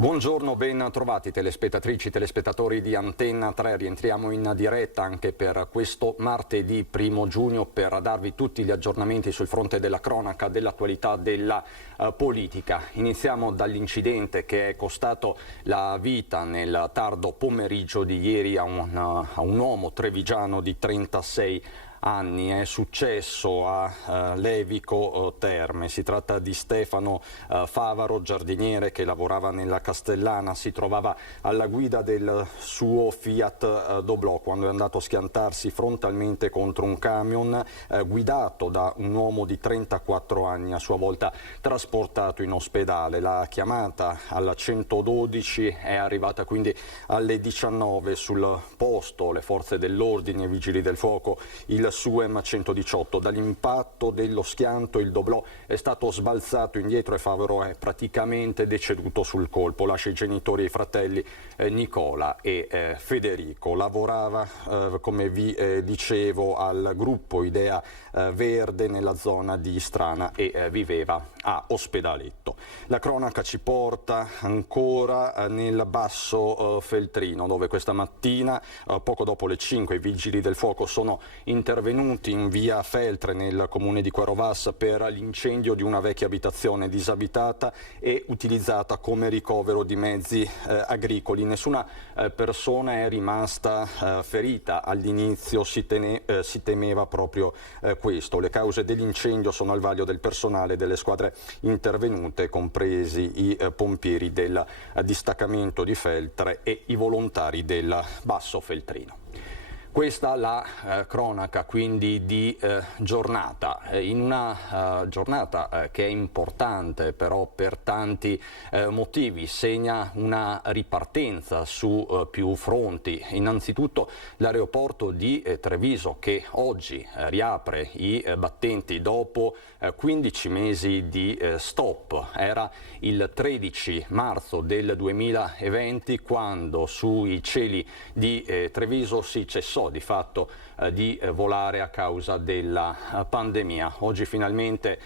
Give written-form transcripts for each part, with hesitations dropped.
Buongiorno, ben trovati telespettatrici e telespettatori di Antenna 3. Rientriamo in diretta anche per questo martedì 1 giugno per darvi tutti gli aggiornamenti sul fronte della cronaca, dell'attualità, della politica. Iniziamo dall'incidente che è costato la vita nel tardo pomeriggio di ieri a un uomo trevigiano di 36 anni. È successo a Levico Terme. Si tratta di Stefano Favaro, giardiniere che lavorava nella Castellana. Si trovava alla guida del suo Fiat Doblò quando è andato a schiantarsi frontalmente contro un camion guidato da un uomo di 34 anni, a sua volta trasportato in ospedale. La chiamata alla 112 è arrivata quindi alle 19. Sul posto le forze dell'ordine, i vigili del fuoco, il SUEM 118. Dall'impatto dello schianto il Doblò è stato sbalzato indietro e Favaro è praticamente deceduto sul colpo. Lascia i genitori e i fratelli Nicola e Federico. Lavorava, come vi dicevo, al gruppo Idea Verde nella zona di Strana e viveva a Ospedaletto. La cronaca ci porta ancora nel Basso Feltrino, dove questa mattina, poco dopo le 5, i vigili del fuoco sono intervenuti in via Feltre nel comune di Quarovassa per l'incendio di una vecchia abitazione disabitata e utilizzata come ricovero di mezzi agricoli. Nessuna persona è rimasta ferita. All'inizio si temeva proprio questo. Le cause dell'incendio sono al vaglio del personale delle squadre intervenute, compresi i pompieri del distaccamento di Feltre e i volontari del Basso Feltrino. Questa la cronaca quindi di giornata, in una giornata che è importante però per tanti motivi, segna una ripartenza su più fronti. Innanzitutto l'aeroporto di Treviso che oggi riapre i battenti dopo 15 mesi di stop. Era il 13 marzo del 2020 quando sui cieli di Treviso si cessò di fatto di volare a causa della pandemia. Oggi finalmente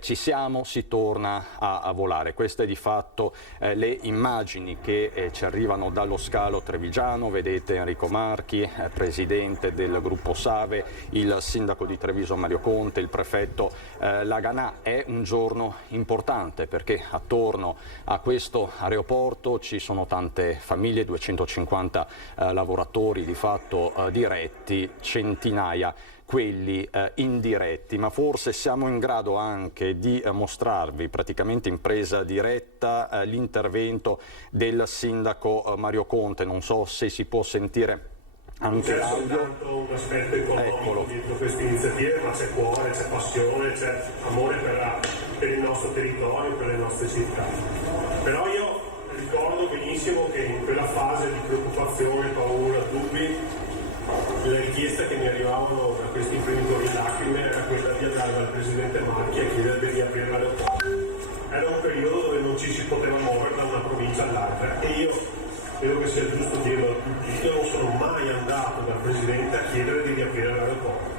ci siamo, si torna a volare. Queste di fatto le immagini che ci arrivano dallo scalo trevigiano. Vedete Enrico Marchi, presidente del gruppo Save, il sindaco di Treviso Mario Conte, il prefetto Laganà. È un giorno importante perché attorno a questo aeroporto ci sono tante famiglie, 250 lavoratori di fatto diretti, centinaia quelli indiretti, ma forse siamo in grado anche di mostrarvi praticamente in presa diretta l'intervento del sindaco Mario Conte. Non so se si può sentire anche l'audio. C'è soltanto un aspetto economico dietro queste iniziative, ma c'è cuore, c'è passione, c'è amore per il nostro territorio, per le nostre città. Però io ricordo benissimo che in quella fase di preoccupazione, paura, dubbi, la richiesta che mi arrivavano da questi imprenditori in lacrime era quella di andare dal presidente Marchi a chiedergli di aprire l'aeroporto. Era un periodo dove non ci si poteva muovere da una provincia all'altra e io credo che sia giusto dirlo a tutti, io non sono mai andato dal presidente a chiedere di riaprire l'aeroporto,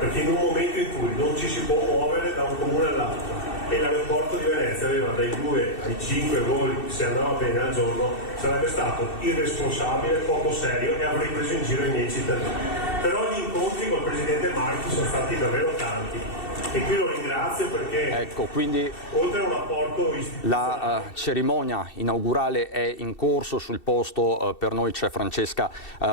perché in un momento in cui non ci si può muovere da un comune all'altro e l'aeroporto di Venezia aveva dai 2 ai 5 voli, se andava bene al giorno, sarebbe stato irresponsabile, poco serio e avrei preso in giro i miei cittadini. Però gli incontri col presidente Marchi sono stati davvero tanti e qui lo ringrazio perché ecco, quindi oltre a un apporto la cerimonia inaugurale è in corso. Sul posto per noi c'è Francesca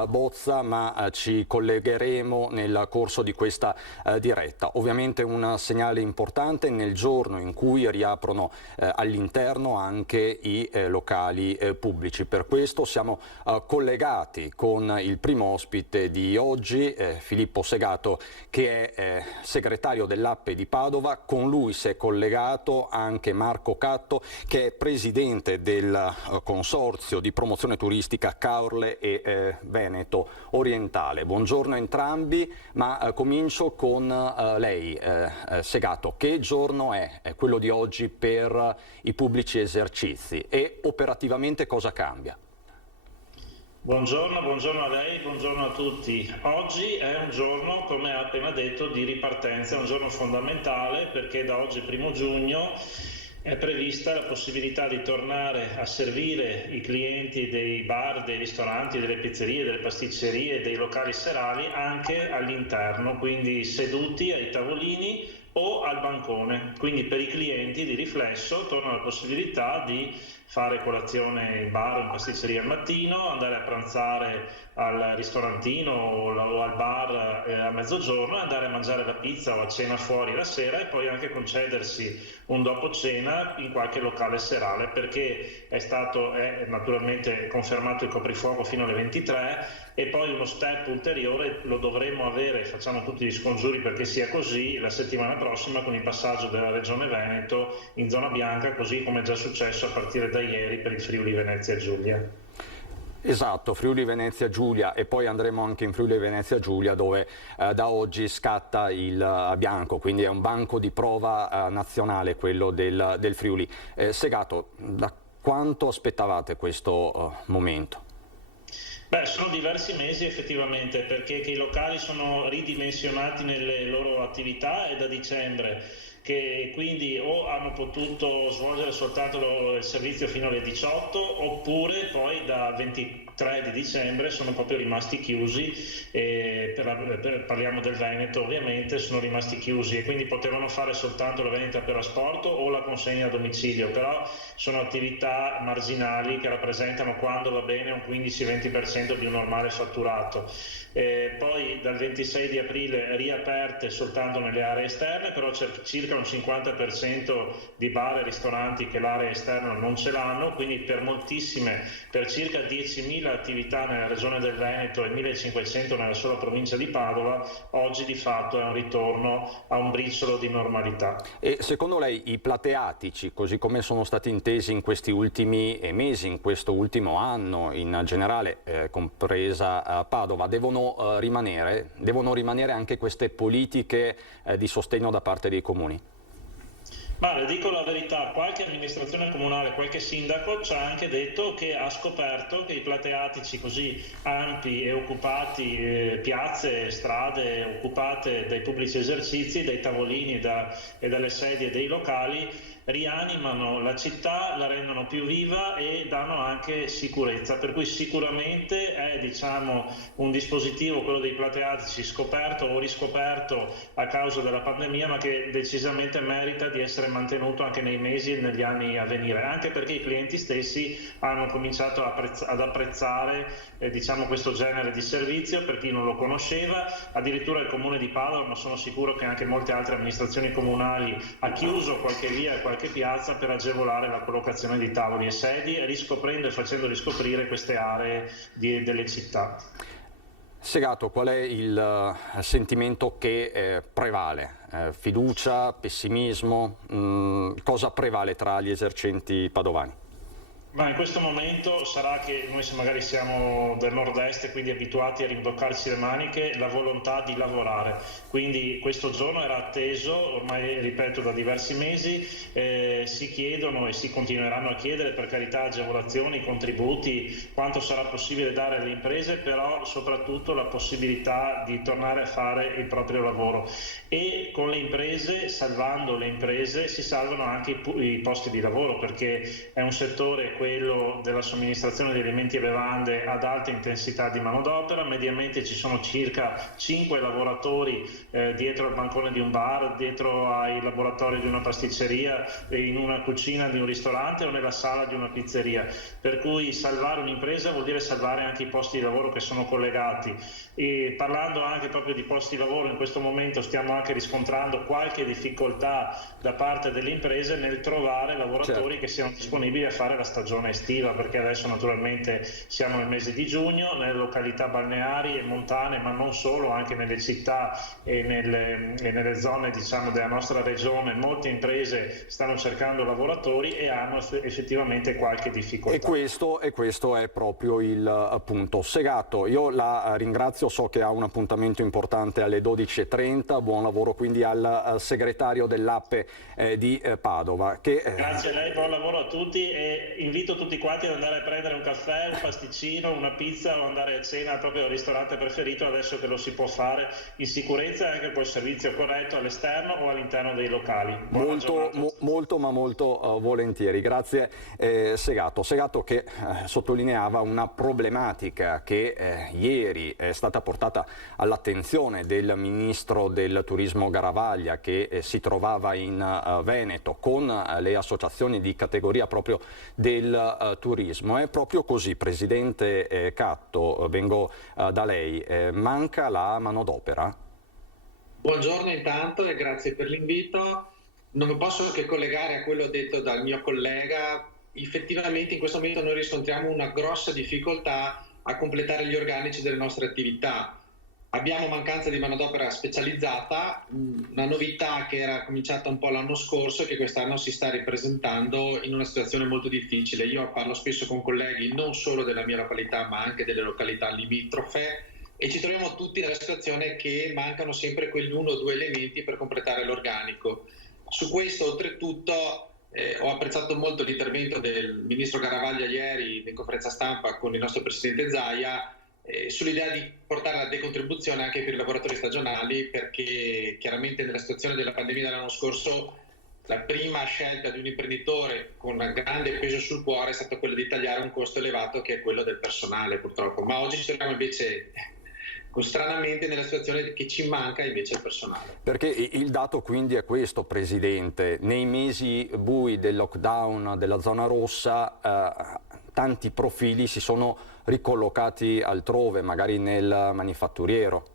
Bozza, ma ci collegheremo nel corso di questa diretta. Ovviamente un segnale importante nel giorno in cui riaprono all'interno anche i locali pubblici. Per questo siamo collegati con il primo ospite di oggi, Filippo Segato, che è segretario dell'Appe di Padova. Con lui si è collegato anche Marco Catto, che è presidente del consorzio di promozione turistica Caorle e Veneto Orientale. Buongiorno a entrambi, ma comincio con lei, Segato. Che giorno è quello di oggi per i pubblici esercizi e operativamente cosa cambia? Buongiorno a lei, buongiorno a tutti. Oggi è un giorno, come ha appena detto, di ripartenza, è un giorno fondamentale perché da oggi 1 giugno è prevista la possibilità di tornare a servire i clienti dei bar, dei ristoranti, delle pizzerie, delle pasticcerie, dei locali serali anche all'interno, quindi seduti ai tavolini o al bancone. Quindi per i clienti di riflesso torna la possibilità di fare colazione in bar o in pasticceria al mattino, andare a pranzare al ristorantino o al bar a mezzogiorno, andare a mangiare la pizza o a cena fuori la sera e poi anche concedersi un dopo cena in qualche locale serale, perché è naturalmente confermato il coprifuoco fino alle 23 e poi uno step ulteriore lo dovremo avere, facciamo tutti gli scongiuri perché sia così, la settimana prossima con il passaggio della Regione Veneto in zona bianca, così come è già successo a partire da ieri per il Friuli Venezia Giulia. Esatto, Friuli Venezia Giulia, e poi andremo anche in Friuli Venezia Giulia dove da oggi scatta il bianco, quindi è un banco di prova nazionale quello del Friuli. Segato, da quanto aspettavate questo momento? Beh, sono diversi mesi effettivamente, perché che i locali sono ridimensionati nelle loro attività è da dicembre, che quindi o hanno potuto svolgere soltanto il servizio fino alle 18 oppure poi da 23 di dicembre sono proprio rimasti chiusi, parliamo del Veneto ovviamente, sono rimasti chiusi e quindi potevano fare soltanto la vendita per asporto o la consegna a domicilio, però sono attività marginali che rappresentano, quando va bene, un 15-20% di un normale fatturato. Poi dal 26 di aprile riaperte soltanto nelle aree esterne, però c'è circa un 50% di bar e ristoranti che l'area esterna non ce l'hanno, quindi per circa 10.000 attività nella regione del Veneto e 1.500 nella sola provincia di Padova, oggi di fatto è un ritorno a un briciolo di normalità. E secondo lei i plateatici, così come sono stati intesi in questi ultimi mesi, in questo ultimo anno in generale, compresa Padova, devono rimanere anche queste politiche di sostegno da parte dei comuni? Ma le dico la verità, qualche amministrazione comunale, qualche sindaco ci ha anche detto che ha scoperto che i plateatici così ampi e occupati, piazze, strade occupate dai pubblici esercizi, dai tavolini e dalle sedie dei locali, rianimano la città, la rendono più viva e danno anche sicurezza, per cui sicuramente è un dispositivo, quello dei plateatici, scoperto o riscoperto a causa della pandemia, ma che decisamente merita di essere mantenuto anche nei mesi e negli anni a venire, anche perché i clienti stessi hanno cominciato ad apprezzare questo genere di servizio. Per chi non lo conosceva, addirittura il comune di Padova, ma sono sicuro che anche molte altre amministrazioni comunali, ha chiuso qualche via e qualche piazza per agevolare la collocazione di tavoli e sedie, riscoprendo e facendo riscoprire queste aree delle città. Segato, qual è il sentimento che prevale? Fiducia, pessimismo? Cosa prevale tra gli esercenti padovani? Ma in questo momento sarà che noi magari siamo del nord-est e quindi abituati a rimboccarci le maniche, la volontà di lavorare. Quindi questo giorno era atteso, ormai ripeto da diversi mesi, si chiedono e si continueranno a chiedere, per carità, agevolazioni, contributi, quanto sarà possibile dare alle imprese, però soprattutto la possibilità di tornare a fare il proprio lavoro. E con le imprese, salvando le imprese, si salvano anche i posti di lavoro, perché è un settore, quello della somministrazione di alimenti e bevande, ad alta intensità di manodopera. Mediamente ci sono circa 5 lavoratori dietro al bancone di un bar, dietro ai laboratori di una pasticceria, in una cucina di un ristorante o nella sala di una pizzeria, per cui salvare un'impresa vuol dire salvare anche i posti di lavoro che sono collegati. E parlando anche proprio di posti di lavoro, in questo momento stiamo anche riscontrando qualche difficoltà da parte delle imprese nel trovare lavoratori che siano disponibili a fare la stagione estiva, perché adesso naturalmente siamo nel mese di giugno, nelle località balneari e montane, ma non solo, anche nelle città e nelle zone della nostra regione, molte imprese stanno cercando lavoratori e hanno effettivamente qualche difficoltà. E questo è proprio il punto. Segato, io la ringrazio, so che ha un appuntamento importante alle 12:30, buon lavoro quindi al segretario dell'APPE di Padova. Grazie a lei, buon lavoro a tutti e invito invito tutti quanti ad andare a prendere un caffè, un pasticcino, una pizza o andare a cena al proprio ristorante preferito, adesso che lo si può fare in sicurezza e anche col servizio corretto all'esterno o all'interno dei locali. Molto volentieri. Grazie Segato. Segato che sottolineava una problematica che ieri è stata portata all'attenzione del ministro del turismo Garavaglia, che si trovava in Veneto con le associazioni di categoria proprio del turismo. È proprio così, Presidente Catto, vengo da lei, manca la manodopera? Buongiorno intanto e grazie per l'invito. Non mi posso che collegare a quello detto dal mio collega. Effettivamente in questo momento noi riscontriamo una grossa difficoltà a completare gli organici delle nostre attività. Abbiamo mancanza di manodopera specializzata, una novità che era cominciata un po' l'anno scorso e che quest'anno si sta ripresentando in una situazione molto difficile. Io parlo spesso con colleghi non solo della mia località ma anche delle località limitrofe e ci troviamo tutti nella situazione che mancano sempre quegli 1 o 2 elementi per completare l'organico. Su questo oltretutto ho apprezzato molto l'intervento del ministro Garavaglia ieri in conferenza stampa con il nostro presidente Zaia sull'idea di portare la decontribuzione anche per i lavoratori stagionali, perché chiaramente nella situazione della pandemia dell'anno scorso la prima scelta di un imprenditore con un grande peso sul cuore è stata quella di tagliare un costo elevato che è quello del personale, purtroppo. Ma oggi ci troviamo invece stranamente nella situazione che ci manca invece il personale. Perché il dato quindi è questo, Presidente: nei mesi bui del lockdown della zona rossa tanti profili si sono ricollocati altrove, magari nel manifatturiero.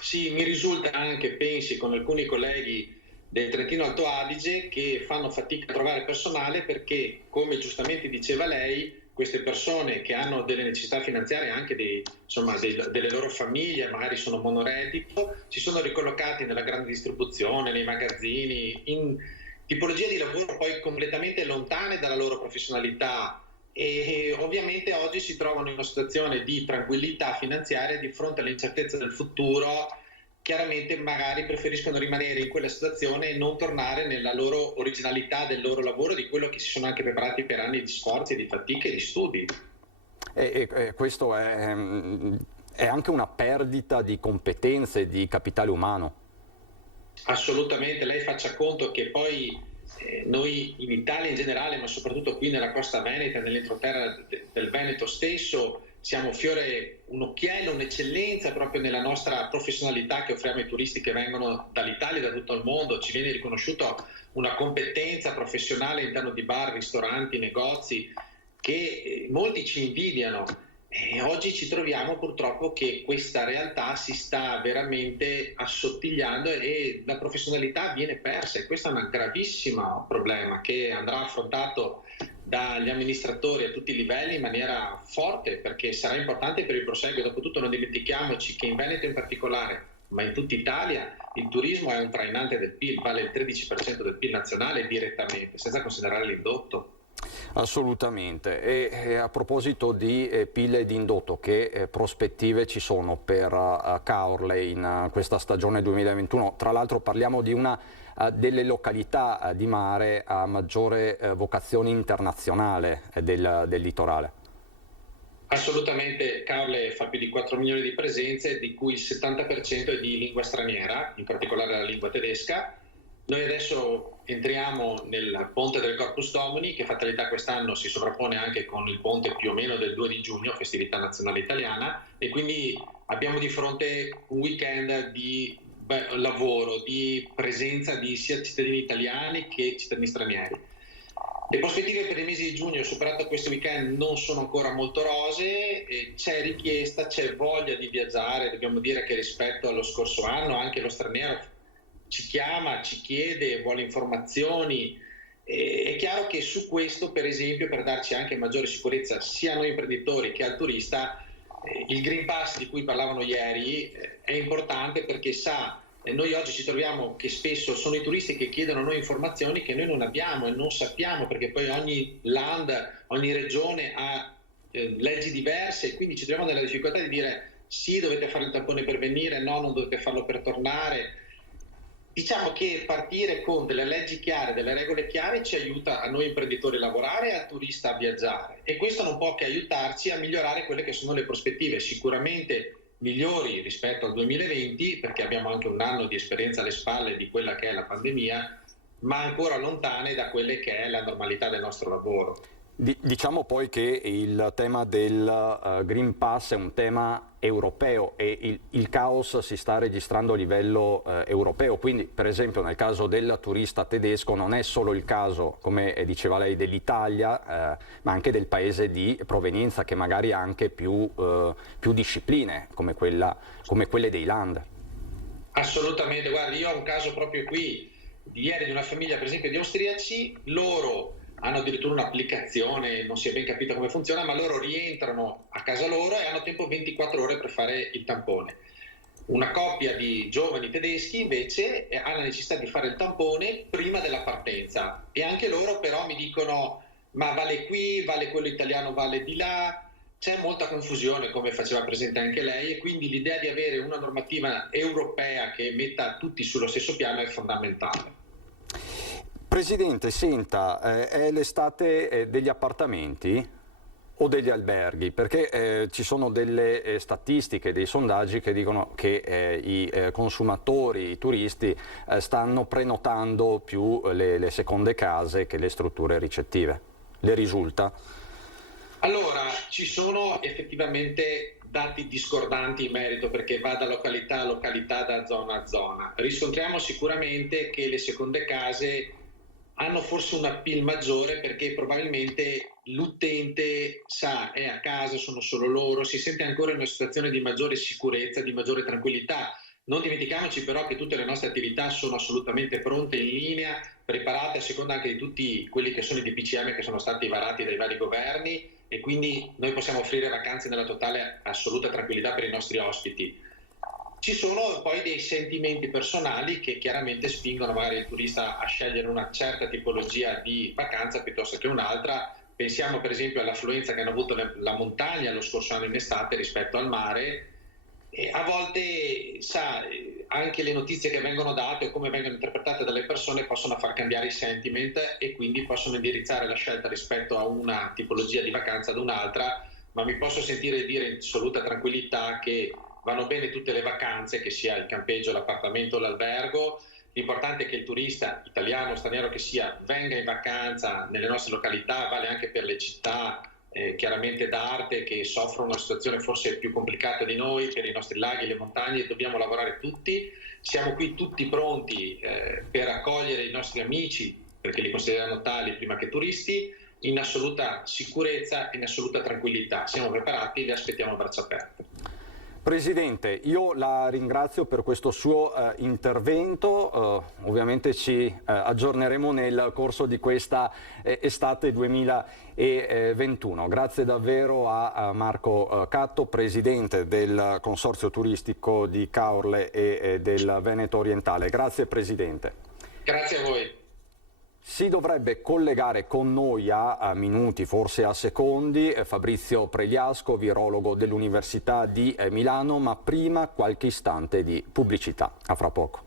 Sì, mi risulta anche, pensi, con alcuni colleghi del Trentino Alto Adige che fanno fatica a trovare personale perché, come giustamente diceva lei, queste persone che hanno delle necessità finanziarie anche delle loro famiglie, magari sono monoreddito, si sono ricollocati nella grande distribuzione, nei magazzini, in tipologie di lavoro poi completamente lontane dalla loro professionalità e ovviamente oggi si trovano in una situazione di tranquillità finanziaria di fronte all'incertezza del futuro. Chiaramente magari preferiscono rimanere in quella situazione e non tornare nella loro originalità del loro lavoro, di quello che si sono anche preparati per anni di sforzi, di fatiche e di studi. Questo è anche una perdita di competenze, di capitale umano. Assolutamente, lei faccia conto che poi noi in Italia in generale, ma soprattutto qui nella costa veneta, nell'entroterra del Veneto stesso, siamo un occhiello, un'eccellenza proprio nella nostra professionalità che offriamo ai turisti che vengono dall'Italia e da tutto il mondo. Ci viene riconosciuta una competenza professionale all'interno di bar, ristoranti, negozi che molti ci invidiano. E oggi ci troviamo purtroppo che questa realtà si sta veramente assottigliando e la professionalità viene persa e questo è un gravissimo problema che andrà affrontato dagli amministratori a tutti i livelli in maniera forte, perché sarà importante per il proseguo. Dopotutto non dimentichiamoci che in Veneto in particolare, ma in tutta Italia, il turismo è un trainante del PIL, vale il 13% del PIL nazionale direttamente, senza considerare l'indotto. Assolutamente. E a proposito di PIL e di indotto, che prospettive ci sono per Caorle in questa stagione 2021? Tra l'altro parliamo di una delle località di mare a maggiore vocazione internazionale del litorale. Assolutamente, Caorle fa più di 4 milioni di presenze, di cui il 70% è di lingua straniera, in particolare la lingua tedesca. Noi adesso entriamo nel ponte del Corpus Domini, che fatalità quest'anno si sovrappone anche con il ponte più o meno del 2 di giugno, festività nazionale italiana, e quindi abbiamo di fronte un weekend di lavoro, di presenza di sia cittadini italiani che cittadini stranieri. Le prospettive per i mesi di giugno, superato questo weekend, non sono ancora molto rosee, c'è richiesta, c'è voglia di viaggiare. Dobbiamo dire che rispetto allo scorso anno anche lo straniero ci chiama, ci chiede, vuole informazioni. È chiaro che su questo, per esempio, per darci anche maggiore sicurezza sia a noi imprenditori che al turista, il Green Pass di cui parlavano ieri è importante, perché noi oggi ci troviamo che spesso sono i turisti che chiedono a noi informazioni che noi non abbiamo e non sappiamo, perché poi ogni land, ogni regione ha leggi diverse e quindi ci troviamo nella difficoltà di dire sì, dovete fare il tampone per venire, no, non dovete farlo per tornare. Diciamo che partire con delle leggi chiare, delle regole chiare ci aiuta a noi imprenditori a lavorare e al turista a viaggiare, e questo non può che aiutarci a migliorare quelle che sono le prospettive, sicuramente migliori rispetto al 2020, perché abbiamo anche un anno di esperienza alle spalle di quella che è la pandemia, ma ancora lontane da quelle che è la normalità del nostro lavoro. Diciamo poi che il tema del Green Pass è un tema europeo e il caos si sta registrando a livello europeo, quindi per esempio nel caso del turista tedesco non è solo il caso, come diceva lei, dell'Italia, ma anche del paese di provenienza, che magari ha anche più discipline come quelle dei land. Assolutamente, guardi, io ho un caso proprio qui di ieri di una famiglia per esempio di austriaci. Loro hanno addirittura un'applicazione, non si è ben capito come funziona, ma loro rientrano a casa loro e hanno tempo 24 ore per fare il tampone. Una coppia di giovani tedeschi invece ha la necessità di fare il tampone prima della partenza, e anche loro però mi dicono: ma vale qui, vale quello italiano, vale di là. C'è molta confusione, come faceva presente anche lei, e quindi l'idea di avere una normativa europea che metta tutti sullo stesso piano è fondamentale. Presidente, senta, è l'estate degli appartamenti o degli alberghi? Perché ci sono delle statistiche, dei sondaggi che dicono che i consumatori, i turisti stanno prenotando più le seconde case che le strutture ricettive. Le risulta? Allora, ci sono effettivamente dati discordanti in merito, perché va da località a località, da zona a zona. Riscontriamo sicuramente che le seconde case hanno forse un appeal maggiore, perché probabilmente l'utente sa, è a casa, sono solo loro, si sente ancora in una situazione di maggiore sicurezza, di maggiore tranquillità. Non dimentichiamoci però che tutte le nostre attività sono assolutamente pronte, in linea, preparate a seconda anche di tutti quelli che sono i DPCM che sono stati varati dai vari governi, e quindi noi possiamo offrire vacanze nella totale assoluta tranquillità per i nostri ospiti. Ci sono poi dei sentimenti personali che chiaramente spingono magari il turista a scegliere una certa tipologia di vacanza piuttosto che un'altra. Pensiamo per esempio all'affluenza che hanno avuto la montagna lo scorso anno in estate rispetto al mare, e a volte anche le notizie che vengono date o come vengono interpretate dalle persone possono far cambiare i sentiment, e quindi possono indirizzare la scelta rispetto a una tipologia di vacanza ad un'altra. Ma mi posso sentire dire in assoluta tranquillità che vanno bene tutte le vacanze, che sia il campeggio, l'appartamento o l'albergo. L'importante è che il turista, italiano o straniero che sia, venga in vacanza nelle nostre località. Vale anche per le città chiaramente d'arte, che soffrono una situazione forse più complicata di noi, per i nostri laghi e le montagne. Dobbiamo lavorare tutti, siamo qui tutti pronti per accogliere i nostri amici, perché li consideriamo tali prima che turisti, in assoluta sicurezza e in assoluta tranquillità. Siamo preparati, li aspettiamo a braccia aperte. Presidente, io la ringrazio per questo suo intervento, ovviamente ci aggiorneremo nel corso di questa estate 2021. Grazie davvero a Marco Catto, Presidente del Consorzio Turistico di Caorle e del Veneto Orientale. Grazie Presidente. Grazie a voi. Si dovrebbe collegare con noi a minuti, forse a secondi, Fabrizio Pregliasco, virologo dell'Università di Milano, ma prima qualche istante di pubblicità. A fra poco.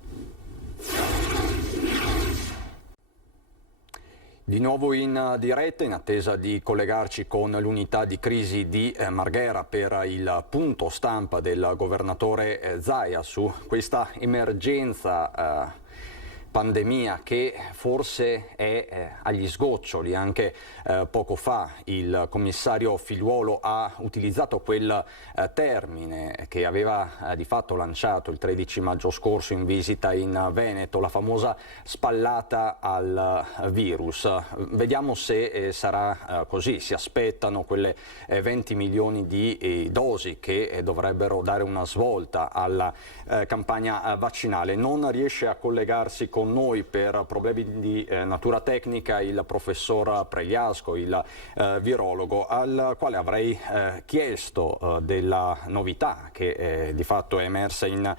Di nuovo in diretta, in attesa di collegarci con l'unità di crisi di Marghera per il punto stampa del governatore Zaia su questa emergenza pandemia che forse è agli sgoccioli. Anche poco fa il commissario Figliuolo ha utilizzato quel termine che aveva di fatto lanciato il 13 maggio scorso in visita in Veneto, la famosa spallata al virus. Vediamo se sarà così. Si aspettano quelle 20 milioni di dosi che dovrebbero dare una svolta alla campagna vaccinale. Non riesce a collegarsi con con noi per problemi di natura tecnica il professor Pregliasco, il virologo, al quale avrei chiesto della novità che di fatto è emersa in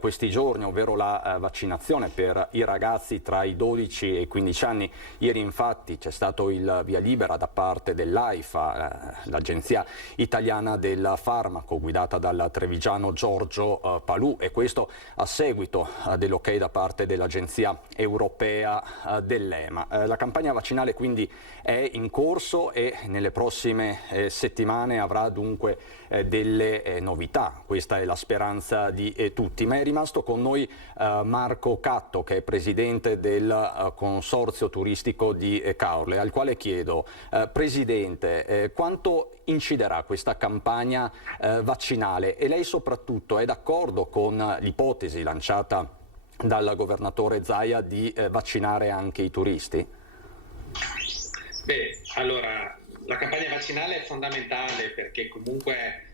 questi giorni, ovvero la vaccinazione per i ragazzi tra i 12 e i 15 anni. Ieri infatti c'è stato il via libera da parte dell'AIFA, l'Agenzia Italiana del Farmaco, guidata dal trevigiano Giorgio Palù, e questo a seguito dell'ok da parte dell'Agenzia Europea dell'EMA. La campagna vaccinale quindi è in corso e nelle prossime settimane avrà dunque delle novità. Questa è la speranza di tutti. Ma è rimasto con noi Marco Catto, che è presidente del Consorzio Turistico di Caorle, al quale chiedo, Presidente, quanto inciderà questa campagna vaccinale, e lei soprattutto è d'accordo con l'ipotesi lanciata dal governatore Zaia di vaccinare anche i turisti? Beh, allora, la campagna vaccinale è fondamentale perché comunque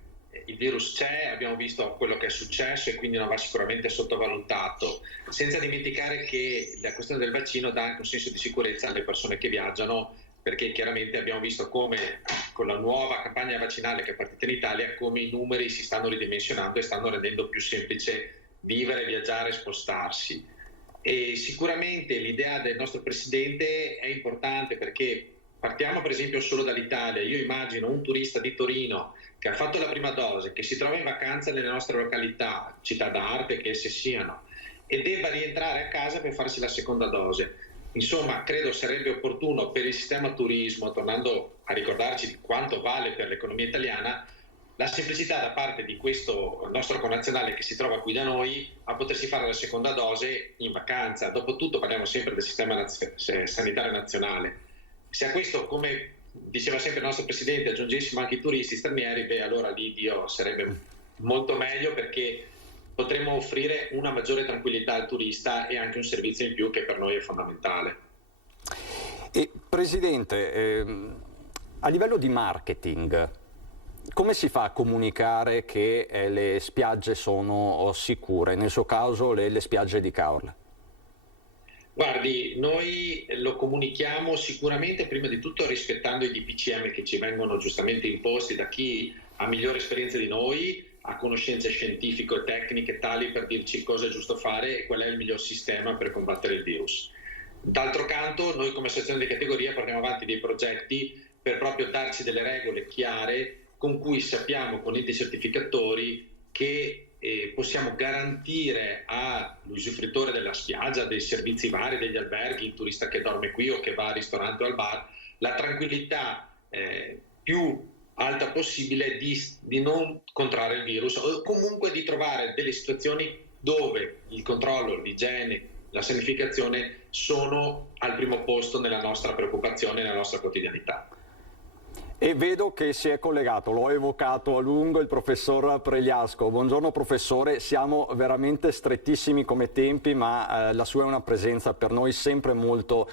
il virus c'è, abbiamo visto quello che è successo e quindi non va sicuramente sottovalutato, senza dimenticare che la questione del vaccino dà anche un senso di sicurezza alle persone che viaggiano, perché chiaramente abbiamo visto come con la nuova campagna vaccinale che è partita in Italia, come i numeri si stanno ridimensionando e stanno rendendo più semplice vivere, viaggiare, spostarsi. E sicuramente l'idea del nostro Presidente è importante perché partiamo per esempio solo dall'Italia. Io immagino un turista di Torino che ha fatto la prima dose, che si trova in vacanza nelle nostre località, città d'arte che esse siano, e debba rientrare a casa per farsi la seconda dose. Insomma, credo sarebbe opportuno per il sistema turismo, tornando a ricordarci di quanto vale per l'economia italiana, la semplicità da parte di questo nostro connazionale che si trova qui da noi a potersi fare la seconda dose in vacanza. Dopotutto parliamo sempre del sistema sanitario nazionale. Se a questo, come diceva sempre il nostro Presidente, aggiungessimo anche i turisti stranieri, beh, allora lì Dio sarebbe molto meglio, perché potremmo offrire una maggiore tranquillità al turista e anche un servizio in più che per noi è fondamentale. E Presidente, a livello di marketing, come si fa a comunicare che le spiagge sono sicure, nel suo caso le spiagge di Caorle? Guardi, noi lo comunichiamo sicuramente prima di tutto rispettando i DPCM che ci vengono giustamente imposti da chi ha migliore esperienza di noi, ha conoscenze scientifiche e tecniche tali per dirci cosa è giusto fare e qual è il miglior sistema per combattere il virus. D'altro canto, noi come associazione di categoria portiamo avanti dei progetti per proprio darci delle regole chiare con cui sappiamo con enti certificatori che possiamo garantire all'usufruitore della spiaggia, dei servizi vari, degli alberghi, il turista che dorme qui o che va al ristorante o al bar, la tranquillità più alta possibile di non contrarre il virus, o comunque di trovare delle situazioni dove il controllo, l'igiene, la sanificazione sono al primo posto nella nostra preoccupazione, nella nostra quotidianità. E vedo che si è collegato, l'ho evocato a lungo, il professor Pregliasco. Buongiorno professore, siamo veramente strettissimi come tempi, ma la sua è una presenza per noi sempre molto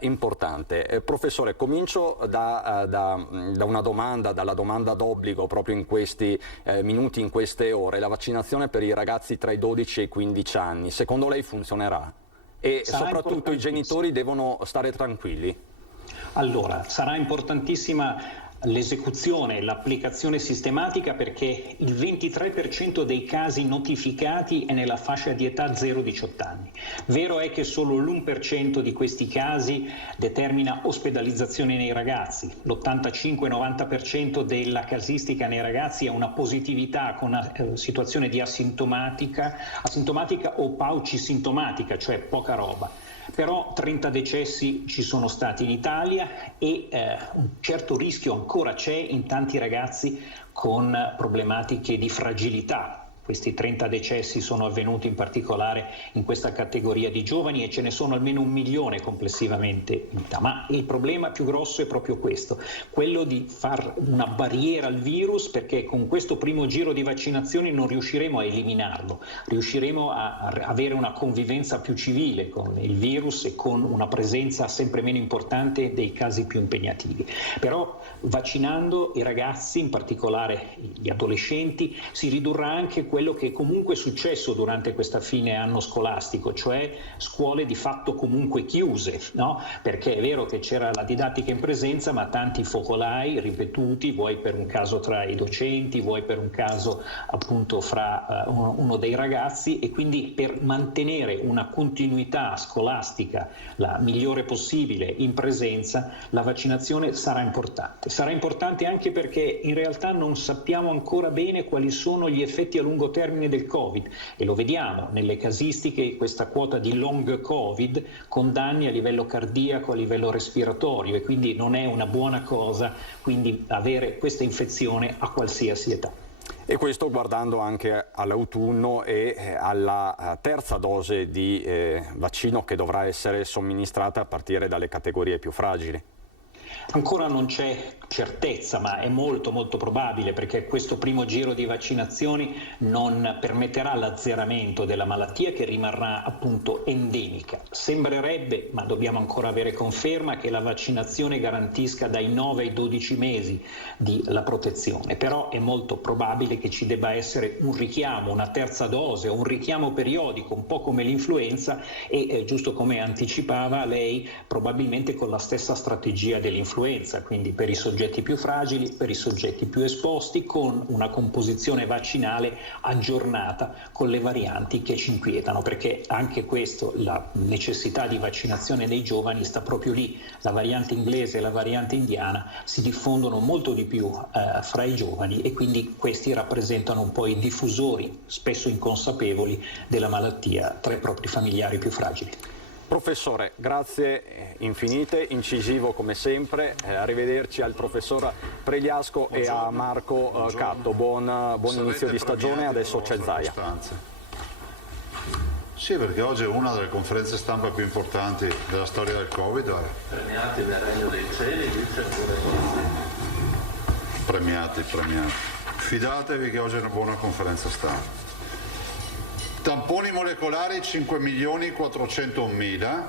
importante. Professore, comincio da una domanda, dalla domanda d'obbligo proprio in questi minuti, in queste ore. La vaccinazione per i ragazzi tra i 12 e i 15 anni, secondo lei funzionerà? E soprattutto i genitori devono stare tranquilli? Allora, sarà importantissima l'esecuzione, l'applicazione sistematica, perché il 23% dei casi notificati è nella fascia di età 0-18 anni. Vero è che solo l'1% di questi casi determina ospedalizzazione nei ragazzi, l'85-90% della casistica nei ragazzi è una positività con una situazione di asintomatica o paucisintomatica, cioè poca roba. Però 30 decessi ci sono stati in Italia e un certo rischio ancora c'è in tanti ragazzi con problematiche di fragilità. Questi 30 decessi sono avvenuti in particolare in questa categoria di giovani e ce ne sono almeno 1 milione complessivamente in Italia. Ma il problema più grosso è proprio questo, quello di far una barriera al virus, perché con questo primo giro di vaccinazioni non riusciremo a eliminarlo, riusciremo a avere una convivenza più civile con il virus e con una presenza sempre meno importante dei casi più impegnativi. Però vaccinando i ragazzi, in particolare gli adolescenti, si ridurrà anche quello che comunque è successo durante questa fine anno scolastico, cioè scuole di fatto comunque chiuse, no? Perché è vero che c'era la didattica in presenza, ma tanti focolai ripetuti, vuoi per un caso tra i docenti, vuoi per un caso appunto fra uno dei ragazzi, e quindi per mantenere una continuità scolastica la migliore possibile in presenza, la vaccinazione sarà importante. Sarà importante anche perché in realtà non sappiamo ancora bene quali sono gli effetti a lungo termine del Covid, e lo vediamo nelle casistiche, questa quota di long Covid con danni a livello cardiaco, a livello respiratorio, e quindi non è una buona cosa quindi avere questa infezione a qualsiasi età. E questo guardando anche all'autunno e alla terza dose di vaccino che dovrà essere somministrata a partire dalle categorie più fragili. Ancora non c'è certezza, ma è molto probabile, perché questo primo giro di vaccinazioni non permetterà l'azzeramento della malattia, che rimarrà appunto endemica. Sembrerebbe, ma dobbiamo ancora avere conferma, che la vaccinazione garantisca dai 9 ai 12 mesi la protezione, però è molto probabile che ci debba essere un richiamo, una terza dose o un richiamo periodico, un po' come l'influenza, e giusto come anticipava lei, probabilmente con la stessa strategia dell'influenza, quindi per i soggetti più fragili, per i soggetti più esposti, con una composizione vaccinale aggiornata con le varianti che ci inquietano, perché anche questo, la necessità di vaccinazione dei giovani sta proprio lì. La variante inglese e la variante indiana si diffondono molto di più fra i giovani, e quindi questi rappresentano un po' i diffusori, spesso inconsapevoli, della malattia tra i propri familiari più fragili. Professore, grazie infinite, incisivo come sempre, arrivederci al professor Pregliasco. Buongiorno. E a Marco Catto, buon inizio di stagione, adesso c'è Zaia. Sì, perché oggi è una delle conferenze stampa più importanti della storia del Covid. Premiati nel regno dei cieli, dice Premiati. Fidatevi che oggi è una buona conferenza stampa. Tamponi molecolari 5.400.000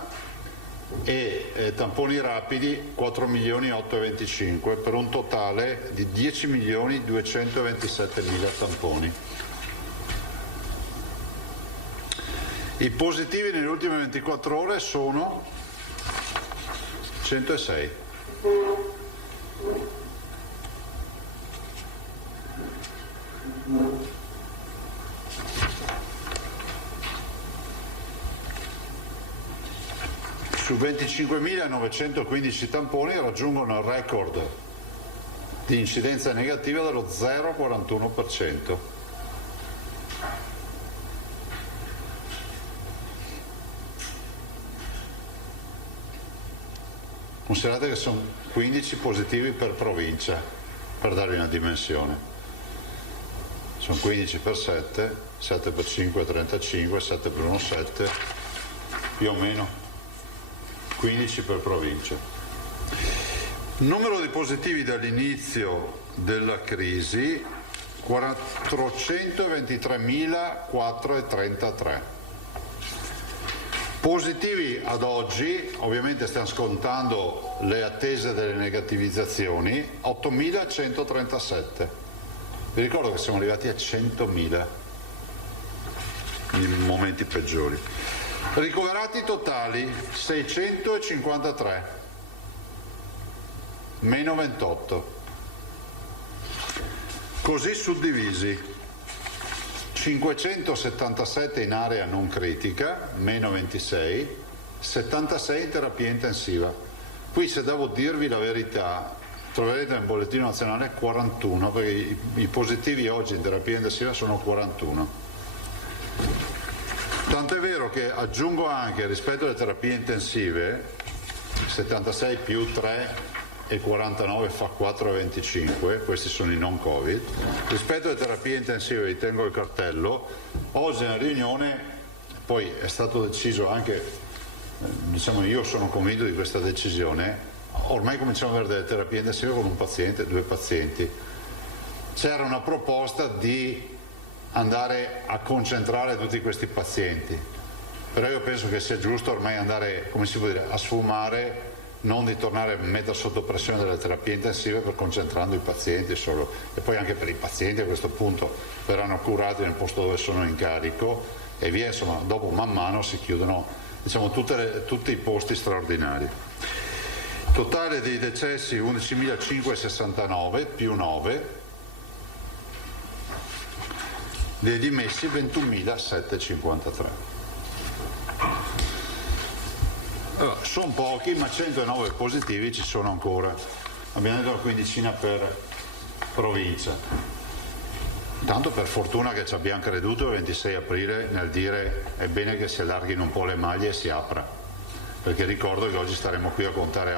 e tamponi rapidi 4.825.000 per un totale di 10.227.000 tamponi. I positivi nelle ultime 24 ore sono 106. Su 25.915 tamponi raggiungono il record di incidenza negativa dello 0,41%. Considerate che sono 15 positivi per provincia, per darvi una dimensione. Sono 15 per 7, 7 per 5 35, 7 per 1 7, più o meno 15 per provincia. Numero di positivi dall'inizio della crisi 423.433. Positivi ad oggi, ovviamente stiamo scontando le attese delle negativizzazioni, 8.137. Vi ricordo che siamo arrivati a 100.000 in momenti peggiori. Ricoverati totali 653, meno 28. Così suddivisi: 577 in area non critica, meno 26, 76 in terapia intensiva. Qui, se devo dirvi la verità, troverete nel bollettino nazionale 41, perché i positivi oggi in terapia intensiva sono 41. Tanto è vero che aggiungo anche, rispetto alle terapie intensive, 76 più 3 e 49 fa 4,25, questi sono i non Covid. Rispetto alle terapie intensive, vi tengo il cartello, oggi nella riunione, poi è stato deciso anche, diciamo, io sono convinto di questa decisione, ormai cominciamo ad avere delle terapie intensive con un paziente, 2 pazienti. C'era una proposta di andare a concentrare tutti questi pazienti, però io penso che sia giusto ormai andare, come si può dire, a sfumare non di tornare a mettere sotto pressione delle terapie intensive per concentrando i pazienti solo, e poi anche per i pazienti a questo punto verranno curati nel posto dove sono in carico e via, insomma dopo man mano si chiudono, diciamo, tutti i posti straordinari. Totale dei decessi 11.569 più 9, dei dimessi 21.753. Allora, sono pochi, ma 109 positivi ci sono ancora. Abbiamo detto una quindicina per provincia. Tanto per fortuna che ci abbiamo creduto il 26 aprile nel dire è bene che si allarghino un po' le maglie e si apra, perché ricordo che oggi staremo qui a contare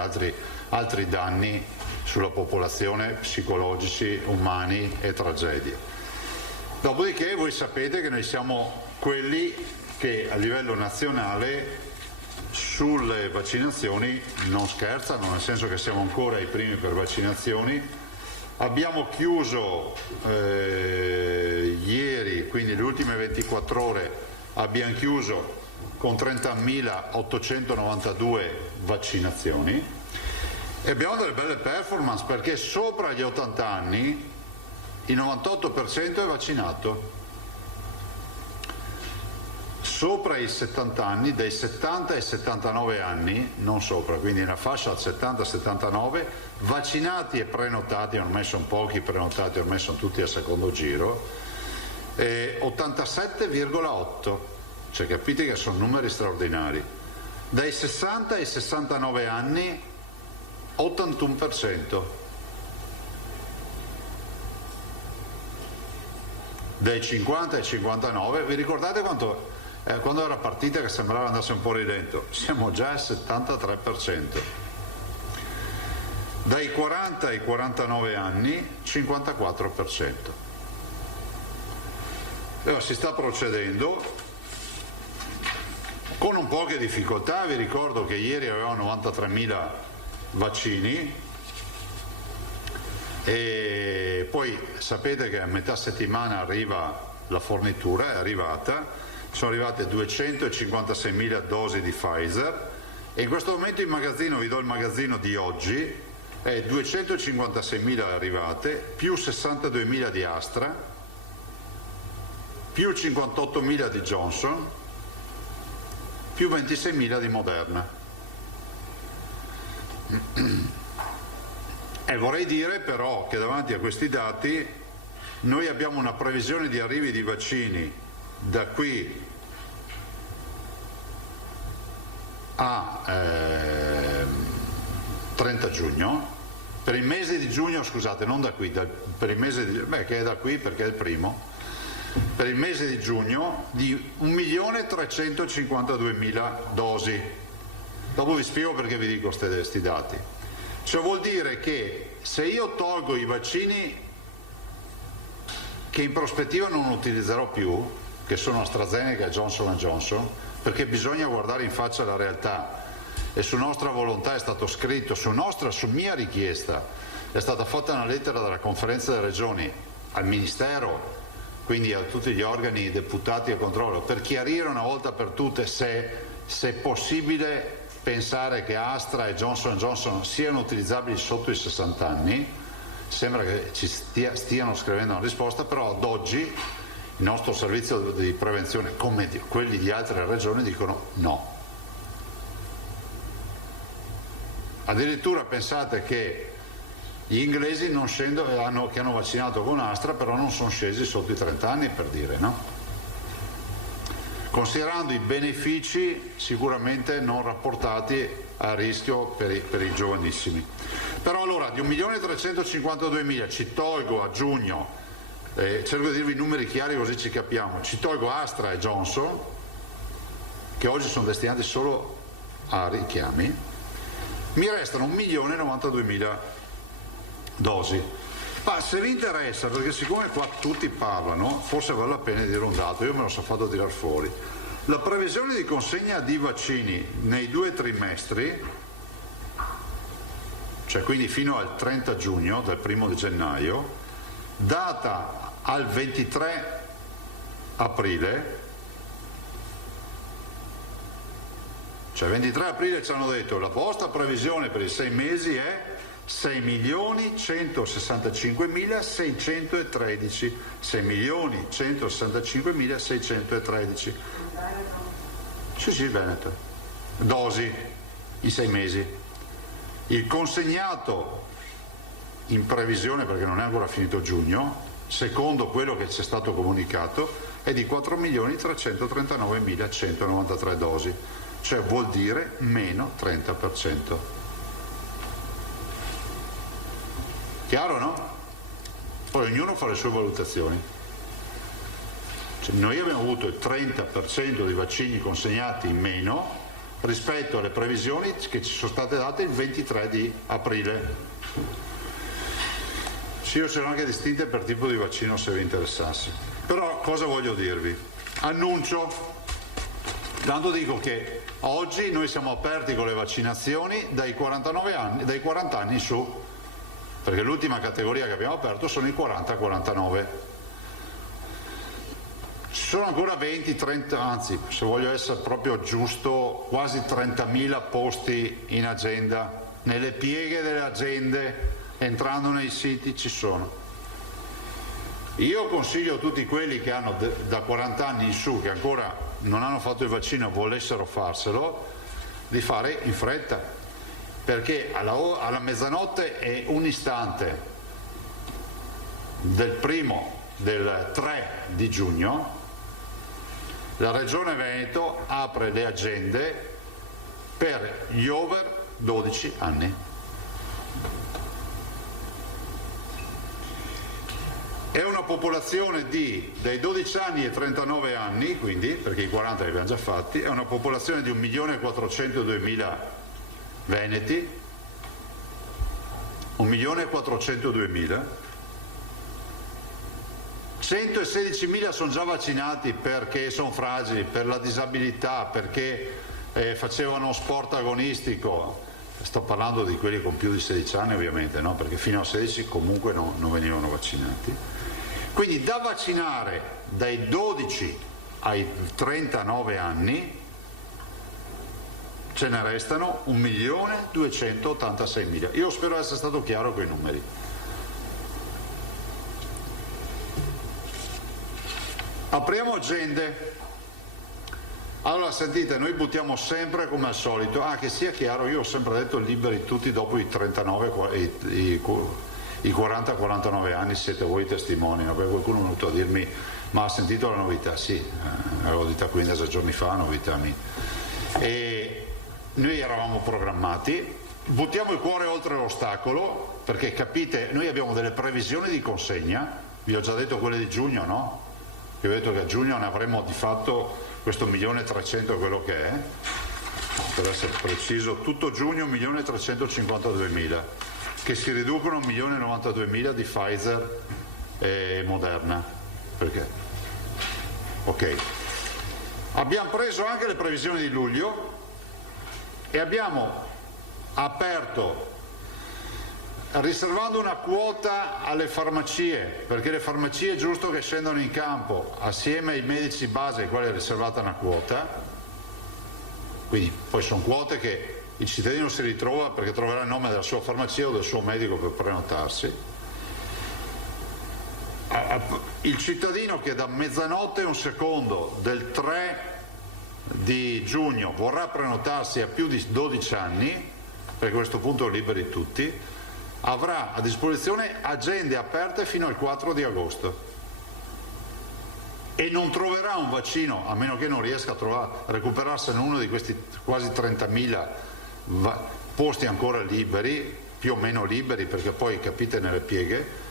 altri danni sulla popolazione, psicologici, umani e tragedie. Dopodiché voi sapete che noi siamo quelli che a livello nazionale sulle vaccinazioni non scherzano, nel senso che siamo ancora i primi per vaccinazioni. Abbiamo chiuso ieri, quindi le ultime 24 ore, abbiamo chiuso con 30.892 vaccinazioni e abbiamo delle belle performance, perché sopra gli 80 anni il 98% è vaccinato, sopra i 70 anni, dai 70 ai 79 anni, non sopra, quindi nella fascia 70-79, vaccinati e prenotati, ormai sono pochi prenotati, ormai sono tutti a secondo giro, 87,8, cioè capite che sono numeri straordinari. Dai 60 ai 69 anni 81%. Dai 50 ai 59, vi ricordate quanto quando era partita che sembrava andasse un po' rilento? Siamo già al 73%. Dai 40 ai 49 anni 54%. Allora, si sta procedendo con un po' di difficoltà. Vi ricordo che ieri avevamo 93.000 vaccini e poi sapete che a metà settimana arriva la fornitura, è arrivata, sono arrivate 256.000 dosi di Pfizer e in questo momento in magazzino, vi do il magazzino di oggi, è 256.000 arrivate, più 62.000 di Astra, più 58.000 di Johnson, più 26.000 di Moderna. E vorrei dire però che davanti a questi dati noi abbiamo una previsione di arrivi di vaccini da qui a 30 giugno, per il mese di giugno, scusate, non da qui, per il mese di, che è da qui perché è il primo, per il mese di giugno di 1.352.000 dosi. Dopo vi spiego perché vi dico questi dati. Cioè vuol dire che se io tolgo i vaccini che in prospettiva non utilizzerò più, che sono AstraZeneca e Johnson & Johnson, perché bisogna guardare in faccia la realtà, e su nostra volontà è stato scritto, su mia richiesta, è stata fatta una lettera dalla Conferenza delle Regioni al Ministero, quindi a tutti gli organi deputati a controllo, per chiarire una volta per tutte se è possibile pensare che Astra e Johnson & Johnson siano utilizzabili sotto i 60 anni. Sembra che ci stiano scrivendo una risposta, però ad oggi il nostro servizio di prevenzione, come quelli di altre regioni, dicono no. Addirittura pensate che gli inglesi non scendono, che hanno vaccinato con Astra, però non sono scesi sotto i 30 anni, per dire, no? Considerando i benefici sicuramente non rapportati a rischio per i giovanissimi. Però allora di 1.352.000 ci tolgo a giugno, cerco di dirvi i numeri chiari così ci capiamo, ci tolgo Astra e Johnson, che oggi sono destinati solo a richiami, mi restano 1.092.000 dosi. Ma se vi interessa, perché siccome qua tutti parlano, forse vale la pena dire un dato, io me lo sono fatto tirar fuori. La previsione di consegna di vaccini nei 2 trimestri, cioè quindi fino al 30 giugno, dal 1° di gennaio, data al 23 aprile, Cioè 23 aprile ci hanno detto la vostra previsione per i 6 mesi è 6.165.613, 6.165.613. Sì, il Veneto. Dosi, i 6 mesi. Il consegnato in previsione, perché non è ancora finito giugno, secondo quello che ci è stato comunicato, è di 4.339.193 dosi, cioè vuol dire meno 30%. Chiaro, no? Poi ognuno fa le sue valutazioni. Cioè, noi abbiamo avuto il 30% dei vaccini consegnati in meno rispetto alle previsioni che ci sono state date il 23 di aprile. Sì, io ce l'ho anche distinte per tipo di vaccino se vi interessasse. Però cosa voglio dirvi? Annuncio, tanto dico che oggi noi siamo aperti con le vaccinazioni dai 49 anni, dai 40 anni in su, perché l'ultima categoria che abbiamo aperto sono i 40-49. Ci sono ancora 20-30, anzi se voglio essere proprio giusto, quasi 30.000 posti in agenda, nelle pieghe delle agende, entrando nei siti ci sono. Io consiglio a tutti quelli che hanno da 40 anni in su, che ancora non hanno fatto il vaccino e volessero farselo, di fare in fretta, perché alla mezzanotte è un istante del 3 di giugno, la Regione Veneto apre le agende per gli over 12 anni. È una popolazione dai 12 anni ai 39 anni, quindi, perché i 40 li abbiamo già fatti, è una popolazione di 1.402.000 veneti, 1.402.000, 116.000 sono già vaccinati perché sono fragili, per la disabilità, perché facevano sport agonistico. Sto parlando di quelli con più di 16 anni ovviamente, no? Perché fino a 16 comunque non venivano vaccinati. Quindi da vaccinare dai 12 ai 39 anni ce ne restano 1.286.000. Io spero essere stato chiaro con i numeri. Apriamo agende. Allora sentite, noi buttiamo sempre come al solito, che sia chiaro, io ho sempre detto liberi tutti dopo i 39, i 40-49 anni, siete voi testimoni, no? Perché qualcuno è venuto a dirmi ma ha sentito la novità? Sì, l'avevo detta 15 giorni fa, novità mia. E noi eravamo programmati, buttiamo il cuore oltre l'ostacolo, perché capite, noi abbiamo delle previsioni di consegna, vi ho già detto quelle di giugno, no? Vi ho detto che a giugno ne avremo di fatto questo 1.300.000 quello che è, per essere preciso, tutto giugno 1.352.000, che si riducono a 1.092.000 di Pfizer e Moderna. Perché? Ok. Abbiamo preso anche le previsioni di luglio e abbiamo aperto, riservando una quota alle farmacie, perché le farmacie è giusto che scendano in campo assieme ai medici base ai quali è riservata una quota, quindi poi sono quote che il cittadino si ritrova perché troverà il nome della sua farmacia o del suo medico per prenotarsi. Il cittadino che da mezzanotte e un secondo del 3 di giugno vorrà prenotarsi a più di 12 anni, perché a questo punto liberi tutti, avrà a disposizione agende aperte fino al 4 di agosto e non troverà un vaccino, a meno che non riesca a recuperarsene uno di questi quasi 30.000 posti ancora liberi, più o meno liberi, perché poi capite nelle pieghe,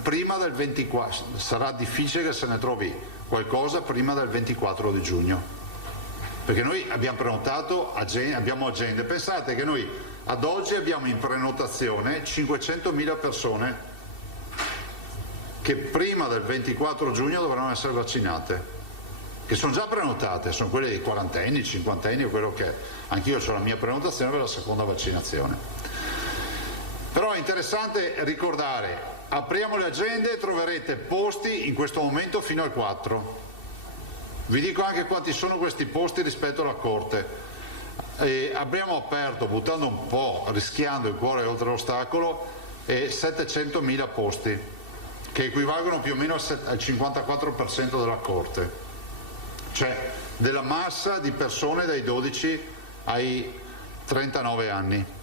prima del 24, sarà difficile che se ne trovi qualcosa prima del 24 di giugno, perché noi abbiamo prenotato, abbiamo agende, pensate che noi ad oggi abbiamo in prenotazione 500.000 persone che prima del 24 giugno dovranno essere vaccinate, che sono già prenotate, sono quelle dei 40enni, 50enni o quello che è. Anch'io ho la mia prenotazione per la seconda vaccinazione. Però è interessante ricordare, apriamo le agende e troverete posti in questo momento fino al 4. Vi dico anche quanti sono questi posti rispetto alla Corte. abbiamo aperto, buttando un po', rischiando il cuore oltre l'ostacolo, 700.000 posti, che equivalgono più o meno al 54% della Corte, cioè della massa di persone dai 12 ai 39 anni.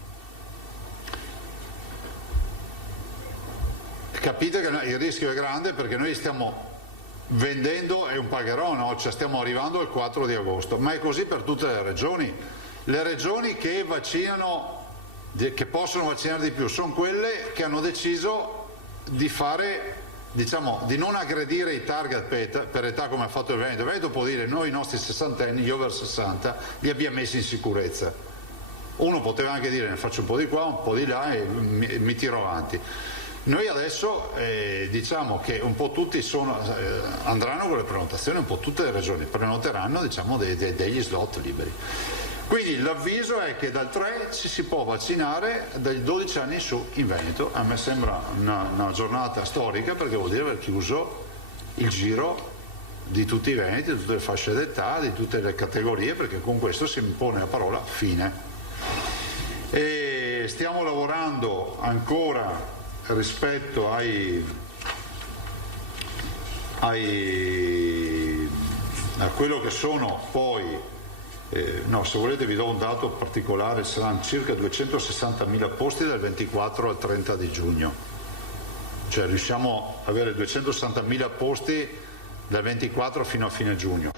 Capite che il rischio è grande, perché noi stiamo vendendo, è un pagherò, no? Cioè stiamo arrivando al 4 di agosto, ma è così per tutte le regioni. Le regioni che vaccinano, che possono vaccinare di più, sono quelle che hanno deciso di fare, diciamo, di non aggredire i target per età come ha fatto il Veneto. Il Veneto può dire: noi i nostri sessantenni, gli over 60, li abbiamo messi in sicurezza. Uno poteva anche dire: ne faccio un po' di qua, un po' di là e mi tiro avanti. Noi adesso diciamo che un po' tutti andranno con le prenotazioni, un po' tutte le regioni prenoteranno, diciamo, degli slot liberi. Quindi l'avviso è che dal 3 si può vaccinare dai 12 anni in su in Veneto. A me sembra una giornata storica, perché vuol dire aver chiuso il giro di tutti i veneti, di tutte le fasce d'età, di tutte le categorie, perché con questo si impone la parola fine. E stiamo lavorando ancora rispetto a quello che sono poi, no, se volete vi do un dato particolare: saranno circa 260.000 posti dal 24 al 30 di giugno, cioè riusciamo ad avere 260.000 posti dal 24 fino a fine giugno,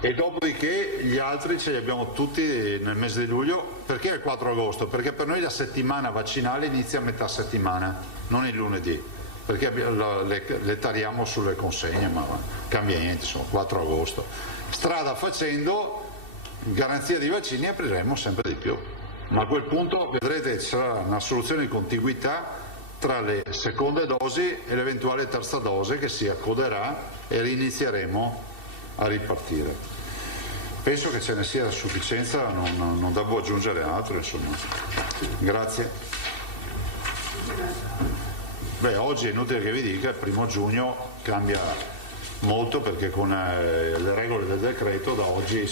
e dopodiché gli altri ce li abbiamo tutti nel mese di luglio. Perché il 4 agosto? Perché per noi la settimana vaccinale inizia a metà settimana, non il lunedì, perché le tariamo sulle consegne, ma cambia niente, sono 4 agosto. Strada facendo, garanzia di vaccini, apriremo sempre di più, ma a quel punto vedrete che ci sarà una soluzione di contiguità tra le seconde dosi e l'eventuale terza dose, che si accoderà e rinizieremo a ripartire. Penso che ce ne sia a sufficienza, non devo aggiungere altro, insomma. Grazie. Beh, oggi è inutile che vi dica, il 1 giugno cambia molto, perché con le regole del decreto da oggi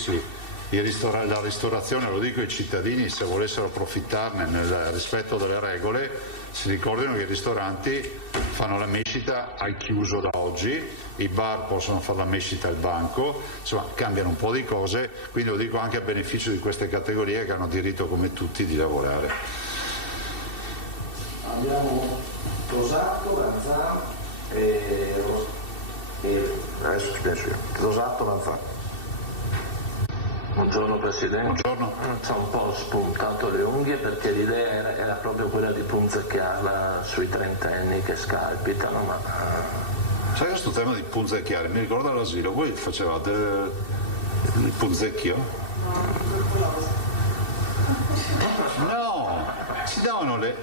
la ristorazione, lo dico ai cittadini, se volessero approfittarne nel rispetto delle regole, si ricordino che i ristoranti fanno la mescita al chiuso da oggi, i bar possono fare la mescita al banco, insomma cambiano un po' di cose, quindi lo dico anche a beneficio di queste categorie che hanno diritto come tutti di lavorare. Abbiamo Rosato, Lanzano e adesso spiace. Rosato, Lanzano. Buongiorno Presidente. Buongiorno. Ci ha un po' spuntato le unghie, perché l'idea era proprio quella di punzecchiarla sui trentenni che scalpitano, ma... Sai che questo tema di punzecchiare mi ricorda all'asilo, voi facevate il punzecchio? No, ci davano le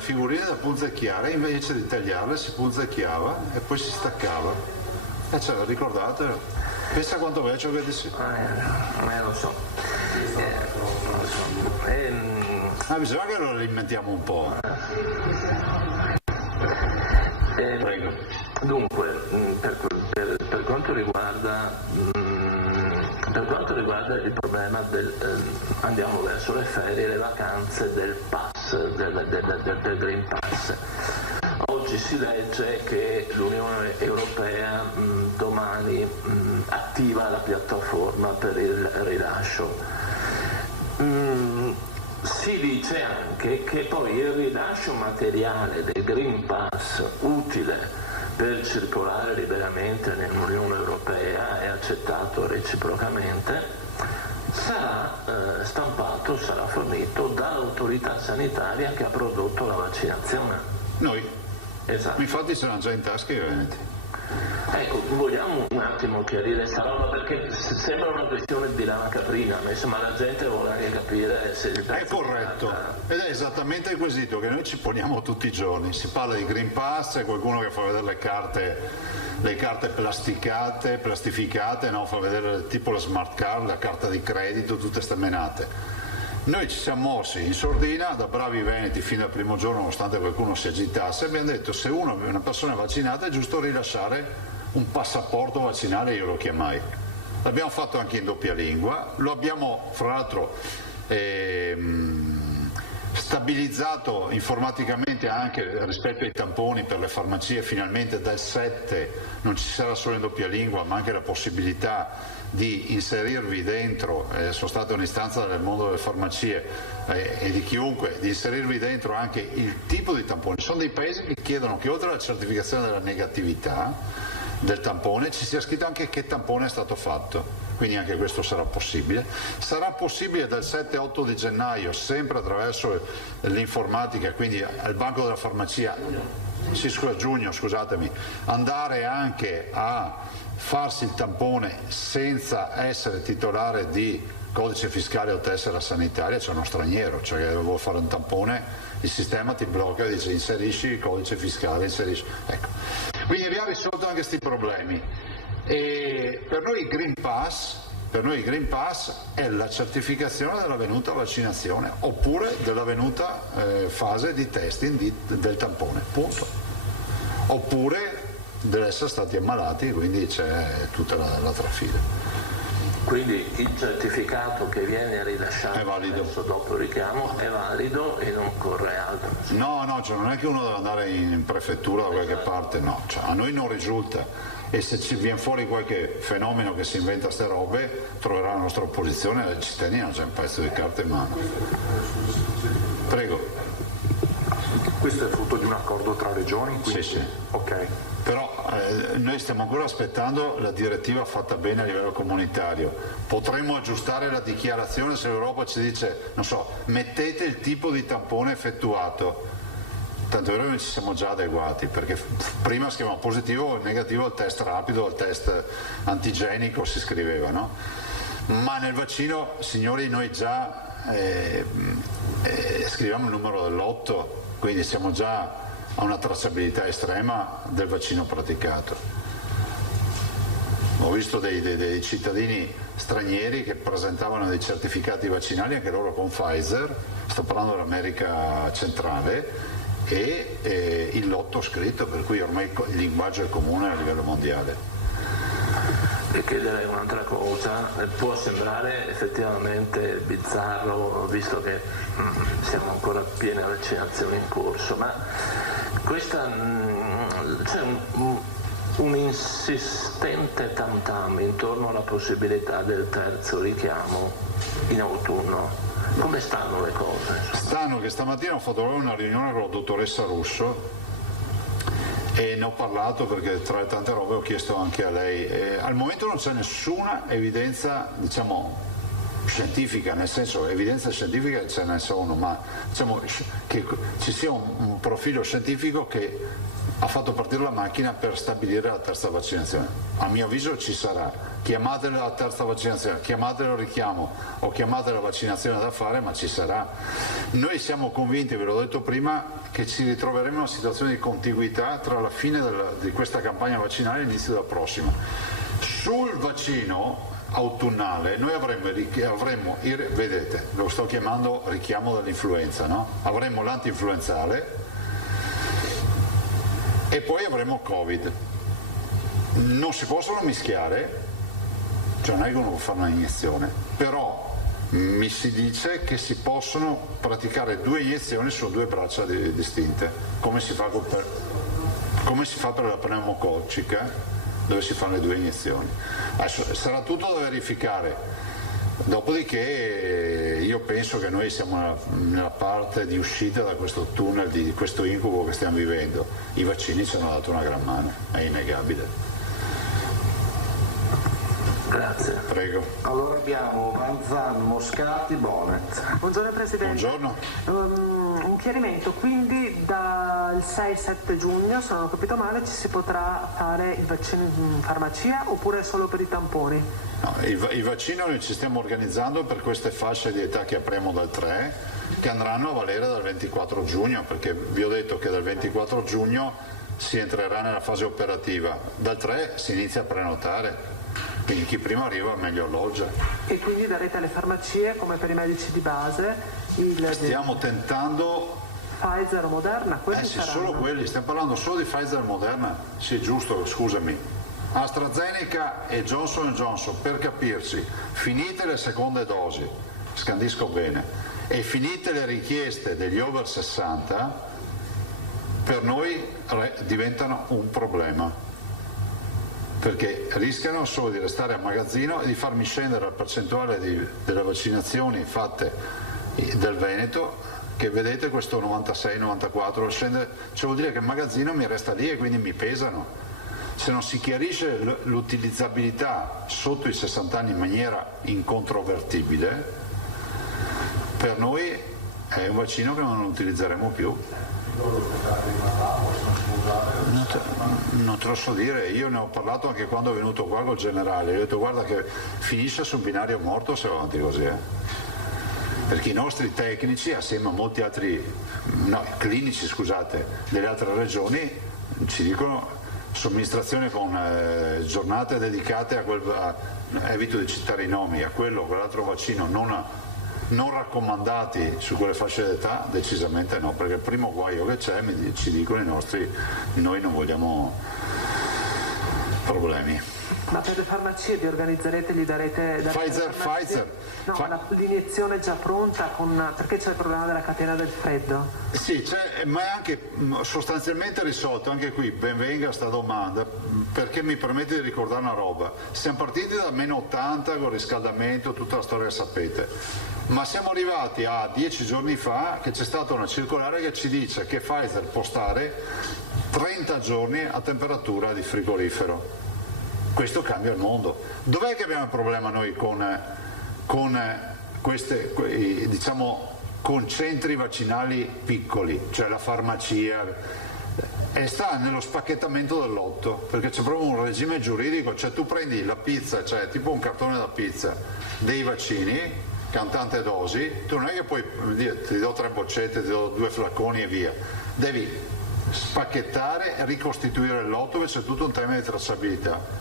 figurine da punzecchiare, invece di tagliarle si punzecchiava e poi si staccava. Ce la ricordate? Pensa quanto vecchio che ti sei. Lo so. Bisogna che lo alimentiamo un po'. Prego. Dunque, per quanto riguarda il problema andiamo verso le ferie, le vacanze del pass, del Green Pass. Oggi si legge che l'Unione Europea domani attiva la piattaforma per il rilascio. Si dice anche che poi il rilascio materiale del Green Pass, utile per circolare liberamente nell'Unione Europea e accettato reciprocamente, sarà stampato, sarà fornito dall'autorità sanitaria che ha prodotto la vaccinazione. Noi? Esatto. Infatti saranno già in tasca i veneti. Ecco, vogliamo un attimo chiarire questa roba, perché sembra una questione di lana caprina, ma insomma la gente vuole anche capire se il È corretto, ed è esattamente il quesito che noi ci poniamo tutti i giorni. Si parla di Green Pass, c'è qualcuno che fa vedere le carte plastificate, no? Fa vedere tipo la smart card, la carta di credito, tutte ste menate. Noi ci siamo mossi in sordina da bravi veneti fin dal primo giorno, nonostante qualcuno si agitasse, abbiamo detto: se una persona è vaccinata è giusto rilasciare un passaporto vaccinale, io lo chiamai. L'abbiamo fatto anche in doppia lingua, lo abbiamo fra l'altro stabilizzato informaticamente anche rispetto ai tamponi per le farmacie. Finalmente dal 7 non ci sarà solo in doppia lingua ma anche la possibilità di inserirvi dentro, sono state un'istanza del mondo delle farmacie e di chiunque, di inserirvi dentro anche il tipo di tampone. Sono dei paesi che chiedono che oltre alla certificazione della negatività del tampone ci sia scritto anche che tampone è stato fatto, quindi anche questo sarà possibile. Sarà possibile dal 7-8 di gennaio, sempre attraverso l'informatica, quindi al banco della farmacia, giugno, scusatemi, andare anche a farsi il tampone senza essere titolare di codice fiscale o tessera sanitaria, c'è uno straniero, cioè che vuole fare un tampone, il sistema ti blocca e dice inserisci il codice fiscale, inserisci. Ecco. Quindi abbiamo risolto anche questi problemi. E per noi il Green Pass è la certificazione dell'avvenuta vaccinazione oppure dell'avvenuta fase di testing del tampone, punto. Oppure dell'essere stati ammalati, quindi c'è tutta l'altra fila. Quindi il certificato che viene rilasciato è valido dopo il richiamo è valido e non corre altro? No, cioè non è che uno deve andare in prefettura da qualche parte, no, cioè, a noi non risulta, e se ci viene fuori qualche fenomeno che si inventa ste robe troverà la nostra opposizione e il cittadino c'è un pezzo di carta in mano. Prego. Questo è frutto di un accordo tra regioni? Quindi... Sì. Ok. Però noi stiamo ancora aspettando la direttiva fatta bene a livello comunitario. Potremmo aggiustare la dichiarazione se l'Europa ci dice, non so, mettete il tipo di tampone effettuato. Tanto è vero che ci siamo già adeguati, perché prima si chiamava positivo o negativo al test rapido, al test antigenico si scriveva, no? Ma nel vaccino, signori, noi già scriviamo il numero del lotto, quindi siamo già a una tracciabilità estrema del vaccino praticato. Ho visto dei cittadini stranieri che presentavano dei certificati vaccinali, anche loro con Pfizer, sto parlando dell'America centrale, e il lotto scritto, per cui ormai il linguaggio è comune a livello mondiale. E chiederei un'altra cosa, può sembrare effettivamente bizzarro visto che siamo ancora pieni di vaccinazioni in corso, ma questa c'è un insistente tam-tam intorno alla possibilità del terzo richiamo in autunno. Come stanno le cose? Stanno che stamattina ho fatto una riunione con la dottoressa Russo e ne ho parlato perché tra le tante robe ho chiesto anche a lei. Al momento non c'è nessuna evidenza, diciamo, scientifica, nel senso evidenza scientifica ce ne sono, ma diciamo che ci sia un profilo scientifico che ha fatto partire la macchina per stabilire la terza vaccinazione. A mio avviso ci sarà. Chiamatela la terza vaccinazione, chiamatela il richiamo o chiamatela la vaccinazione da fare, ma ci sarà. Noi siamo convinti, ve l'ho detto prima, che ci ritroveremo in una situazione di contiguità tra la fine di questa campagna vaccinale e l'inizio della prossima. Sul vaccino autunnale noi avremo vedete, lo sto chiamando richiamo dall'influenza, no? Avremo l'antinfluenzale e poi avremo Covid. Non si possono mischiare, cioè non è che uno può fare una iniezione, però mi si dice che si possono praticare 2 iniezioni su 2 braccia distinte, come si fa per la pneumococcica, dove si fanno le 2 iniezioni. Adesso sarà tutto da verificare, dopodiché io penso che noi siamo nella parte di uscita da questo tunnel, di questo incubo che stiamo vivendo. I vaccini ci hanno dato una gran mano, è innegabile. Grazie. Prego. Allora abbiamo Vanzan, Moscati, Bonet. Buongiorno Presidente. Buongiorno. Un chiarimento, quindi dal 6-7 giugno, se non ho capito male, ci si potrà fare il vaccino in farmacia oppure solo per i tamponi? No, i vaccini noi ci stiamo organizzando per queste fasce di età che apriamo dal 3, che andranno a valere dal 24 giugno, perché vi ho detto che dal 24 giugno si entrerà nella fase operativa, dal 3 si inizia a prenotare. Quindi chi prima arriva meglio alloggia. E quindi darete alle farmacie, come per i medici di base, stiamo tentando Pfizer o Moderna? Sì, solo quelli, stiamo parlando solo di Pfizer e Moderna. Sì, giusto, scusami. AstraZeneca e Johnson & Johnson, per capirci, finite le seconde dosi, scandisco bene, e finite le richieste degli over 60, per noi diventano un problema, perché rischiano solo di restare a magazzino e di farmi scendere la percentuale delle vaccinazioni fatte del Veneto, che vedete questo 96-94 scende, cioè vuol dire che il magazzino mi resta lì e quindi mi pesano. Se non si chiarisce l'utilizzabilità sotto i 60 anni in maniera incontrovertibile, per noi è un vaccino che non utilizzeremo più. Non te lo so dire, io ne ho parlato anche quando è venuto qua col generale, gli ho detto guarda che finisce su un binario morto se va avanti così, perché i nostri tecnici assieme a molti altri clinici delle altre regioni ci dicono somministrazione con giornate dedicate evito di citare i nomi, a quell'altro vaccino non raccomandati su quelle fasce d'età, decisamente no, perché il primo guaio che c'è, ci dicono noi non vogliamo problemi. Ma per le farmacie vi organizzerete, gli darete Pfizer. No, l'iniezione è già pronta perché c'è il problema della catena del freddo? Sì, ma è anche sostanzialmente risolto, anche qui ben venga sta domanda, perché mi permette di ricordare una roba. Siamo partiti da meno 80 con il riscaldamento, tutta la storia che sapete, ma siamo arrivati a 10 giorni fa che c'è stata una circolare che ci dice che Pfizer può stare 30 giorni a temperatura di frigorifero. Questo cambia il mondo. Dov'è che abbiamo il problema noi con centri vaccinali piccoli, cioè la farmacia? E sta nello spacchettamento del lotto, perché c'è proprio un regime giuridico, cioè tu prendi la pizza, cioè tipo un cartone da pizza dei vaccini, che hanno tante dosi, tu non è che puoi dire ti do 3 boccette, ti do 2 flacconi e via, devi spacchettare e ricostituire il lotto, dove c'è tutto un tema di tracciabilità.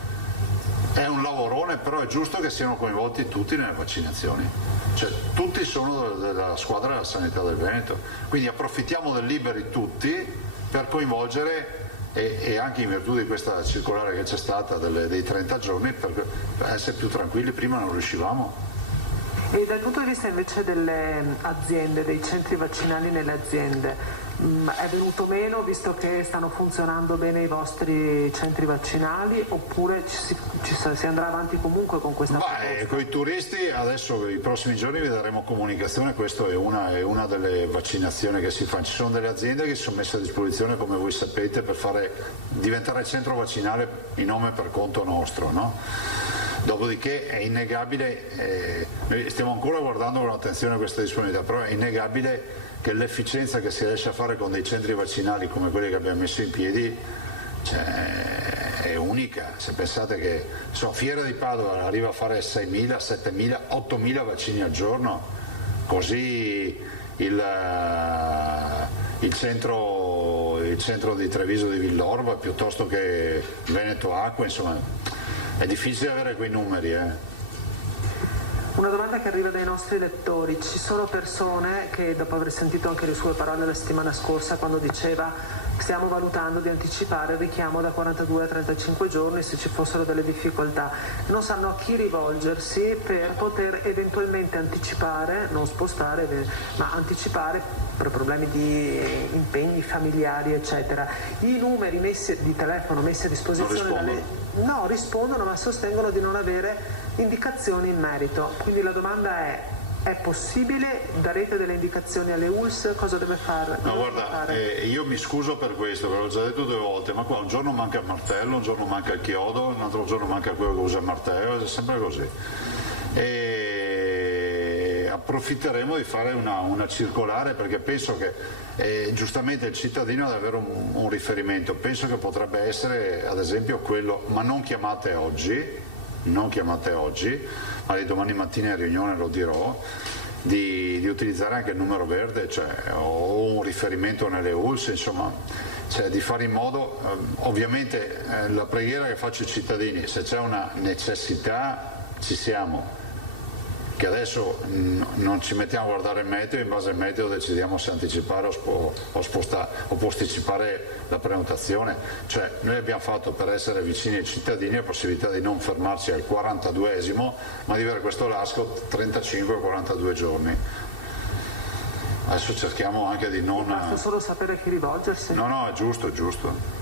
È un lavorone, però è giusto che siano coinvolti tutti nelle vaccinazioni, cioè tutti sono della squadra della sanità del Veneto, quindi approfittiamo del liberi tutti per coinvolgere e anche in virtù di questa circolare che c'è stata dei 30 giorni per essere più tranquilli. Prima non riuscivamo. E dal punto di vista invece delle aziende, dei centri vaccinali nelle aziende, è venuto meno visto che stanno funzionando bene i vostri centri vaccinali, oppure si andrà avanti comunque con questa proposta? Con i turisti adesso i prossimi giorni vi daremo comunicazione, questa è una delle vaccinazioni che si fa. Ci sono delle aziende che si sono messe a disposizione, come voi sapete, per diventare centro vaccinale in nome e per conto nostro, no? Dopodiché è innegabile, noi stiamo ancora guardando con attenzione questa disponibilità, però è innegabile che l'efficienza che si riesce a fare con dei centri vaccinali come quelli che abbiamo messo in piedi è unica. Se pensate che Fiera di Padova arriva a fare 6.000, 7.000, 8.000 vaccini al giorno, così il centro di Treviso di Villorba piuttosto che Veneto Acqua, insomma è difficile avere quei numeri. Una domanda che arriva dai nostri lettori: ci sono persone che, dopo aver sentito anche le sue parole la settimana scorsa quando diceva stiamo valutando di anticipare il richiamo da 42 a 35 giorni se ci fossero delle difficoltà, non sanno a chi rivolgersi per poter eventualmente anticipare, non spostare, ma anticipare per problemi di impegni familiari eccetera. I numeri di telefono messi a disposizione rispondono, ma sostengono di non avere indicazioni in merito. Quindi la domanda è possibile? Darete delle indicazioni alle ULSS? Cosa deve fare? No, guarda, io mi scuso per questo, ve l'ho già detto 2 volte, ma qua un giorno manca il martello, un giorno manca il chiodo, un altro giorno manca quello che usa il martello, è sempre così. E approfitteremo di fare una circolare, perché penso che giustamente il cittadino deve avere un riferimento. Penso che potrebbe essere ad esempio quello, ma non chiamate oggi, ma di domani mattina in riunione lo dirò, di utilizzare anche il numero verde, o un riferimento nelle ULSS, insomma, di fare in modo, ovviamente la preghiera che faccio ai cittadini: se c'è una necessità ci siamo, che adesso non ci mettiamo a guardare il meteo, in base al meteo decidiamo se anticipare o posticipare la prenotazione. Cioè noi abbiamo fatto, per essere vicini ai cittadini, la possibilità di non fermarci al 42esimo, ma di avere questo lasco 35-42 giorni. Adesso cerchiamo anche di non... Basta solo sapere a chi rivolgersi. No, è giusto, è giusto.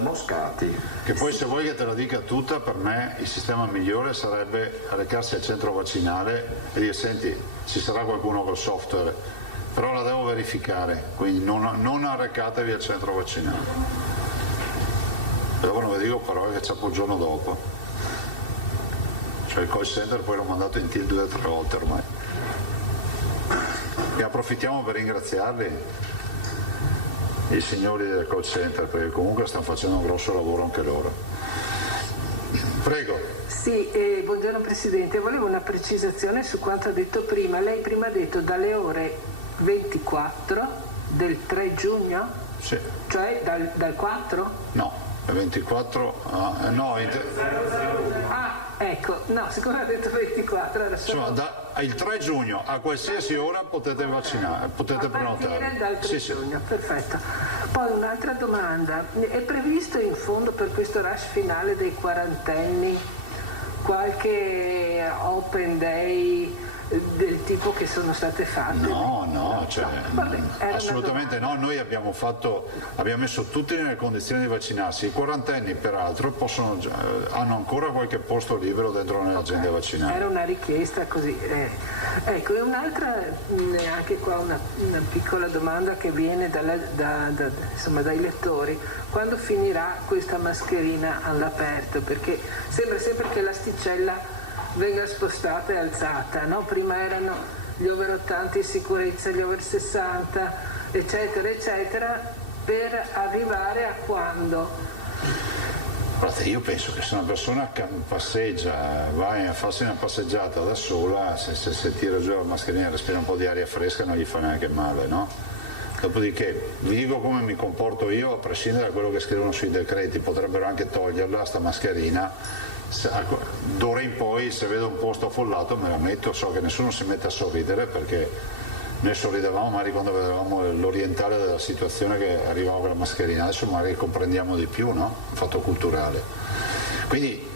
Moscati. Che poi se vuoi che te la dica tutta, per me il sistema migliore sarebbe recarsi al centro vaccinale e dire: senti, ci sarà qualcuno col software, però la devo verificare, quindi non arrecatevi al centro vaccinale. E dopo non vi dico parole che c'è il giorno dopo. Cioè il call center poi l'ho mandato in tilt 2 o 3 volte ormai. E approfittiamo per ringraziarli, i signori del call center, perché comunque stanno facendo un grosso lavoro anche loro. Prego. Sì, buongiorno Presidente, volevo una precisazione su quanto ha detto prima. Lei prima ha detto dalle ore 24 del 3 giugno? Sì. Cioè dal 4? No, 24, no. Ecco, no, siccome ha detto 24 era solo... Insomma, il 3 giugno a qualsiasi ora potete vaccinare, potete prenotare. Dal 3 giugno, perfetto. Poi un'altra domanda, è previsto in fondo per questo rush finale dei quarantenni qualche open day del tipo che sono state fatte? No, cioè, assolutamente no. Noi abbiamo messo tutti nelle condizioni di vaccinarsi. I quarantenni peraltro hanno ancora qualche posto libero dentro nelle aziende vaccinali. Era una richiesta così. Ecco, e un'altra, anche qua una piccola domanda che viene dai lettori: quando finirà questa mascherina all'aperto? Perché sembra sempre che l'asticella venga spostata e alzata, no? Prima erano gli over 80 in sicurezza, gli over 60, eccetera, eccetera, per arrivare a quando? Guarda, io penso che se una persona passeggia, va a farsi una passeggiata da sola, se tira giù la mascherina e respira un po' di aria fresca non gli fa neanche male, no? Dopodiché vi dico come mi comporto io, a prescindere da quello che scrivono sui decreti. Potrebbero anche toglierla sta mascherina. D'ora in poi, se vedo un posto affollato me la metto. So che nessuno si mette a sorridere, perché noi sorridevamo magari quando vedevamo l'orientale della situazione che arrivava con la mascherina, adesso magari comprendiamo di più, no? Un fatto culturale. Quindi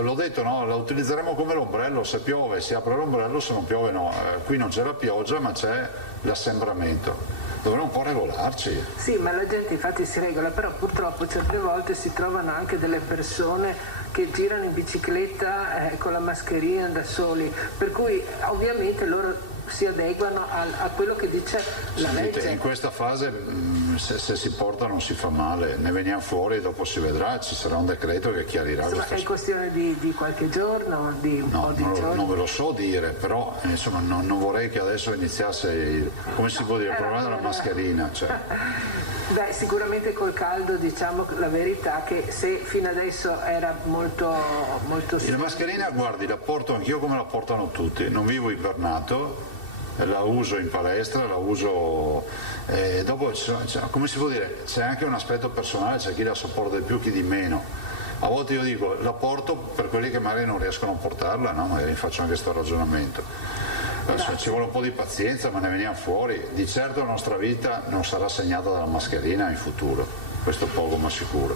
l'ho detto, no? La utilizzeremo come l'ombrello: se piove si apre l'ombrello, se non piove no. Qui non c'è la pioggia ma c'è l'assembramento. Dovremmo un po' regolarci. Sì, ma la gente infatti si regola, però purtroppo certe volte si trovano anche delle persone che girano in bicicletta con la mascherina da soli, per cui ovviamente loro si adeguano a quello che dice la legge. In questa fase se si porta non si fa male, ne veniamo fuori e dopo si vedrà, ci sarà un decreto che chiarirà. Insomma, è questione di qualche giorno, di un po' di giorni? Non ve lo so dire, però insomma non vorrei che adesso iniziasse il problema della mascherina. Cioè. Beh, sicuramente col caldo diciamo la verità che se fino adesso era molto la mascherina, guardi, la porto anch'io come la portano tutti, non vivo ibernato, la uso in palestra, la uso dopo come si può dire, c'è anche un aspetto personale, c'è chi la sopporta di più, chi di meno. A volte io dico la porto per quelli che magari non riescono a portarla, no? Magari faccio anche questo ragionamento. Adesso ci vuole un po' di pazienza, ma ne veniamo fuori. Di certo la nostra vita non sarà segnata dalla mascherina in futuro, questo poco ma sicuro.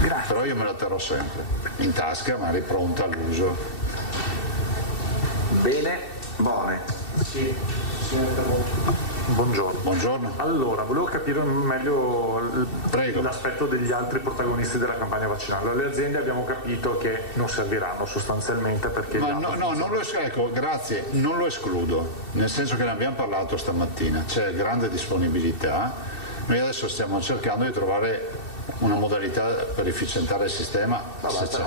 Grazie. Però io me la terrò sempre in tasca, magari pronta all'uso. Bene, Bone. Sì, Buongiorno. Allora, volevo capire meglio l'aspetto degli altri protagonisti della campagna vaccinale. Le aziende abbiamo capito che non serviranno sostanzialmente perché... Grazie, non lo escludo, nel senso che ne abbiamo parlato stamattina, c'è grande disponibilità, noi adesso stiamo cercando di trovare una modalità per efficientare il sistema, se c'è.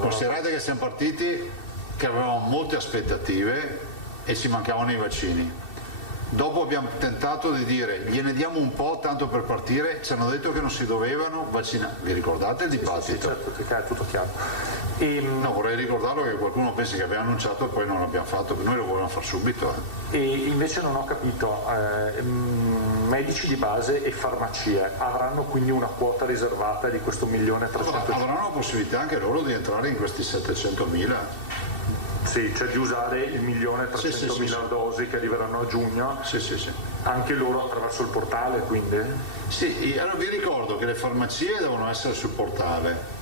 Considerate che siamo partiti che avevamo molte aspettative e ci mancavano i vaccini. Dopo abbiamo tentato di dire gliene diamo un po' tanto per partire, ci hanno detto che non si dovevano vaccinare. Vi ricordate il dibattito? Sì, certo, che è tutto chiaro. No, vorrei ricordarlo che qualcuno pensi che abbiamo annunciato e poi non l'abbiamo fatto, che noi lo volevamo fare subito. E invece non ho capito, medici di base e farmacie avranno quindi una quota riservata di questo 1.300.000? Avranno la possibilità anche loro di entrare in questi 700.000. Sì, cioè di usare il 1.300.000 dosi che arriveranno a giugno, anche loro attraverso il portale, quindi? Sì, allora vi ricordo che le farmacie devono essere sul portale,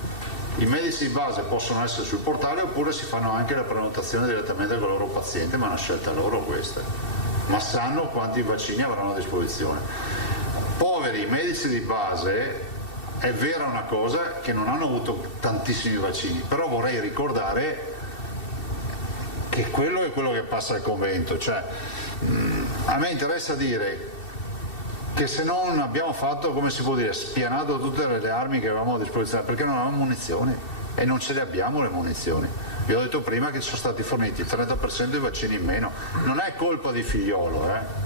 i medici di base possono essere sul portale oppure si fanno anche la prenotazione direttamente con il loro paziente, ma è una scelta loro questa, ma sanno quanti vaccini avranno a disposizione. Poveri medici di base, è vera una cosa che non hanno avuto tantissimi vaccini, però vorrei ricordare che quello è quello che passa al convento, cioè a me interessa dire che se non abbiamo fatto, come si può dire, spianato tutte le armi che avevamo a disposizione, perché non avevamo munizioni e non ce le abbiamo le munizioni. Vi ho detto prima che ci sono stati forniti il 30% di vaccini in meno, non è colpa di Figliolo,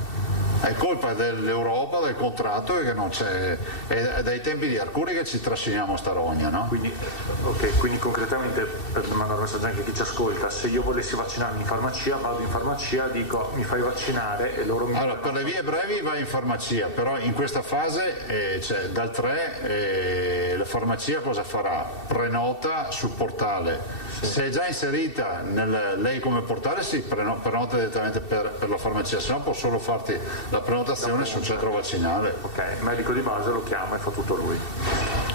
è colpa dell'Europa, del contratto, che non c'è, è dai tempi di Arcuri che ci trasciniamo sta rogna, no? Quindi concretamente, per mandare un messaggio anche a chi ci ascolta, se io volessi vaccinarmi in farmacia, vado in farmacia, dico mi fai vaccinare e loro mi... Allora, per le vie brevi vai in farmacia, però in questa fase cioè, dal 3 la farmacia cosa farà? Prenota sul portale. Se è già inserita lei come portale si prenota direttamente per la farmacia, se no può solo farti la prenotazione sul centro vaccinale. Ok, il medico di base lo chiama e fa tutto lui.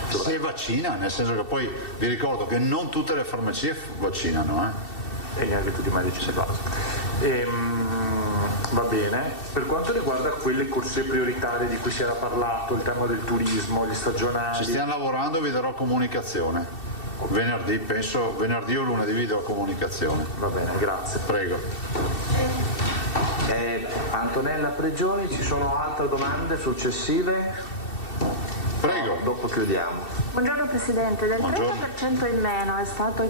Se vaccina, nel senso che poi vi ricordo che non tutte le farmacie vaccinano. E neanche tutti i medici di base. Va bene, per quanto riguarda quelle corsie prioritarie di cui si era parlato, il tema del turismo, gli stagionali... Ci stiamo lavorando, vi darò comunicazione. Venerdì, penso, venerdì o lunedì vi do comunicazione. Va bene, grazie. Prego. Antonella Pregioni, ci sono altre domande successive? Prego. No, dopo chiudiamo. Buongiorno Presidente, del 30% in meno è stato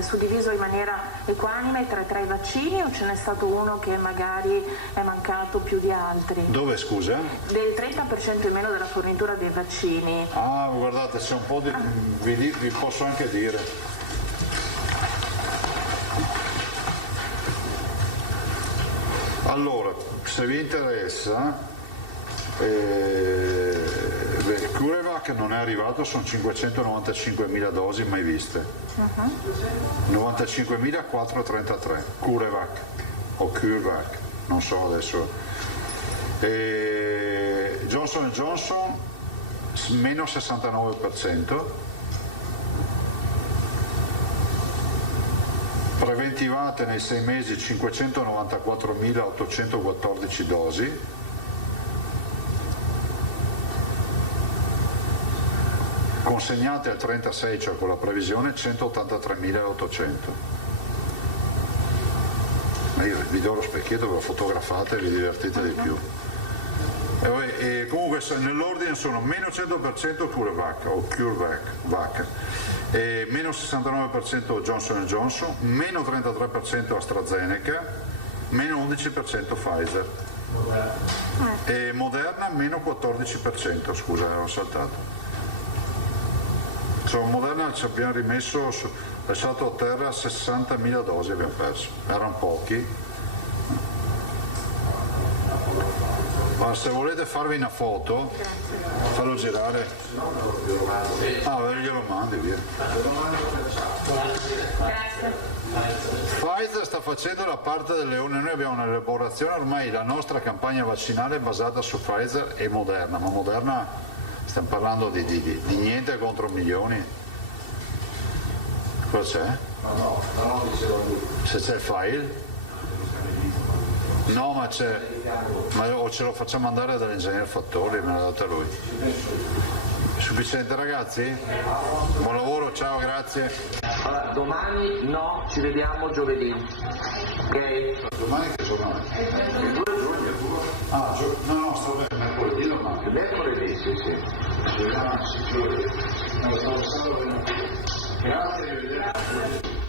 suddiviso in maniera equanime tra i vaccini o ce n'è stato uno che magari è mancato più di altri? Dove, scusa? Del 30% in meno della fornitura dei vaccini. Ah, guardate, c'è un po' di... vi posso anche dire. Allora, se vi interessa... CureVac non è arrivato, sono 595.000 dosi mai viste, 95.433 CureVac o CureVac, non so adesso. Johnson & Johnson meno 69%, preventivate nei 6 mesi 594.814 dosi, consegnate al 36, cioè con la previsione 183.800. Ma io vi do lo specchietto, ve lo fotografate e vi divertite di più. E comunque nell'ordine sono meno 100% CureVac o CureVac, meno 69% Johnson & Johnson, meno 33% AstraZeneca, meno 11% Pfizer. E Moderna meno 14%, scusa, avevo saltato. Moderna ci abbiamo rimesso, lasciato a terra 60.000 dosi, abbiamo perso, erano pochi. Ma se volete farvi una foto, fallo girare. Glielo mandi via. Pfizer sta facendo la parte del leone, noi abbiamo un'elaborazione, ormai la nostra campagna vaccinale è basata su Pfizer e Moderna, ma Moderna... Stiamo parlando di niente contro milioni. Cosa c'è? No, dicevo lui. Se c'è il file? No, ma c'è. O ce lo facciamo andare dall'ingegnere Fattori, me l'ha data lui. Sufficiente ragazzi? Buon lavoro, ciao, grazie. Allora, domani no, ci vediamo giovedì. Ok? Domani che giorno è? Il 2 giugno. Ah, no, sto bene, mercoledì domani. Mercoledì, sì.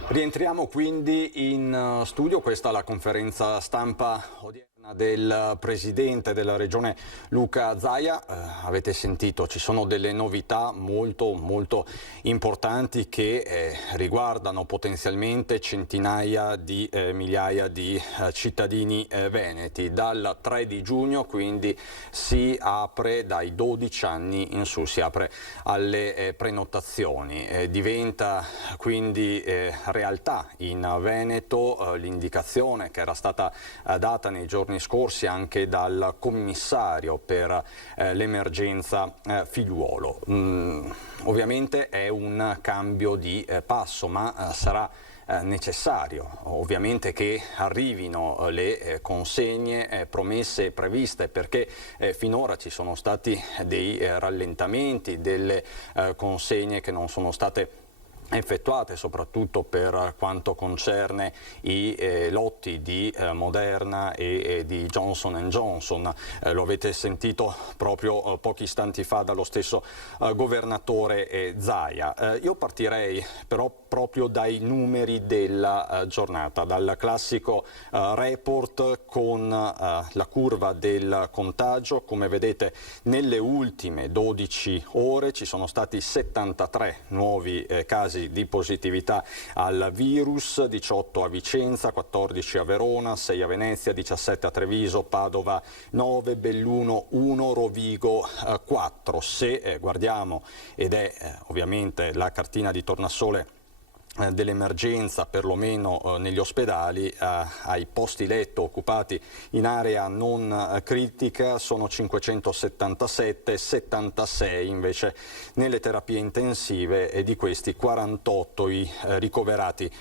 Rientriamo quindi in studio, questa è la conferenza stampa odierna. Del presidente della regione Luca Zaia, avete sentito, ci sono delle novità molto importanti che riguardano potenzialmente centinaia di migliaia di cittadini veneti. Dal 3 di giugno quindi si apre, dai 12 anni in su, si apre alle prenotazioni. Diventa quindi realtà in Veneto l'indicazione che era stata data nei giorni scorsi anche dal commissario per l'emergenza figliuolo. Ovviamente è un cambio di passo, ma sarà necessario ovviamente che arrivino le consegne promesse e previste, perché finora ci sono stati dei rallentamenti, delle consegne che non sono state effettuate, soprattutto per quanto concerne i lotti di Moderna e di Johnson & Johnson. Lo avete sentito proprio pochi istanti fa dallo stesso governatore Zaia. Io partirei però proprio dai numeri della giornata, dal classico report con la curva del contagio. Come vedete, nelle ultime 12 ore ci sono stati 73 nuovi casi di positività al virus, 18 a Vicenza, 14 a Verona, 6 a Venezia, 17 a Treviso, Padova 9, Belluno 1, Rovigo 4. Se guardiamo, ed è ovviamente la cartina di tornasole dell'emergenza, perlomeno negli ospedali, ai posti letto occupati in area non critica sono 577, 76 invece nelle terapie intensive, e di questi 48 i ricoverati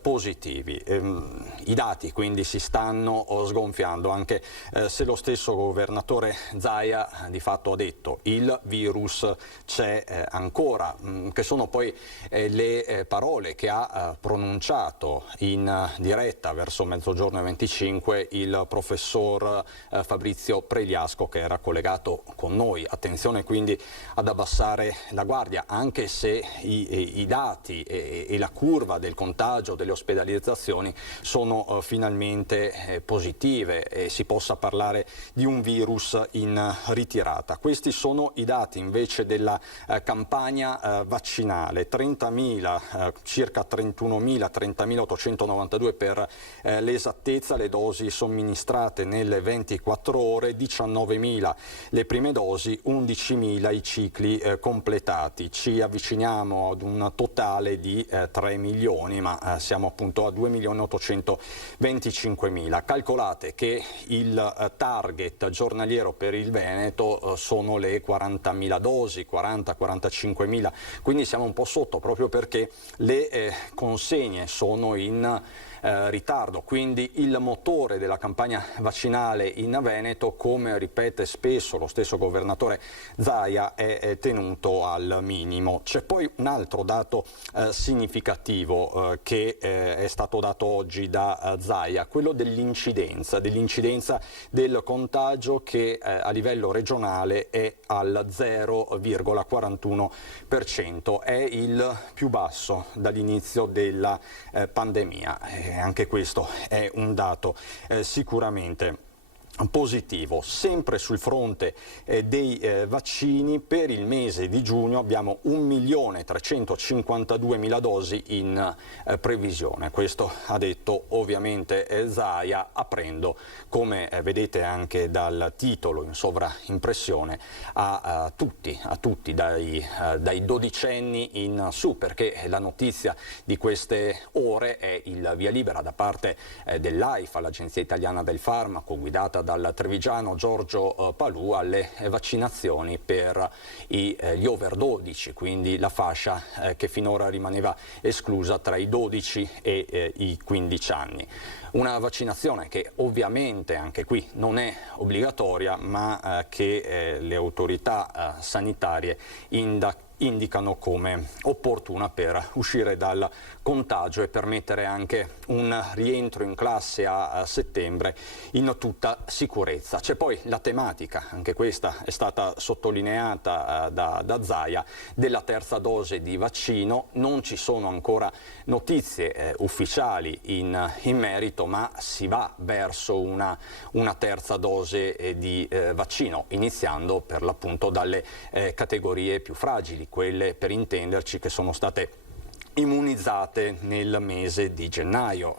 positivi. I dati quindi si stanno sgonfiando, anche se lo stesso governatore Zaia di fatto ha detto il virus c'è ancora, che sono poi le parole che ha pronunciato in diretta verso mezzogiorno e 25 il professor Fabrizio Pregliasco, che era collegato con noi. Attenzione quindi ad abbassare la guardia, anche se i dati e la curva del contagio, delle ospedalizzazioni sono finalmente positive e si possa parlare di un virus in ritirata. Questi sono i dati invece della campagna vaccinale: 30.000, circa 31.000, 30.892 per l'esattezza le dosi somministrate nelle 24 ore, 19.000 le prime dosi, 11.000 i cicli completati. Ci avviciniamo ad un totale di 3 milioni, ma siamo appunto a 2.825.000. Calcolate che il target giornaliero per il Veneto sono le 40.000 dosi, 40-45.000, quindi siamo un po' sotto, proprio perché le consegne sono in ritardo. Quindi il motore della campagna vaccinale in Veneto, come ripete spesso lo stesso governatore Zaia, è tenuto al minimo. C'è poi un altro dato significativo che è stato dato oggi da Zaia, quello dell'incidenza del contagio, che a livello regionale è al 0,41%, è il più basso dall'inizio della pandemia. Anche questo è un dato sicuramente positivo. Sempre sul fronte dei vaccini, per il mese di giugno abbiamo 1.352.000 dosi in previsione. Questo ha detto ovviamente Zaia, aprendo, come vedete anche dal titolo in sovraimpressione, a tutti dai dodicenni in su, perché la notizia di queste ore è il via libera da parte dell'AIFA, l'Agenzia Italiana del Farmaco, guidata dal trevigiano Giorgio Palù, alle vaccinazioni per gli over 12, quindi la fascia che finora rimaneva esclusa tra i 12 e i 15 anni. Una vaccinazione che ovviamente anche qui non è obbligatoria, ma che le autorità sanitarie indicano come opportuna per uscire dal contagio e permettere anche un rientro in classe a settembre in tutta sicurezza. C'è poi la tematica, anche questa è stata sottolineata da Zaia, della terza dose di vaccino. Non ci sono ancora notizie ufficiali in merito, ma si va verso una terza dose di vaccino, iniziando per l'appunto dalle categorie più fragili, quelle, per intenderci, che sono state immunizzate nel mese di gennaio,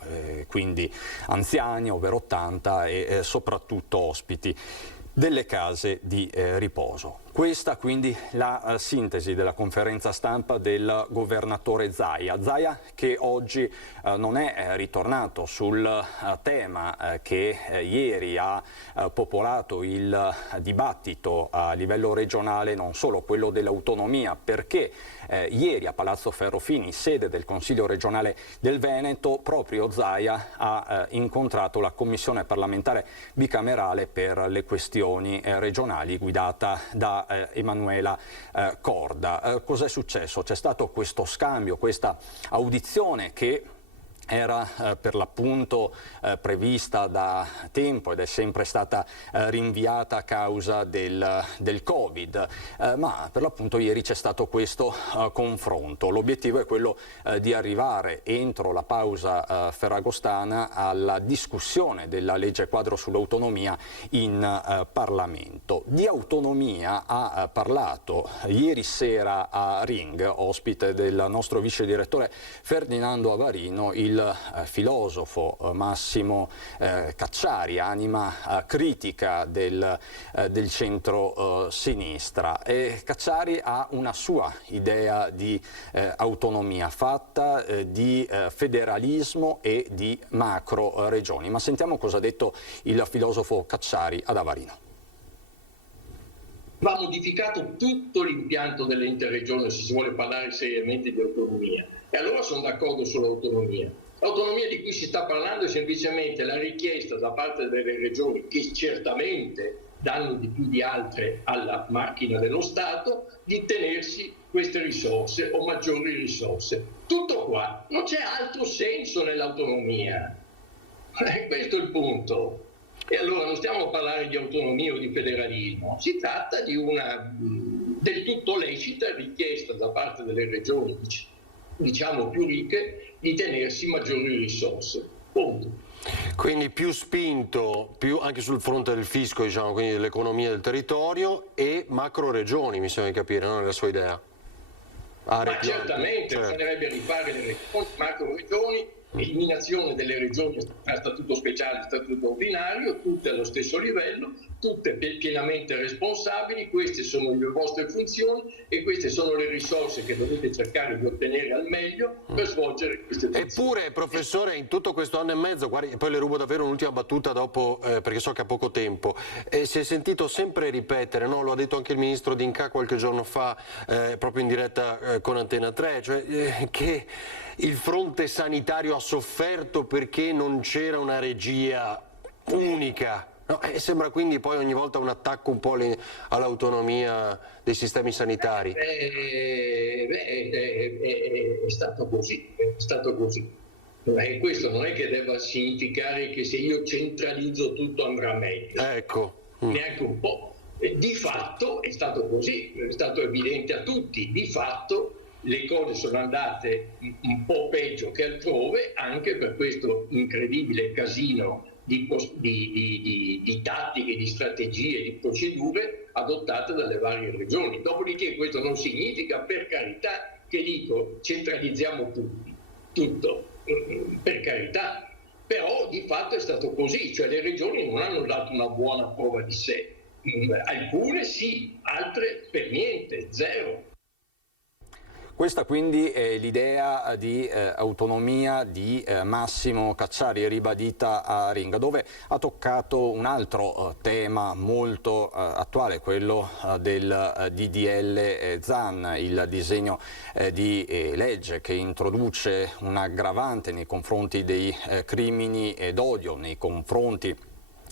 quindi anziani, over 80 e soprattutto ospiti delle case di riposo. Questa quindi la sintesi della conferenza stampa del governatore Zaia. Zaia che oggi non è ritornato sul tema che ieri ha popolato il dibattito a livello regionale, non solo quello dell'autonomia, perché ieri a Palazzo Ferrofini, sede del Consiglio regionale del Veneto, proprio Zaia ha incontrato la commissione parlamentare bicamerale per le questioni regionali guidata da Emanuela Corda. Cos'è successo? C'è stato questo scambio, questa audizione che era per l'appunto prevista da tempo ed è sempre stata rinviata a causa del Covid, ma per l'appunto ieri c'è stato questo confronto. L'obiettivo è quello di arrivare entro la pausa ferragostana alla discussione della legge quadro sull'autonomia in Parlamento. Di autonomia ha parlato ieri sera a Ring, ospite del nostro vice direttore Ferdinando Avarino, il filosofo Massimo Cacciari, anima critica del centro-sinistra. Cacciari ha una sua idea di autonomia fatta di federalismo e di macro regioni. Ma sentiamo cosa ha detto il filosofo Cacciari ad Avarino. Va modificato tutto l'impianto delle interregioni se si vuole parlare seriamente di autonomia. E allora sono d'accordo sull'autonomia. L'autonomia di cui si sta parlando è semplicemente la richiesta da parte delle regioni, che certamente danno di più di altre alla macchina dello Stato, di tenersi queste risorse o maggiori risorse. Tutto qua, non c'è altro senso nell'autonomia. Questo è il punto. E allora non stiamo a parlare di autonomia o di federalismo, si tratta di una del tutto lecita richiesta da parte delle regioni, diciamo più ricche, di tenersi maggiori risorse. Punto. Quindi più spinto, più anche sul fronte del fisco, diciamo, quindi dell'economia del territorio, e macro regioni, mi sembra di capire, no? Nella sua idea. Ma certamente, bisognerebbe rifare le macro regioni, eliminazione delle regioni a statuto speciale e statuto ordinario, tutte allo stesso livello, tutte pienamente responsabili. Queste sono le vostre funzioni e queste sono le risorse che dovete cercare di ottenere al meglio per svolgere queste funzioni. Eppure, professore, in tutto questo anno e mezzo, guardi, poi le rubo davvero un'ultima battuta dopo, perché so che ha poco tempo, si è sentito sempre ripetere, no? Lo ha detto anche il ministro D'Incà qualche giorno fa, proprio in diretta con Antena 3, cioè che il fronte sanitario ha sofferto perché non c'era una regia unica. No, sembra quindi poi ogni volta un attacco un po' all'autonomia dei sistemi sanitari. È stato così, è stato così. Questo non è che debba significare che se io centralizzo tutto andrà meglio. Ecco. Neanche un po'. Di fatto è stato così, è stato evidente a tutti. Di fatto le cose sono andate un po' peggio che altrove, anche per questo incredibile casino di tattiche, di strategie, di procedure adottate dalle varie regioni. Dopodiché questo non significa, per carità, che dico centralizziamo tutto, per carità, però di fatto è stato così, cioè le regioni non hanno dato una buona prova di sé, alcune sì, altre per niente, zero. Questa quindi è l'idea di autonomia di Massimo Cacciari, ribadita a Ring, dove ha toccato un altro tema molto attuale, quello del DDL Zan, il disegno di legge che introduce un aggravante nei confronti dei crimini d'odio, nei confronti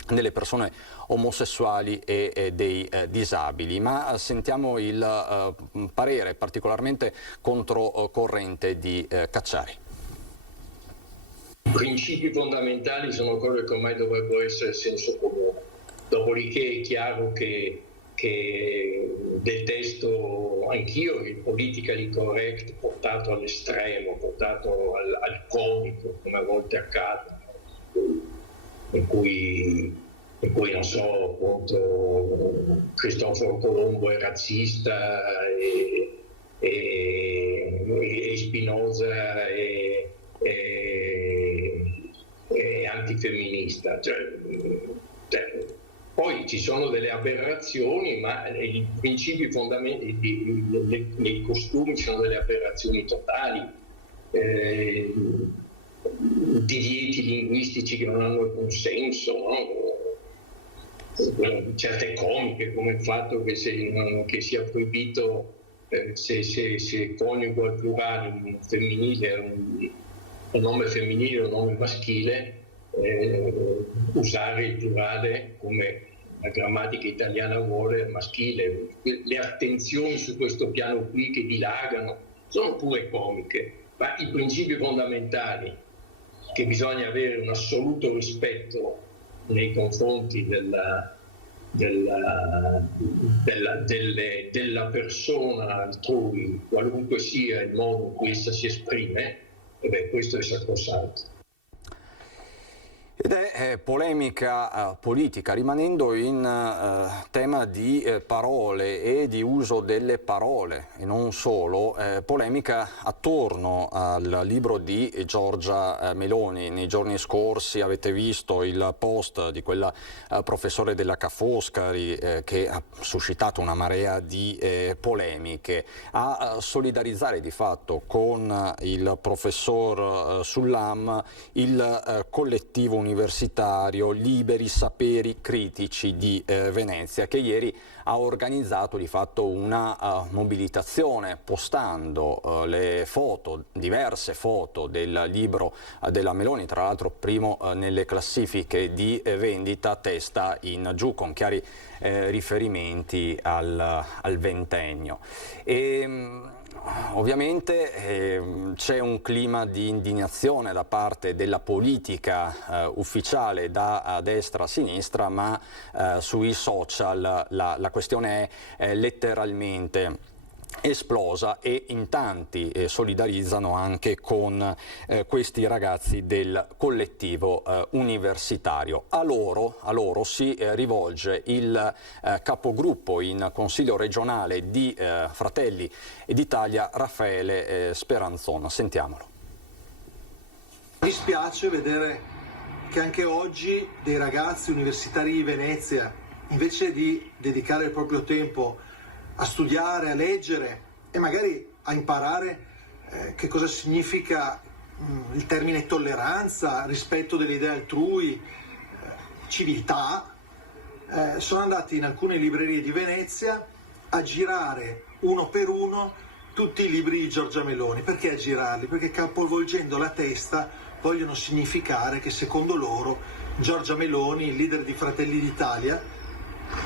delle persone omosessuali e dei disabili. Ma sentiamo il parere particolarmente controcorrente di Cacciari. I principi fondamentali sono cose che ormai dovrebbero essere senso comune. Dopodiché è chiaro che del testo anch'io il politically correct portato all'estremo, portato al comico, come a volte accade, in cui non so, appunto, Cristoforo Colombo è razzista e Spinoza è antifemminista. Poi ci sono delle aberrazioni, ma i principi fondamentali, nei costumi ci sono delle aberrazioni totali, divieti linguistici che non hanno alcun senso, no? Certe comiche, come il fatto che sia proibito, se coniugo al plurale un femminile, un nome femminile o un nome maschile, usare il plurale come la grammatica italiana vuole maschile. Le attenzioni su questo piano qui che dilagano sono pure comiche, ma i principi fondamentali che bisogna avere un assoluto rispetto nei confronti della persona altrui, qualunque sia il modo in cui essa si esprime, questo è sacrosanto. Ed è polemica politica, rimanendo in tema di parole e di uso delle parole, e non solo, polemica attorno al libro di Giorgia Meloni. Nei giorni scorsi avete visto il post di quella professore della Ca' Foscari che ha suscitato una marea di polemiche, a solidarizzare di fatto con il professor Sullam il collettivo universitario Liberi Saperi Critici di Venezia, che ieri ha organizzato di fatto una mobilitazione postando le foto, diverse foto del libro della Meloni, tra l'altro primo nelle classifiche di vendita, testa in giù, con chiari riferimenti al ventennio. Ovviamente c'è un clima di indignazione da parte della politica ufficiale da destra a sinistra, ma sui social la questione è letteralmente esplosa e in tanti solidarizzano anche con questi ragazzi del collettivo universitario. A loro si rivolge il capogruppo in Consiglio regionale di Fratelli d'Italia, Raffaele Speranzon. Sentiamolo. Mi dispiace vedere che anche oggi dei ragazzi universitari di Venezia, invece di dedicare il proprio tempo a studiare, a leggere e magari a imparare che cosa significa il termine tolleranza, rispetto delle idee altrui, civiltà, sono andati in alcune librerie di Venezia a girare uno per uno tutti i libri di Giorgia Meloni. Perché a girarli? Perché capovolgendo la testa vogliono significare che secondo loro Giorgia Meloni, il leader di Fratelli d'Italia,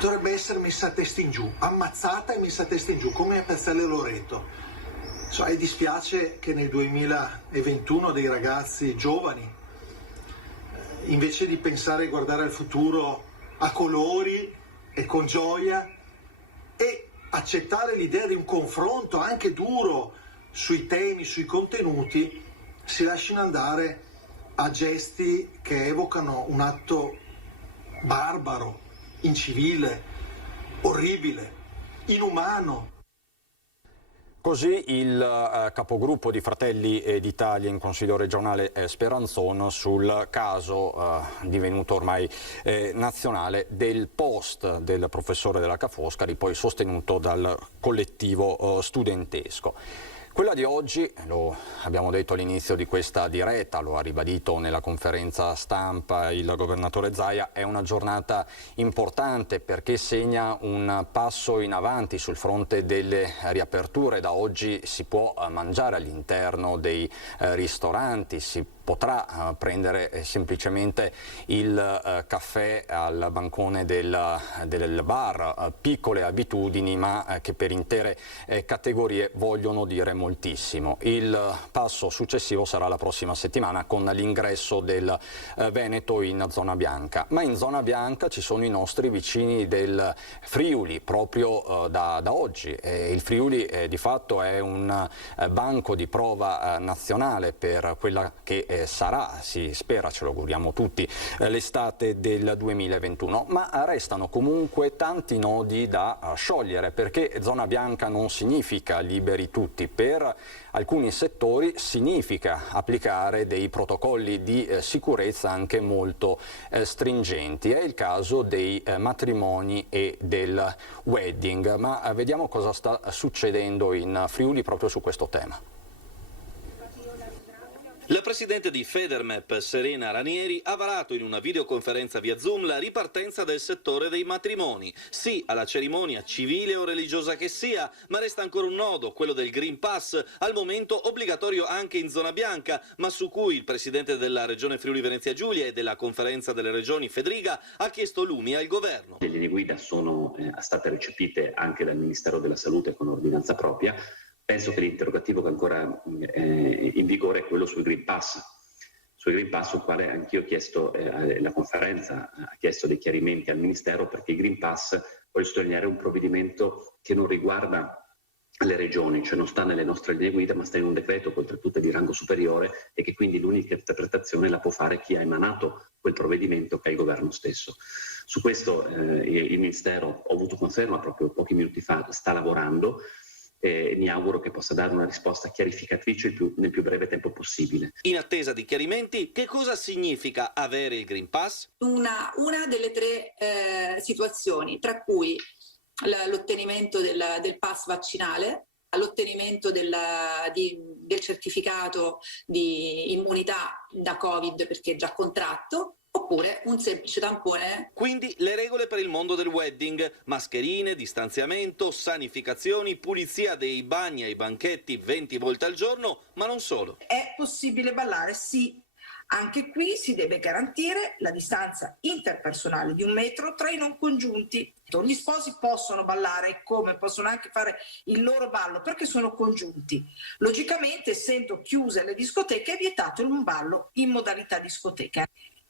dovrebbe essere messa a testa in giù, ammazzata e messa a testa in giù, come a Piazzale Loreto. E dispiace che nel 2021 dei ragazzi giovani, invece di pensare e guardare al futuro a colori e con gioia e accettare l'idea di un confronto anche duro sui temi, sui contenuti, si lasciano andare a gesti che evocano un atto barbaro, incivile, orribile, inumano. Così il capogruppo di Fratelli d'Italia in Consiglio regionale Speranzon sul caso divenuto ormai nazionale del post del professore della Ca' Foscari, poi sostenuto dal collettivo studentesco. Quella di oggi, lo abbiamo detto all'inizio di questa diretta, lo ha ribadito nella conferenza stampa il governatore Zaia, è una giornata importante perché segna un passo in avanti sul fronte delle riaperture. Da oggi si può mangiare all'interno dei ristoranti, si potrà prendere semplicemente il caffè al bancone del bar, piccole abitudini ma che per intere categorie vogliono dire moltissimo. Il passo successivo sarà la prossima settimana con l'ingresso del Veneto in zona bianca, ma in zona bianca ci sono i nostri vicini del Friuli proprio da oggi. Il Friuli di fatto è un banco di prova nazionale per quella che sarà, si spera, ce lo auguriamo tutti, l'estate del 2021, ma restano comunque tanti nodi da sciogliere, perché zona bianca non significa liberi tutti. Per alcuni settori significa applicare dei protocolli di sicurezza anche molto stringenti. È il caso dei matrimoni e del wedding, ma vediamo cosa sta succedendo in Friuli proprio su questo tema. La presidente di Federmap, Serena Ranieri, ha varato in una videoconferenza via Zoom la ripartenza del settore dei matrimoni. Sì alla cerimonia civile o religiosa che sia, ma resta ancora un nodo, quello del Green Pass, al momento obbligatorio anche in zona bianca, ma su cui il presidente della regione Friuli Venezia Giulia e della conferenza delle regioni Fedriga ha chiesto lumi al governo. Le linee guida sono state recepite anche dal Ministero della Salute con ordinanza propria. Penso che l'interrogativo che è ancora in vigore è quello sul Green Pass. Sul Green Pass, sul quale anch'io ho chiesto, la conferenza ha chiesto dei chiarimenti al Ministero, perché il Green Pass, voglio sottolineare, è un provvedimento che non riguarda le regioni, cioè non sta nelle nostre linee guida, ma sta in un decreto che oltretutto è di rango superiore e che quindi l'unica interpretazione la può fare chi ha emanato quel provvedimento, che è il governo stesso. Su questo il Ministero, ho avuto conferma proprio pochi minuti fa, sta lavorando. Mi auguro che possa dare una risposta chiarificatrice nel più breve tempo possibile. In attesa di chiarimenti, che cosa significa avere il Green Pass? Una delle tre situazioni, tra cui l'ottenimento del pass vaccinale, l'ottenimento del certificato di immunità da Covid perché è già contratto, oppure un semplice tampone. Quindi le regole per il mondo del wedding: mascherine, distanziamento, sanificazioni, pulizia dei bagni e i banchetti 20 volte al giorno, ma non solo. È possibile ballare? Sì. Anche qui si deve garantire la distanza interpersonale di 1 metro tra i non congiunti. Gli sposi possono ballare, come possono anche fare il loro ballo, perché sono congiunti. Logicamente, essendo chiuse le discoteche, è vietato un ballo in modalità discoteca.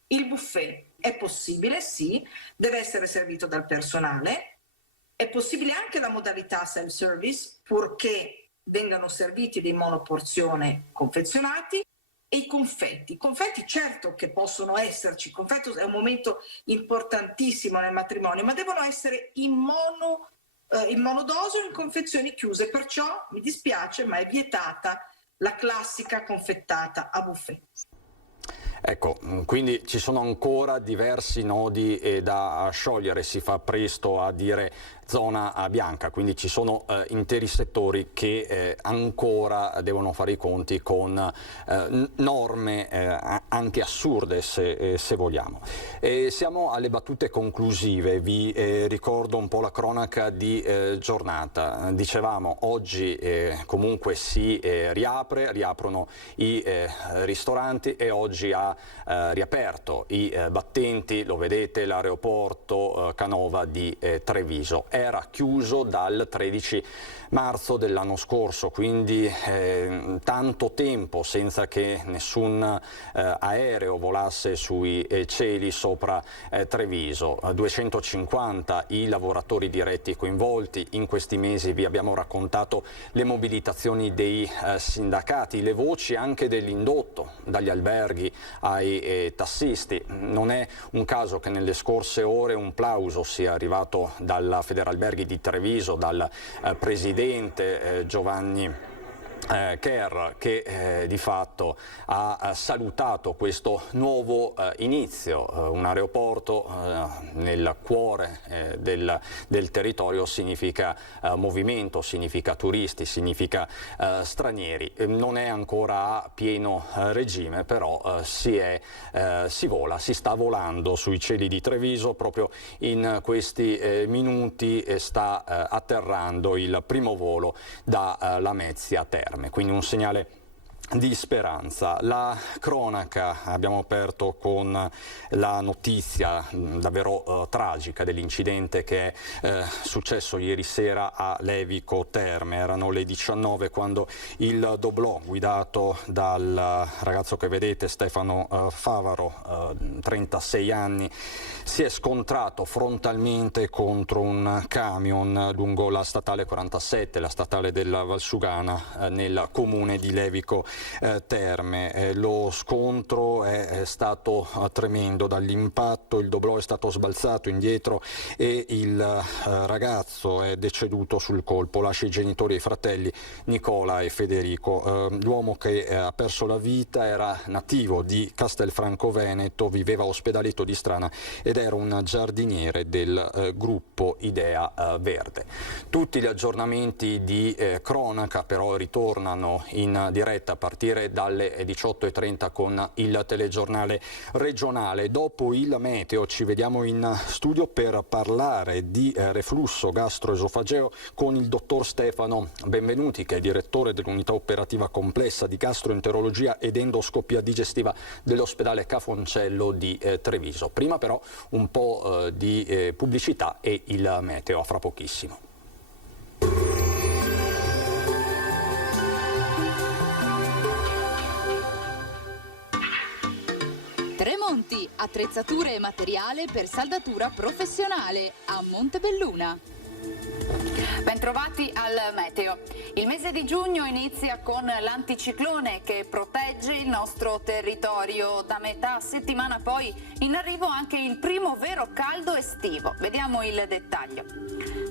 Il buffet è possibile, sì, deve essere servito dal personale, è possibile anche la modalità self-service, purché vengano serviti dei monoporzione confezionati, e i confetti. I confetti certo che possono esserci, il confetto è un momento importantissimo nel matrimonio, ma devono essere in monodose o in confezioni chiuse, perciò mi dispiace, ma è vietata la classica confettata a buffet. Ecco, quindi ci sono ancora diversi nodi da sciogliere, si fa presto a dire zona bianca, quindi ci sono interi settori che ancora devono fare i conti con norme anche assurde, se vogliamo. Siamo alle battute conclusive, vi ricordo un po' la cronaca di giornata. Dicevamo, oggi comunque si riaprono i ristoranti e oggi ha riaperto i battenti, lo vedete, l'aeroporto Canova di Treviso. Era chiuso dal 13 marzo dell'anno scorso, quindi tanto tempo senza che nessun aereo volasse sui cieli sopra Treviso. 250 i lavoratori diretti coinvolti. In questi mesi vi abbiamo raccontato le mobilitazioni dei sindacati, le voci anche dell'indotto, dagli alberghi ai tassisti. Non è un caso che nelle scorse ore un plauso sia arrivato dalla Federalberghi di Treviso, dal presidente Giovanni Kerr, che di fatto ha salutato questo nuovo inizio. Un aeroporto nel cuore del territorio significa movimento, significa turisti, significa stranieri. Non è ancora a pieno regime, però si vola, si sta volando sui cieli di Treviso. Proprio in questi minuti sta atterrando il primo volo da Lamezia Terme. Quindi un segnale di speranza. La cronaca abbiamo aperto con la notizia davvero tragica dell'incidente che è successo ieri sera a Levico Terme. Erano le 19 quando il doblò guidato dal ragazzo che vedete, Stefano Favaro, 36 anni, si è scontrato frontalmente contro un camion lungo la statale 47, la statale della Valsugana, nel comune di Levico Terme. Lo scontro è stato tremendo. Dall'impatto il doblò è stato sbalzato indietro e il ragazzo è deceduto sul colpo. Lascia i genitori e i fratelli Nicola e Federico. L'uomo che ha perso la vita era nativo di Castelfranco Veneto, viveva a Ospedaletto di Strana ed era un giardiniere del gruppo Idea Verde. Tutti gli aggiornamenti di cronaca però ritornano in diretta a partire dalle 18:30 con il telegiornale regionale. Dopo il meteo ci vediamo in studio per parlare di reflusso gastroesofageo con il dottor Stefano Benvenuti, che è direttore dell'unità operativa complessa di gastroenterologia ed endoscopia digestiva dell'ospedale Cafoncello di Treviso. Prima però un po' di pubblicità e il meteo, a fra pochissimo. Tremonti, attrezzature e materiale per saldatura professionale a Montebelluna. Bentrovati al meteo. Il mese di giugno inizia con l'anticiclone che protegge il nostro territorio. Da metà settimana poi in arrivo anche il primo vero caldo estivo. Vediamo il dettaglio.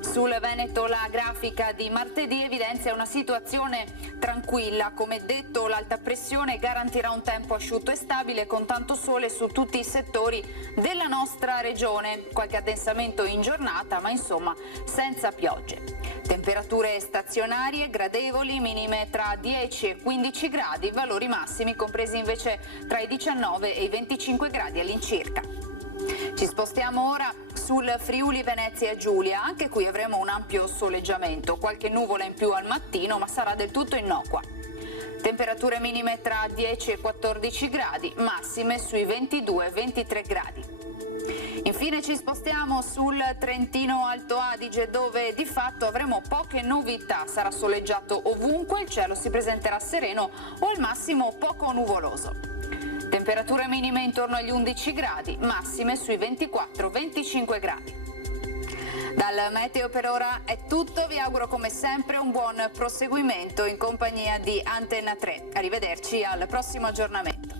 Sul Veneto la grafica di martedì evidenzia una situazione tranquilla. Come detto, l'alta pressione garantirà un tempo asciutto e stabile con tanto sole su tutti i settori della nostra regione. Qualche addensamento in giornata, ma insomma senza piogge. Temperature stazionarie gradevoli, minime tra 10 e 15 gradi, valori massimi compresi invece tra i 19 e i 25 gradi all'incirca. Ci spostiamo ora sul Friuli Venezia Giulia. Anche qui avremo un ampio soleggiamento, qualche nuvola in più al mattino, ma sarà del tutto innocua. Temperature minime tra 10 e 14 gradi, massime sui 22-23 gradi. Infine ci spostiamo sul Trentino Alto Adige, dove di fatto avremo poche novità. Sarà soleggiato ovunque, il cielo si presenterà sereno o al massimo poco nuvoloso. Temperature minime intorno agli 11 gradi, massime sui 24-25 gradi. Dal meteo per ora è tutto, vi auguro come sempre un buon proseguimento in compagnia di Antenna 3. Arrivederci al prossimo aggiornamento.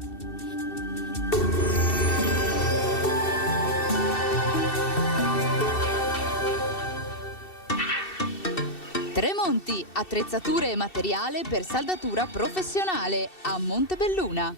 Tremonti, attrezzature e materiale per saldatura professionale a Montebelluna.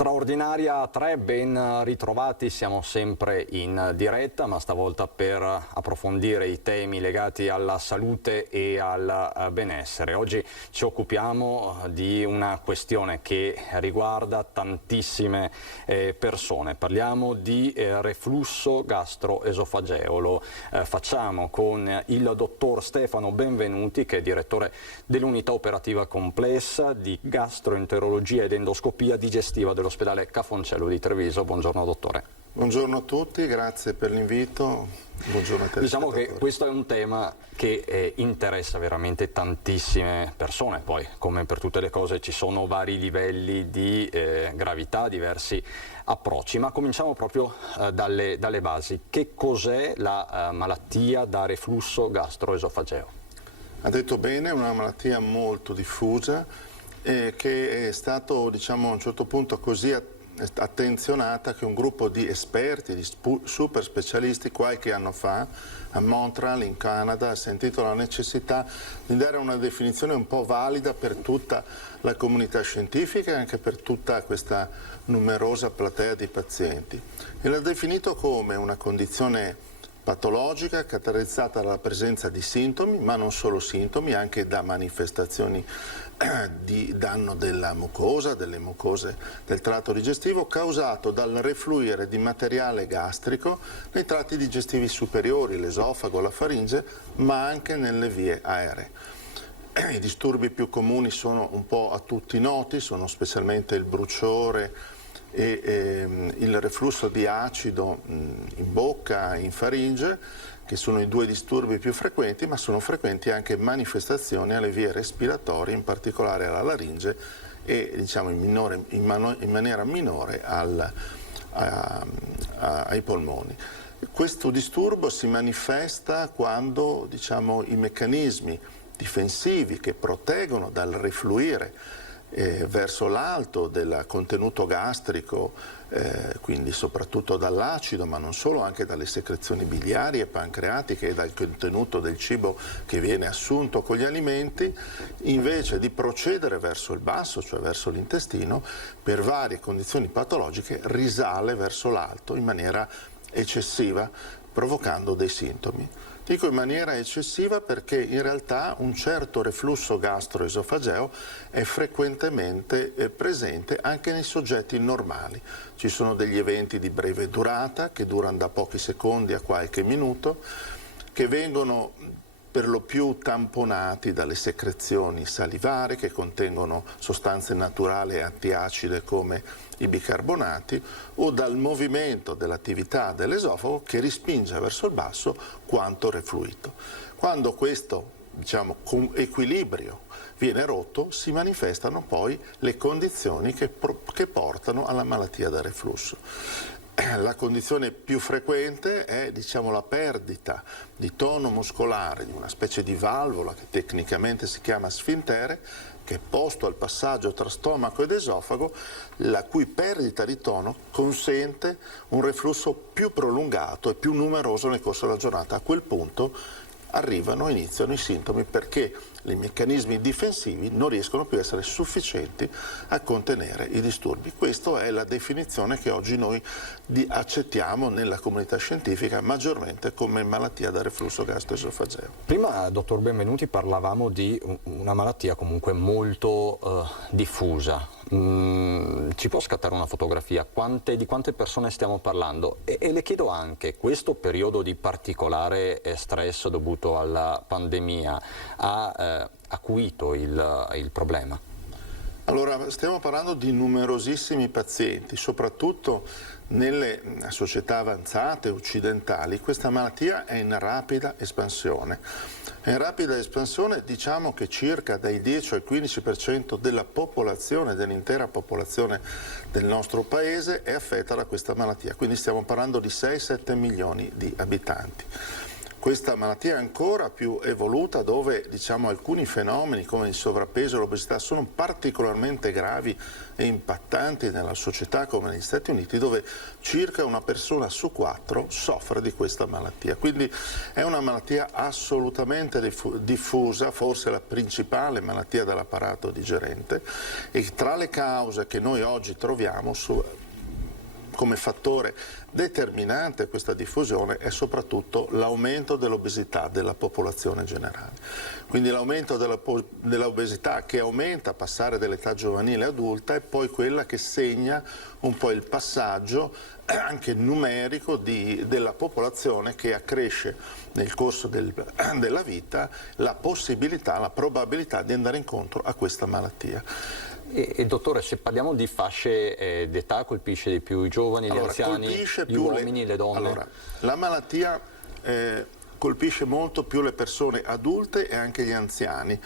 Straordinaria 3, ben ritrovati, siamo sempre in diretta, ma stavolta per approfondire i temi legati alla salute e al benessere. Oggi ci occupiamo di una questione che riguarda tantissime persone. Parliamo di reflusso gastroesofageo. Lo facciamo con il dottor Stefano Benvenuti, che è direttore dell'unità operativa complessa di gastroenterologia ed endoscopia digestiva dell'ospedale Cafoncello di Treviso. Buongiorno dottore. Buongiorno a tutti, grazie per l'invito. Buongiorno a te. Diciamo che questo è un tema che interessa veramente tantissime persone, poi come per tutte le cose ci sono vari livelli di gravità, diversi approcci, ma cominciamo proprio dalle basi. Che cos'è la malattia da reflusso gastroesofageo? Ha detto bene, è una malattia molto diffusa che è stato, diciamo, a un certo punto così attenzionata che un gruppo di esperti, di super specialisti qualche anno fa a Montreal in Canada ha sentito la necessità di dare una definizione un po' valida per tutta la comunità scientifica e anche per tutta questa numerosa platea di pazienti, e l'ha definito come una condizione patologica caratterizzata dalla presenza di sintomi, ma non solo sintomi, anche da manifestazioni di danno della mucosa, delle mucose del tratto digestivo, causato dal refluire di materiale gastrico nei tratti digestivi superiori, l'esofago, la faringe, ma anche nelle vie aeree. I disturbi più comuni sono un po' a tutti noti, sono specialmente il bruciore e il reflusso di acido in bocca, in faringe, che sono i due disturbi più frequenti, ma sono frequenti anche manifestazioni alle vie respiratorie, in particolare alla laringe e diciamo in maniera minore ai polmoni. Questo disturbo si manifesta quando i meccanismi difensivi che proteggono dal refluire verso l'alto del contenuto gastrico, quindi soprattutto dall'acido, ma non solo, anche dalle secrezioni biliari e pancreatiche e dal contenuto del cibo che viene assunto con gli alimenti, invece di procedere verso il basso, cioè verso l'intestino, per varie condizioni patologiche risale verso l'alto in maniera eccessiva, provocando dei sintomi. Dico in maniera eccessiva perché in realtà un certo reflusso gastroesofageo è frequentemente presente anche nei soggetti normali. Ci sono degli eventi di breve durata che durano da pochi secondi a qualche minuto, che vengono per lo più tamponati dalle secrezioni salivari che contengono sostanze naturali e antiacide come i bicarbonati, o dal movimento dell'attività dell'esofago che respinge verso il basso quanto refluito. Quando questo equilibrio viene rotto, si manifestano poi le condizioni che portano alla malattia da reflusso. La condizione più frequente è la perdita di tono muscolare di una specie di valvola che tecnicamente si chiama sfintere, che è posto al passaggio tra stomaco ed esofago, la cui perdita di tono consente un reflusso più prolungato e più numeroso nel corso della giornata. A quel punto iniziano i sintomi, perché i meccanismi difensivi non riescono più a essere sufficienti a contenere i disturbi. Questa è la definizione che oggi noi accettiamo nella comunità scientifica maggiormente come malattia da reflusso gastroesofageo. Prima, dottor Benvenuti, parlavamo di una malattia comunque molto diffusa. Ci può scattare una fotografia? Di quante persone stiamo parlando? E le chiedo anche, questo periodo di particolare stress dovuto alla pandemia ha acuito il problema? Allora, stiamo parlando di numerosissimi pazienti, soprattutto nelle società avanzate occidentali. Questa malattia è in rapida espansione. È in rapida espansione, diciamo che circa dai 10 al 15% della popolazione, dell'intera popolazione del nostro paese è affetta da questa malattia, quindi stiamo parlando di 6-7 milioni di abitanti. Questa malattia è ancora più evoluta, dove alcuni fenomeni come il sovrappeso e l'obesità sono particolarmente gravi e impattanti nella società, come negli Stati Uniti, dove circa una persona su 4 soffre di questa malattia. Quindi è una malattia assolutamente diffusa, forse la principale malattia dell'apparato digerente, e tra le cause che noi oggi troviamo come fattore determinante questa diffusione è soprattutto l'aumento dell'obesità della popolazione generale. Quindi l'aumento dell'obesità, che aumenta a passare dall'età giovanile adulta, è poi quella che segna un po' il passaggio anche numerico della popolazione, che accresce nel corso della vita la possibilità, la probabilità di andare incontro a questa malattia. E dottore, se parliamo di fasce d'età, colpisce di più i giovani, gli anziani, gli uomini, le donne? Allora, la malattia colpisce molto più le persone adulte e anche gli anziani,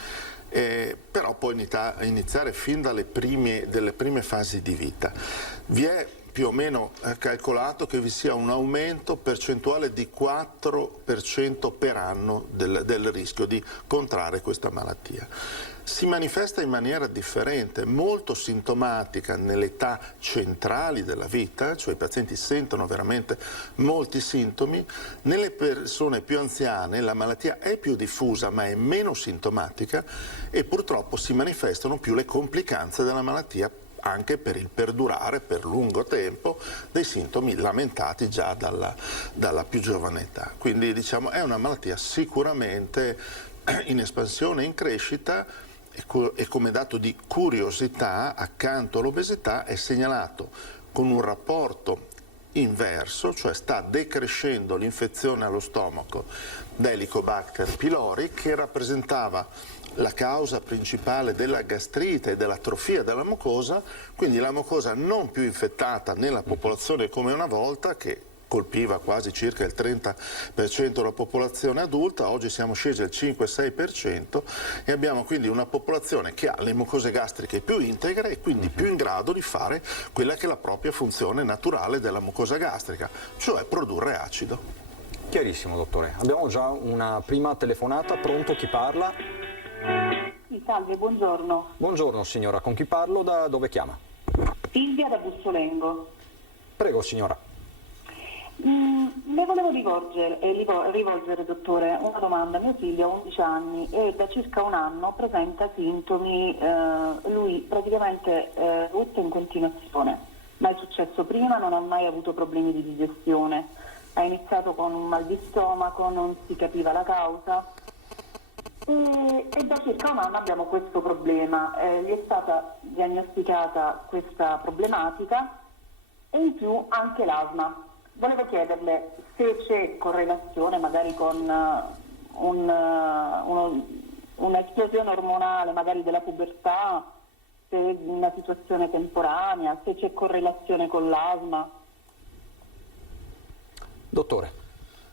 però può iniziare fin delle prime fasi di vita. Vi è più o meno calcolato che vi sia un aumento percentuale di 4% per anno del rischio di contrarre questa malattia. Si manifesta in maniera differente, molto sintomatica nelle età centrali della vita, cioè i pazienti sentono veramente molti sintomi. Nelle persone più anziane la malattia è più diffusa ma è meno sintomatica, e purtroppo si manifestano più le complicanze della malattia anche per il perdurare per lungo tempo dei sintomi lamentati già dalla più giovane età. Quindi diciamo è una malattia sicuramente in espansione, in crescita, e come dato di curiosità accanto all'obesità è segnalato con un rapporto inverso, cioè sta decrescendo l'infezione allo stomaco da Helicobacter pylori, che rappresentava la causa principale della gastrite e dell'atrofia della mucosa, quindi la mucosa non più infettata nella popolazione come una volta, che colpiva quasi circa il 30% della popolazione adulta, oggi siamo scesi al 5-6% e abbiamo quindi una popolazione che ha le mucose gastriche più integre e quindi più in grado di fare quella che è la propria funzione naturale della mucosa gastrica, cioè produrre acido. Chiarissimo, dottore. Abbiamo già una prima telefonata, pronto, chi parla? Sì, salve, buongiorno. Buongiorno signora, con chi parlo, da dove chiama? Silvia da Bussolengo. Prego signora. Le volevo rivolgere, dottore, una domanda. Mio figlio ha 11 anni e da circa un anno presenta sintomi, lui praticamente rutta in continuazione. Mai successo prima, non ha mai avuto problemi di digestione. Ha iniziato con un mal di stomaco, non si capiva la causa e da circa un anno abbiamo questo problema. Gli è stata diagnosticata questa problematica e in più anche l'asma. Volevo chiederle se c'è correlazione magari con un'esplosione ormonale magari della pubertà, se è una situazione temporanea, se c'è correlazione con l'asma. Dottore.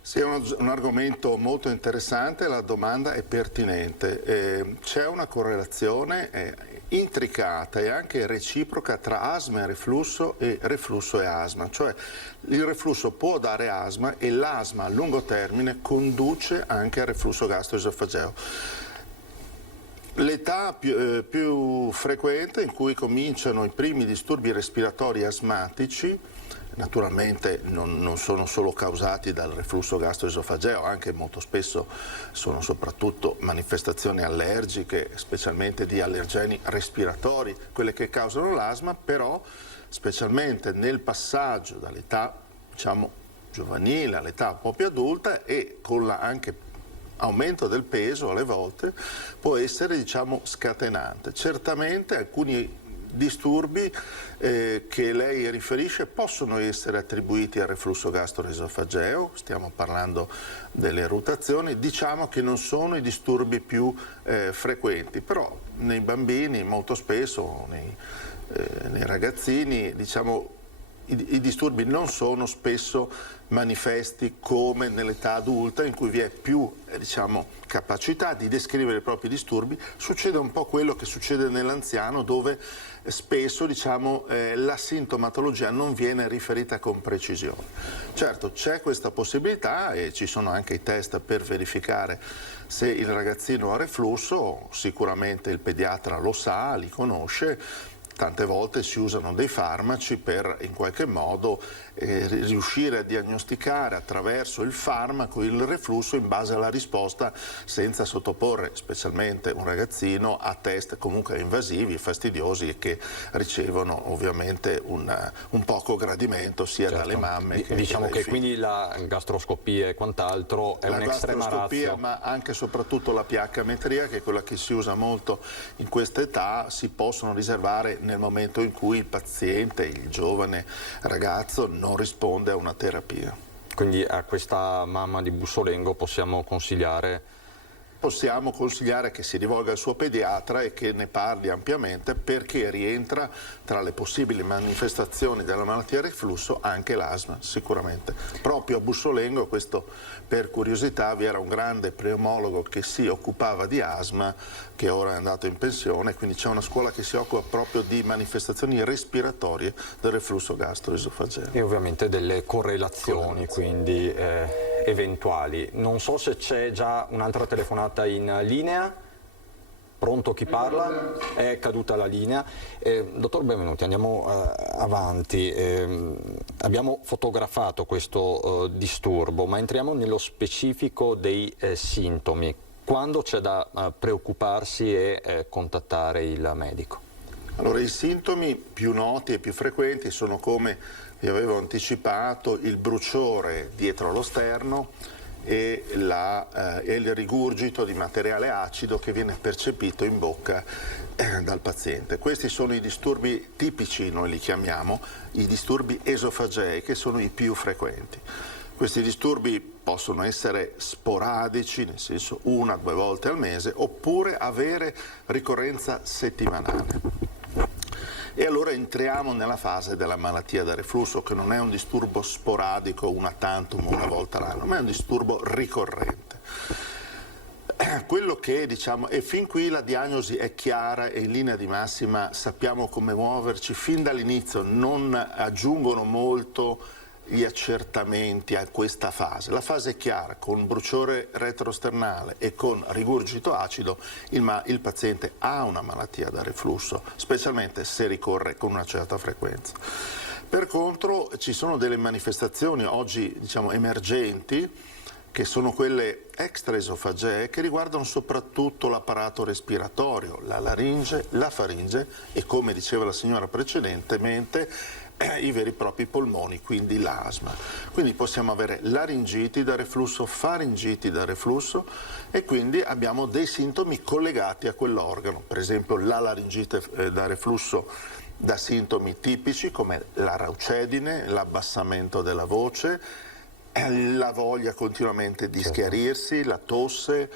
Sì, è un argomento molto interessante, la domanda è pertinente. C'è una correlazione intricata e anche reciproca tra asma e reflusso e asma, cioè il reflusso può dare asma e l'asma a lungo termine conduce anche al reflusso gastroesofageo. L'età più frequente in cui cominciano i primi disturbi respiratori asmatici, naturalmente non sono solo causati dal reflusso gastroesofageo, anche molto spesso sono soprattutto manifestazioni allergiche, specialmente di allergeni respiratori, quelle che causano l'asma, però specialmente nel passaggio dall'età giovanile all'età un po' più adulta e con anche aumento del peso alle volte può essere scatenante. Certamente alcuni disturbi che lei riferisce possono essere attribuiti al reflusso gastroesofageo, stiamo parlando delle eruttazioni, diciamo che non sono i disturbi più frequenti, però nei bambini molto spesso, nei ragazzini, i disturbi non sono spesso manifesti come nell'età adulta in cui vi è più capacità di descrivere i propri disturbi. Succede un po' quello che succede nell'anziano, dove spesso la sintomatologia non viene riferita con precisione. Certo, c'è questa possibilità e ci sono anche i test per verificare se il ragazzino ha reflusso, sicuramente il pediatra lo sa, li conosce. Tante volte si usano dei farmaci per in qualche modo riuscire a diagnosticare attraverso il farmaco il reflusso in base alla risposta, senza sottoporre specialmente un ragazzino a test comunque invasivi, fastidiosi e che ricevono ovviamente un poco gradimento sia dalle mamme che diciamo dai che figli. Quindi la gastroscopia e quant'altro è un'estrema ratio. Ma anche e soprattutto la pH-metria, che è quella che si usa molto in questa età, si possono riservare nel momento in cui il paziente, il giovane ragazzo, non risponde a una terapia. Quindi a questa mamma di Bussolengo possiamo consigliare che si rivolga al suo pediatra e che ne parli ampiamente, perché rientra tra le possibili manifestazioni della malattia reflusso anche l'asma, sicuramente. Proprio a Bussolengo, questo per curiosità, vi era un grande pneumologo che si occupava di asma, che ora è andato in pensione, quindi c'è una scuola che si occupa proprio di manifestazioni respiratorie del reflusso gastroesofageo. E ovviamente delle correlazioni. Quindi eventuali. Non so se c'è già un'altra telefonata in linea. Pronto, chi parla? È caduta la linea. Dottor Benvenuti, andiamo avanti. Abbiamo fotografato questo disturbo, ma entriamo nello specifico dei sintomi. Quando c'è da preoccuparsi e contattare il medico? Allora, i sintomi più noti e più frequenti sono, come vi avevo anticipato, il bruciore dietro lo sterno e il rigurgito di materiale acido che viene percepito in bocca dal paziente. Questi sono i disturbi tipici, noi li chiamiamo, i disturbi esofagei, che sono i più frequenti. Questi disturbi possono essere sporadici, nel senso 1 o 2 volte al mese, oppure avere ricorrenza settimanale. E allora entriamo nella fase della malattia da reflusso, che non è un disturbo sporadico una tantum, una volta l'anno, ma è un disturbo ricorrente. Quello che diciamo, e fin qui la diagnosi è chiara e in linea di massima sappiamo come muoverci fin dall'inizio, non aggiungono molto gli accertamenti a questa fase. La fase è chiara, con bruciore retrosternale e con rigurgito acido il paziente ha una malattia da reflusso, specialmente se ricorre con una certa frequenza. Per contro ci sono delle manifestazioni oggi emergenti, che sono quelle extraesofagee, che riguardano soprattutto l'apparato respiratorio, la laringe, la faringe e, come diceva la signora precedentemente, i veri e propri polmoni, quindi l'asma. Quindi possiamo avere laringiti da reflusso, faringiti da reflusso, e quindi abbiamo dei sintomi collegati a quell'organo. Per esempio la laringite da reflusso dà sintomi tipici come la raucedine, l'abbassamento della voce, la voglia continuamente di schiarirsi, la tosse,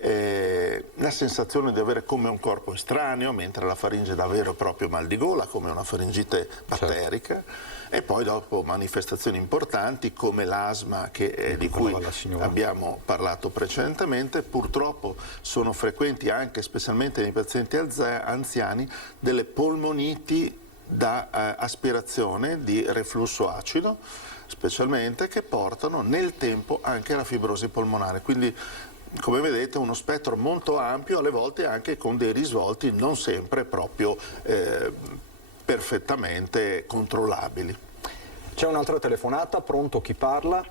la sensazione di avere come un corpo estraneo, mentre la faringe dà vero e proprio mal di gola, come una faringite batterica, e poi dopo manifestazioni importanti come l'asma, di cui abbiamo parlato precedentemente. Purtroppo sono frequenti anche, specialmente nei pazienti anziani, delle polmoniti da aspirazione di reflusso acido, specialmente, che portano nel tempo anche alla fibrosi polmonare. Quindi, come vedete, uno spettro molto ampio, alle volte anche con dei risvolti non sempre proprio perfettamente controllabili. C'è un'altra telefonata, pronto, chi parla?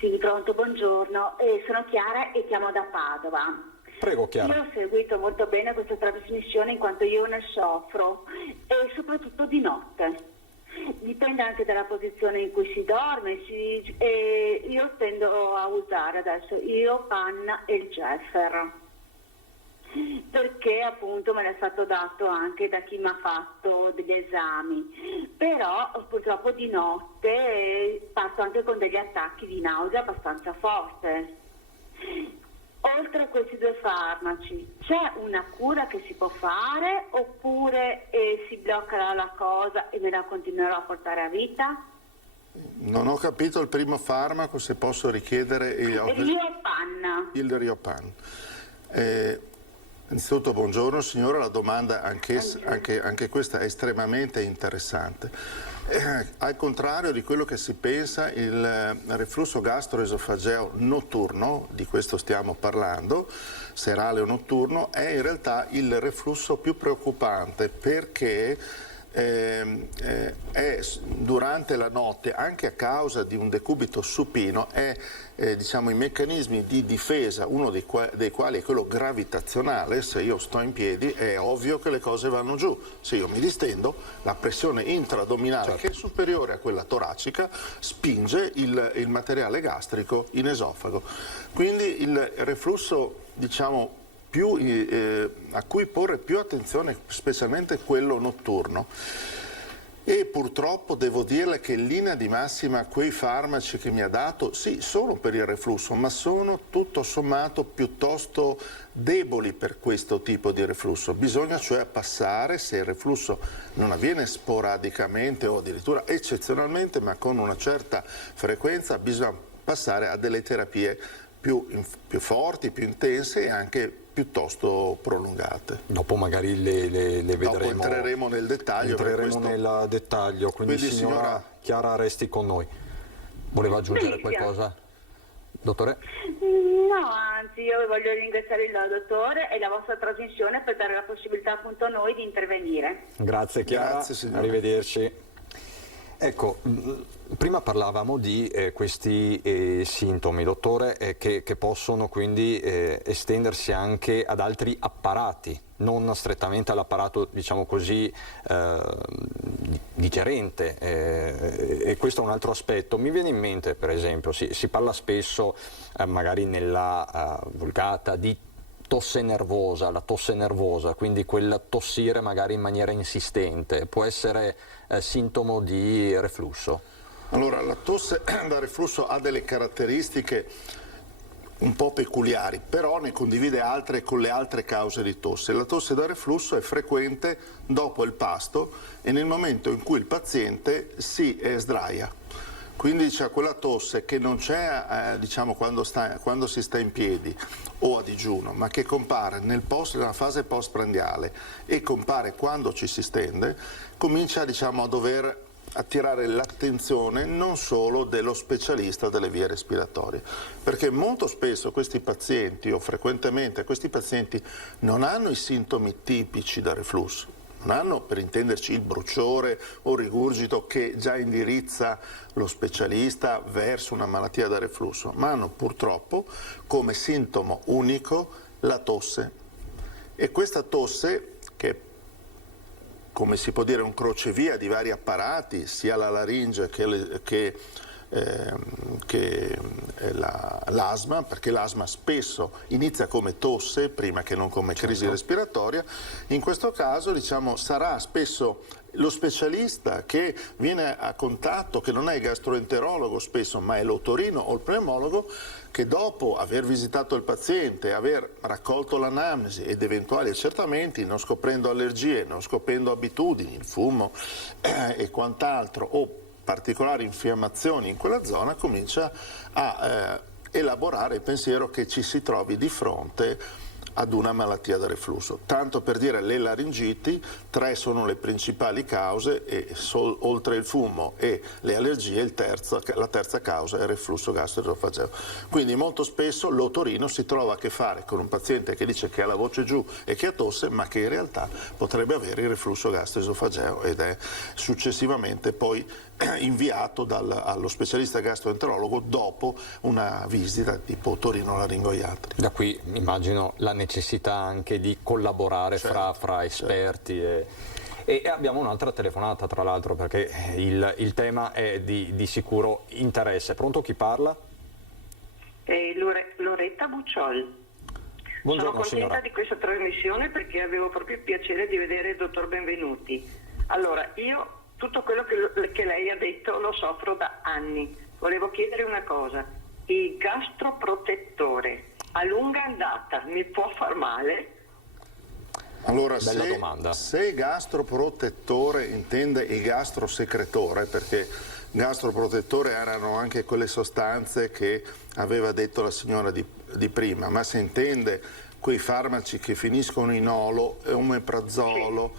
Sì, pronto, buongiorno, sono Chiara e chiamo da Padova. Prego, Chiara. Io ho seguito molto bene questa trasmissione in quanto io ne soffro, e soprattutto di notte. Dipende anche dalla posizione in cui si dorme, io tendo a usare adesso Iopan e il Jeffer, perché appunto me l'è stato dato anche da chi mi ha fatto degli esami, però purtroppo di notte passo anche con degli attacchi di nausea abbastanza forte. Oltre a questi 2 farmaci, c'è una cura che si può fare oppure si blocca la cosa e me la continuerò a portare a vita? Non ho capito il primo farmaco, se posso richiedere il Riopan. Innanzitutto buongiorno signora, la domanda anche questa è estremamente interessante. Al contrario di quello che si pensa, il reflusso gastroesofageo notturno, di questo stiamo parlando, serale o notturno, è in realtà il reflusso più preoccupante, perché è durante la notte, anche a causa di un decubito supino, i meccanismi di difesa, uno dei quali è quello gravitazionale. Se io sto in piedi è ovvio che le cose vanno giù, se io mi distendo la pressione intraaddominale, che è superiore a quella toracica, spinge il materiale gastrico in esofago. Quindi il reflusso a cui porre più attenzione, specialmente quello notturno. E purtroppo devo dirle che in linea di massima quei farmaci che mi ha dato, sì, sono per il reflusso, ma sono tutto sommato piuttosto deboli per questo tipo di reflusso. Bisogna cioè passare, se il reflusso non avviene sporadicamente o addirittura eccezionalmente, ma con una certa frequenza, bisogna passare a delle terapie più forti, più intense e anche piuttosto prolungate. Dopo magari le vedremo. Dopo entreremo nel dettaglio. Nel dettaglio, quindi signora Chiara, resti con noi. Voleva aggiungere qualcosa? Dottore? No, anzi, io voglio ringraziare il dottore e la vostra trasmissione per dare la possibilità appunto a noi di intervenire. Grazie Chiara, Grazie, arrivederci. Ecco, prima parlavamo di questi sintomi, dottore, che possono quindi estendersi anche ad altri apparati, non strettamente all'apparato, diciamo così, digerente, e questo è un altro aspetto. Mi viene in mente, per esempio, si parla spesso, magari nella vulgata, di tosse nervosa, la tosse nervosa, quindi quel tossire magari in maniera insistente, può essere sintomo di reflusso? Allora, la tosse da reflusso ha delle caratteristiche un po' peculiari, però ne condivide altre con le altre cause di tosse. La tosse da reflusso è frequente dopo il pasto e nel momento in cui il paziente si sdraia. Quindi c'è quella tosse che non c'è diciamo, quando si sta in piedi o a digiuno, ma che compare nella fase postprandiale e compare quando ci si stende, comincia diciamo, a dover attirare l'attenzione non solo dello specialista delle vie respiratorie, perché molto spesso questi pazienti, o frequentemente questi pazienti, non hanno i sintomi tipici da reflusso. Non hanno, per intenderci, il bruciore o il rigurgito che già indirizza lo specialista verso una malattia da reflusso, ma hanno purtroppo come sintomo unico la tosse. E questa tosse, che come si può dire un crocevia di vari apparati, sia la laringe che l'asma, perché l'asma spesso inizia come tosse prima che non come crisi respiratoria. In questo caso diciamo, sarà spesso lo specialista che viene a contatto, che non è il gastroenterologo spesso, ma è l'otorino o il pneumologo, che dopo aver visitato il paziente, aver raccolto l'anamnesi ed eventuali accertamenti, non scoprendo allergie, non scoprendo abitudini, il fumo e quant'altro, o particolari infiammazioni in quella zona, comincia a elaborare il pensiero che ci si trovi di fronte ad una malattia da reflusso. Tanto per dire, le laringiti, 3 sono le principali cause e oltre il fumo e le allergie la terza causa è il reflusso gastroesofageo. Quindi molto spesso l'otorino si trova a che fare con un paziente che dice che ha la voce giù e che ha tosse, ma che in realtà potrebbe avere il reflusso gastroesofageo ed è successivamente poi inviato allo specialista gastroenterologo dopo una visita tipo otorino-laringoiatri. Da qui immagino la necessità anche di collaborare fra esperti. E abbiamo un'altra telefonata, tra l'altro, perché il tema è di sicuro interesse. Pronto, chi parla? Loretta Bucciol. Buongiorno, sono contenta signora. di questa trasmissione perché avevo proprio il piacere di vedere il dottor Benvenuti. Allora, io tutto quello che lei ha detto lo soffro da anni. Volevo chiedere una cosa: il gastroprotettore a lunga andata mi può far male? Allora, se gastroprotettore intende il gastrosecretore, perché gastroprotettore erano anche quelle sostanze che aveva detto la signora di prima, ma se intende quei farmaci che finiscono in olo, omeprazolo,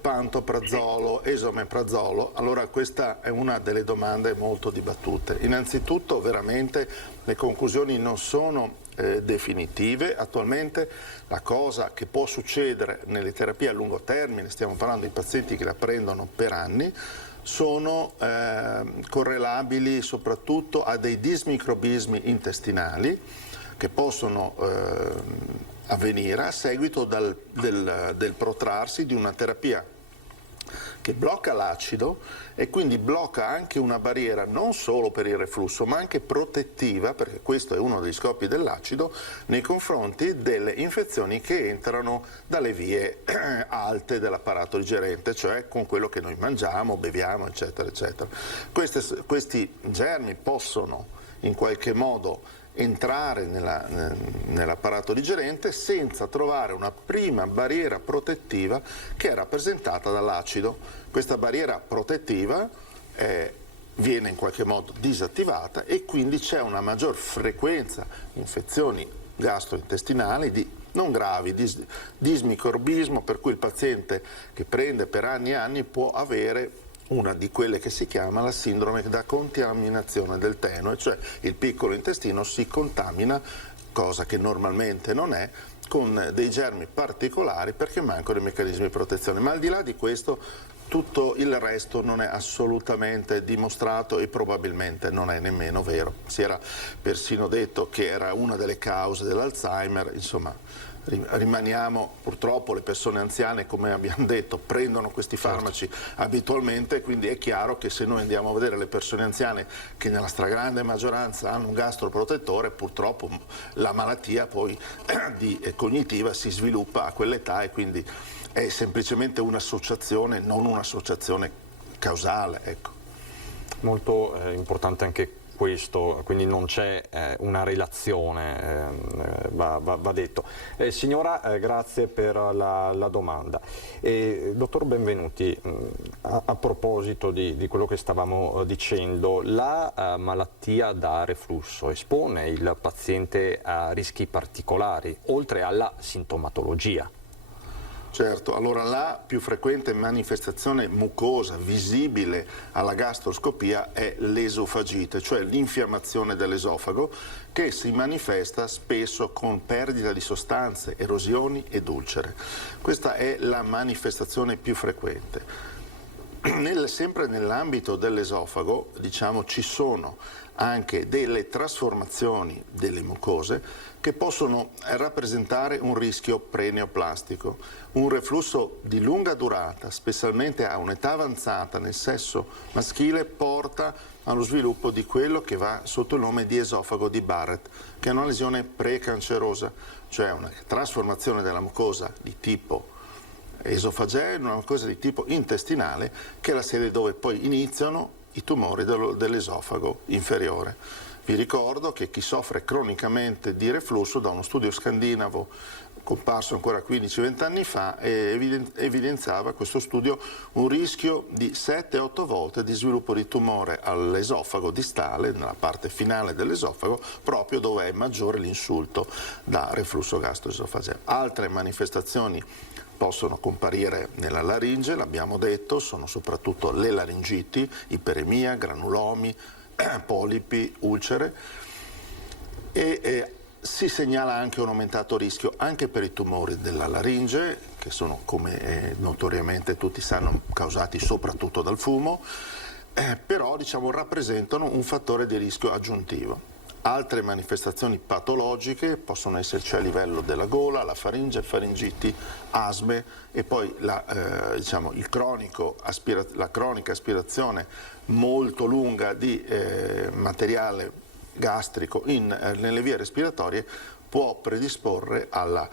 pantoprazolo, esomeprazolo, allora questa è una delle domande molto dibattute. Innanzitutto veramente le conclusioni non sono definitive. Attualmente la cosa che può succedere nelle terapie a lungo termine, stiamo parlando di pazienti che la prendono per anni, sono correlabili soprattutto a dei dismicrobismi intestinali che possono avvenire a seguito del protrarsi di una terapia che blocca l'acido e quindi blocca anche una barriera non solo per il reflusso ma anche protettiva, perché questo è uno degli scopi dell'acido, nei confronti delle infezioni che entrano dalle vie alte dell'apparato digerente, cioè con quello che noi mangiamo, beviamo, eccetera, eccetera. Questi germi possono in qualche modo entrare nell'apparato digerente senza trovare una prima barriera protettiva che è rappresentata dall'acido. Questa barriera protettiva viene in qualche modo disattivata e quindi c'è una maggior frequenza di infezioni gastrointestinali non gravi, dismicrobismo, per cui il paziente che prende per anni e anni può avere una di quelle che si chiama la sindrome da contaminazione del teno, cioè il piccolo intestino si contamina, cosa che normalmente non è, con dei germi particolari perché mancano i meccanismi di protezione. Ma al di là di questo tutto il resto non è assolutamente dimostrato e probabilmente non è nemmeno vero. Si era persino detto che era una delle cause dell'Alzheimer, insomma. Rimaniamo, purtroppo le persone anziane, come abbiamo detto, prendono questi farmaci abitualmente, quindi è chiaro che se noi andiamo a vedere le persone anziane che nella stragrande maggioranza hanno un gastroprotettore, purtroppo la malattia poi cognitiva si sviluppa a quell'età e quindi è semplicemente un'associazione, non un'associazione causale. Ecco. Molto importante anche questo, quindi non c'è una relazione, va detto. Signora, grazie per la domanda. Dottor Benvenuti, a proposito di quello che stavamo dicendo, la malattia da reflusso espone il paziente a rischi particolari, oltre alla sintomatologia? Certo, allora la più frequente manifestazione mucosa visibile alla gastroscopia è l'esofagite, cioè l'infiammazione dell'esofago che si manifesta spesso con perdita di sostanze, erosioni ed ulcere. Questa è la manifestazione più frequente. Sempre nell'ambito dell'esofago, diciamo, ci sono anche delle trasformazioni delle mucose che possono rappresentare un rischio preneoplastico. Un reflusso di lunga durata, specialmente a un'età avanzata nel sesso maschile, porta allo sviluppo di quello che va sotto il nome di esofago di Barrett, che è una lesione precancerosa, cioè una trasformazione della mucosa di tipo esofagea in una mucosa di tipo intestinale, che è la sede dove poi iniziano i tumori dell'esofago inferiore. Vi ricordo che chi soffre cronicamente di reflusso, da uno studio scandinavo comparso ancora 15-20 anni fa, evidenziava questo studio un rischio di 7-8 volte di sviluppo di tumore all'esofago distale, nella parte finale dell'esofago, proprio dove è maggiore l'insulto da reflusso gastroesofageo. Altre manifestazioni possono comparire nella laringe, l'abbiamo detto, sono soprattutto le laringiti, iperemia, granulomi, polipi, ulcere e si segnala anche un aumentato rischio anche per i tumori della laringe, che sono, come notoriamente tutti sanno, causati soprattutto dal fumo, però diciamo rappresentano un fattore di rischio aggiuntivo. Altre manifestazioni patologiche possono esserci a livello della gola, la faringe, faringiti, asme e poi la cronica aspirazione molto lunga di materiale gastrico nelle vie respiratorie può predisporre alla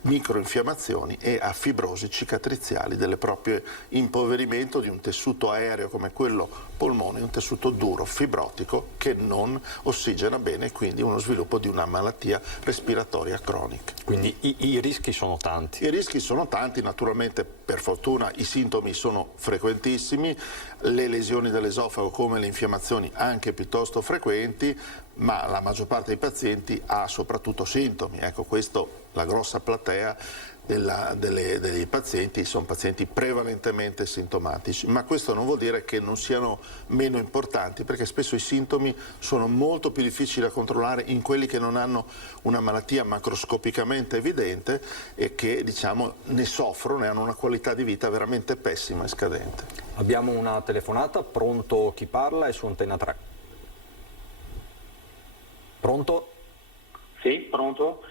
microinfiammazioni e a fibrosi cicatriziali delle proprie impoverimento di un tessuto aereo come quello polmone, un tessuto duro, fibrotico, che non ossigena bene e quindi uno sviluppo di una malattia respiratoria cronica. Quindi i rischi sono tanti? I rischi sono tanti, naturalmente per fortuna i sintomi sono frequentissimi, le lesioni dell'esofago come le infiammazioni anche piuttosto frequenti, ma la maggior parte dei pazienti ha soprattutto sintomi. Ecco, questo, la grossa platea dei pazienti sono pazienti prevalentemente sintomatici, ma questo non vuol dire che non siano meno importanti, perché spesso i sintomi sono molto più difficili da controllare in quelli che non hanno una malattia macroscopicamente evidente e che diciamo ne soffrono e hanno una qualità di vita veramente pessima e scadente. Abbiamo una telefonata, pronto chi parla? È su Antena 3. Pronto? Sì, pronto?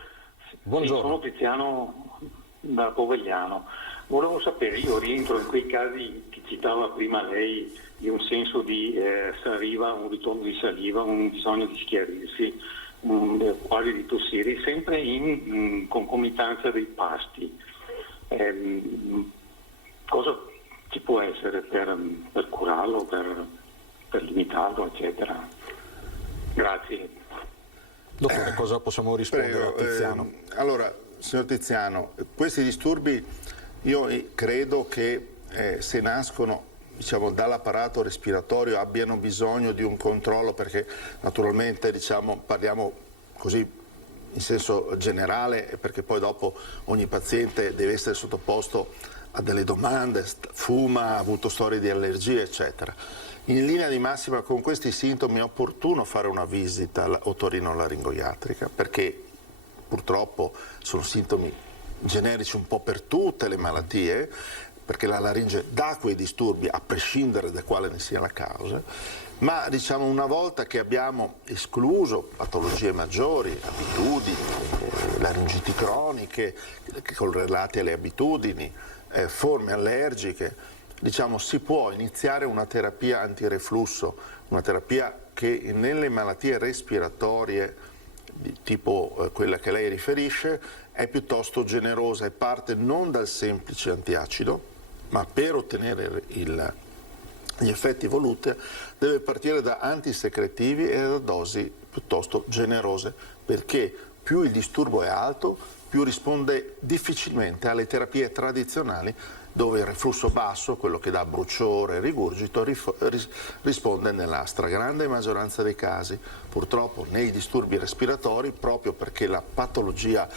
Buongiorno. Sì, sono Tiziano da Povegliano. Volevo sapere, io rientro in quei casi che citava prima lei, di un senso di saliva, un ritorno di saliva, un bisogno di schiarirsi, quasi di tossire, sempre in concomitanza dei pasti. Cosa ci può essere per curarlo, per limitarlo, eccetera? Grazie. Dottore, cosa possiamo rispondere a Tiziano? Allora, signor Tiziano, questi disturbi io credo che se nascono diciamo, dall'apparato respiratorio abbiano bisogno di un controllo, perché naturalmente diciamo, parliamo così in senso generale, perché poi dopo ogni paziente deve essere sottoposto a delle domande, fuma, ha avuto storie di allergie, eccetera. In linea di massima con questi sintomi è opportuno fare una visita otorinolaringoiatrica, perché purtroppo sono sintomi generici un po' per tutte le malattie, perché la laringe dà quei disturbi a prescindere da quale ne sia la causa, ma diciamo una volta che abbiamo escluso patologie maggiori, abitudini, laringiti croniche correlate alle abitudini, forme allergiche, diciamo si può iniziare una terapia antireflusso, una terapia che nelle malattie respiratorie tipo quella che lei riferisce è piuttosto generosa e parte non dal semplice antiacido, ma per ottenere gli effetti voluti deve partire da antisecretivi e da dosi piuttosto generose, perché più il disturbo è alto, più risponde difficilmente alle terapie tradizionali, dove il reflusso basso, quello che dà bruciore e rigurgito, risponde nella stragrande maggioranza dei casi. Purtroppo nei disturbi respiratori, proprio perché la patologia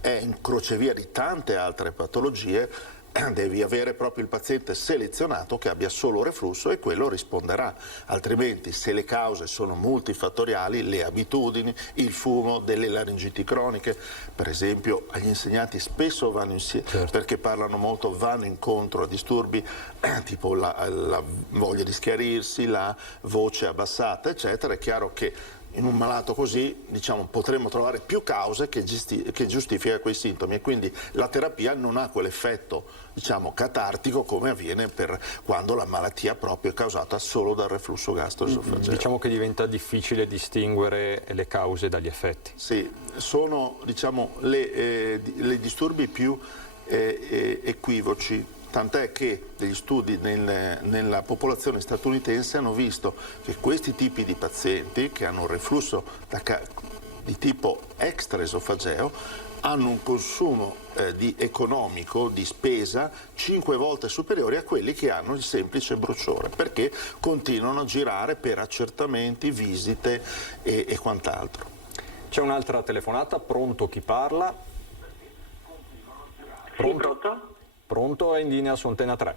è in crocevia di tante altre patologie, devi avere proprio il paziente selezionato che abbia solo reflusso e quello risponderà, altrimenti se le cause sono multifattoriali, le abitudini, il fumo, delle laringiti croniche, per esempio agli insegnanti spesso vanno insieme, perché parlano molto, vanno incontro a disturbi tipo la voglia di schiarirsi, la voce abbassata eccetera. È chiaro che in un malato così, diciamo, potremmo trovare più cause che giustifica quei sintomi e quindi la terapia non ha quell'effetto, diciamo, catartico come avviene per quando la malattia proprio è causata solo dal reflusso gastroesofageo. Diciamo che diventa difficile distinguere le cause dagli effetti. Sì, sono, diciamo, le disturbi più equivoci. Tant'è che degli studi nella popolazione statunitense hanno visto che questi tipi di pazienti che hanno un reflusso di tipo extraesofageo hanno un consumo economico di spesa 5 volte superiore a quelli che hanno il semplice bruciore, perché continuano a girare per accertamenti, visite e quant'altro. C'è un'altra telefonata, pronto chi parla? Pronto? Sì, pronto? Pronto, è in linea su Antena 3.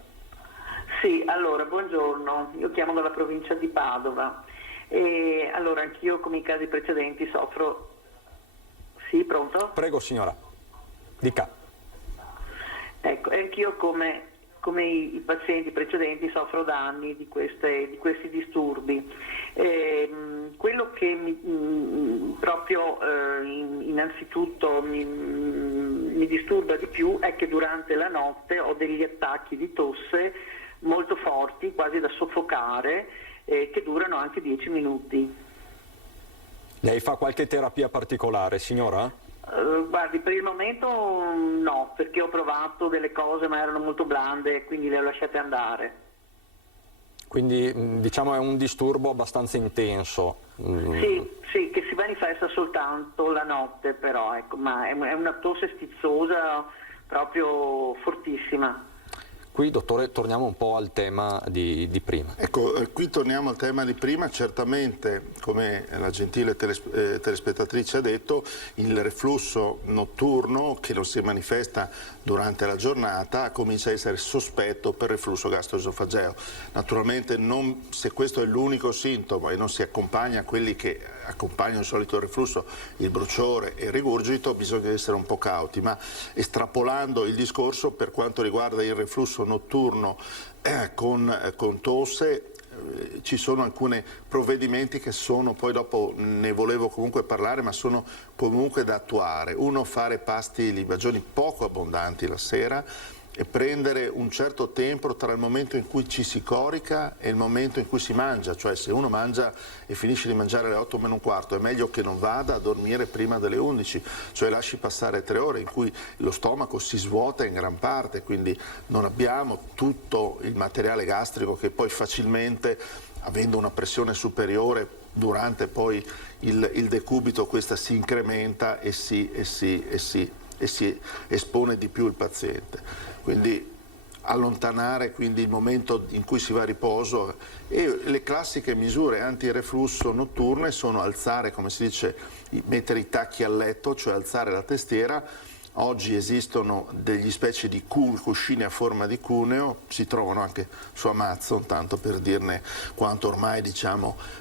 Sì, allora, buongiorno, io chiamo dalla provincia di Padova e allora anch'io come i casi precedenti soffro... Sì, pronto? Prego signora, dica. Ecco, anch'io come i pazienti precedenti soffro da anni di questi disturbi. Quello che proprio innanzitutto mi disturba di più è che durante la notte ho degli attacchi di tosse molto forti, quasi da soffocare, che durano anche 10 minuti. Lei fa qualche terapia particolare, signora? Guardi, per il momento no, perché ho provato delle cose ma erano molto blande, quindi le ho lasciate andare. Quindi diciamo è un disturbo abbastanza intenso. Sì, che si manifesta soltanto la notte però, ecco, ma è una tosse stizzosa proprio fortissima. Qui, dottore, torniamo un po' al tema di prima. Ecco, qui torniamo al tema di prima. Certamente, come la gentile telespettatrice ha detto, il reflusso notturno che non si manifesta durante la giornata comincia a essere sospetto per reflusso gastroesofageo. Naturalmente se questo è l'unico sintomo e non si accompagna a quelli che accompagnano il solito reflusso, il bruciore e il rigurgito, bisogna essere un po' cauti, ma estrapolando il discorso per quanto riguarda il reflusso notturno con tosse, ci sono alcuni provvedimenti che sono, poi dopo ne volevo comunque parlare, ma sono comunque da attuare. Uno, fare pasti libagioni poco abbondanti la sera e prendere un certo tempo tra il momento in cui ci si corica e il momento in cui si mangia, cioè se uno mangia e finisce di mangiare alle 8 meno un quarto è meglio che non vada a dormire prima delle 11, cioè lasci passare 3 ore in cui lo stomaco si svuota in gran parte, quindi non abbiamo tutto il materiale gastrico che poi facilmente, avendo una pressione superiore durante poi il decubito, questa si incrementa e si espone di più il paziente. Quindi allontanare il momento in cui si va a riposo, e le classiche misure antireflusso notturne sono alzare, come si dice, mettere i tacchi al letto, cioè alzare la testiera Oggi esistono degli specie di cuscini a forma di cuneo, si trovano anche su Amazon, tanto per dirne quanto ormai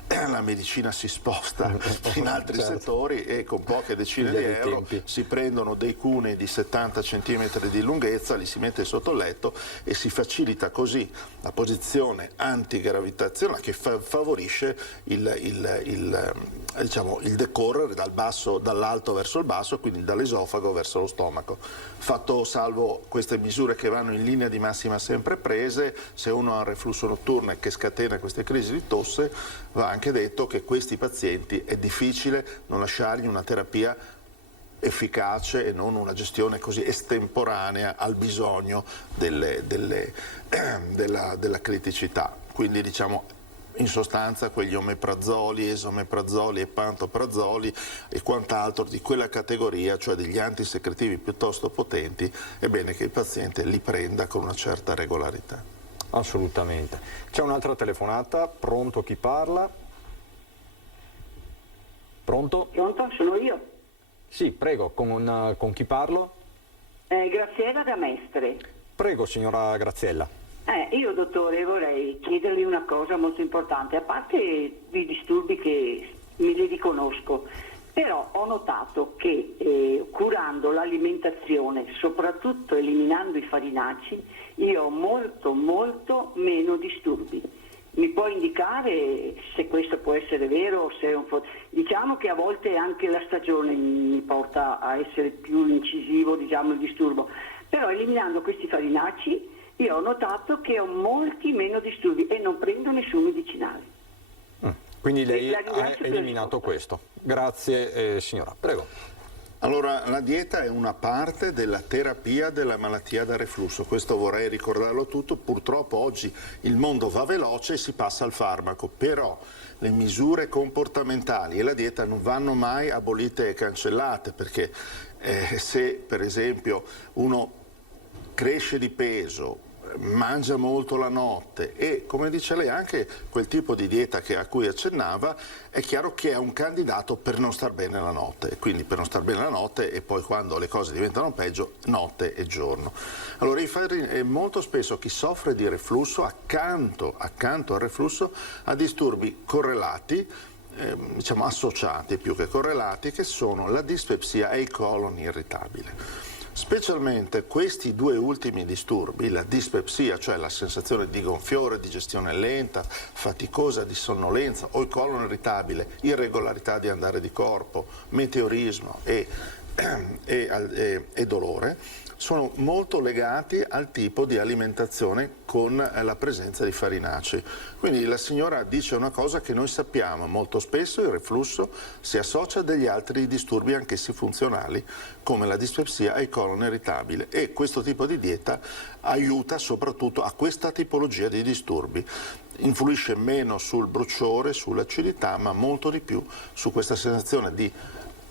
la medicina si sposta in altri settori, e con poche decine di euro si prendono dei cunei di 70 cm di lunghezza, li si mette sotto il letto e si facilita così la posizione antigravitazionale che favorisce il decorrere dall'alto verso il basso, quindi dall'esofago verso lo stomaco. Fatto salvo queste misure che vanno in linea di massima sempre prese, se uno ha un reflusso notturno che scatena queste crisi di tosse, va anche detto che questi pazienti è difficile non lasciargli una terapia efficace e non una gestione così estemporanea al bisogno della criticità. Quindi in sostanza quegli omeprazoli, esomeprazoli e pantoprazoli e quant'altro di quella categoria, cioè degli antisecretivi piuttosto potenti, è bene che il paziente li prenda con una certa regolarità. Assolutamente. C'è un'altra telefonata, pronto, chi parla? Pronto? Pronto, sono io. Sì, prego, con chi parlo? Graziella da Mestre. Prego, signora Graziella. Io, dottore, vorrei chiederle una cosa molto importante, a parte i disturbi che me li riconosco, però ho notato che curando l'alimentazione, soprattutto eliminando i farinacei, io ho molto meno disturbi. Mi può indicare se questo può essere vero? Diciamo che a volte anche la stagione mi porta a essere più incisivo, il disturbo, però eliminando questi farinacei io ho notato che ho molti meno disturbi e non prendo nessun medicinale. Quindi lei ha eliminato questo. Grazie signora, prego. Allora, la dieta è una parte della terapia della malattia da reflusso, questo vorrei ricordarlo tutto. Purtroppo oggi il mondo va veloce e si passa al farmaco, però le misure comportamentali e la dieta non vanno mai abolite e cancellate, perché se per esempio uno cresce di peso, mangia molto la notte e, come dice lei, anche quel tipo di dieta a cui accennava, è chiaro che è un candidato per non star bene la notte, quindi per non star bene la notte e poi quando le cose diventano peggio, notte e giorno. Allora molto spesso chi soffre di reflusso, accanto al reflusso, ha disturbi correlati, associati più che correlati, che sono la dispepsia e il colon irritabile. Specialmente questi due ultimi disturbi, la dispepsia, cioè la sensazione di gonfiore, digestione lenta, faticosa, di sonnolenza, o il colon irritabile, irregolarità di andare di corpo, meteorismo e dolore, sono molto legati al tipo di alimentazione con la presenza di farinacei. Quindi la signora dice una cosa che noi sappiamo: molto spesso il reflusso si associa a degli altri disturbi anch'essi funzionali, come la dispepsia e il colon irritabile, e questo tipo di dieta aiuta soprattutto a questa tipologia di disturbi. Influisce meno sul bruciore, sull'acidità, ma molto di più su questa sensazione di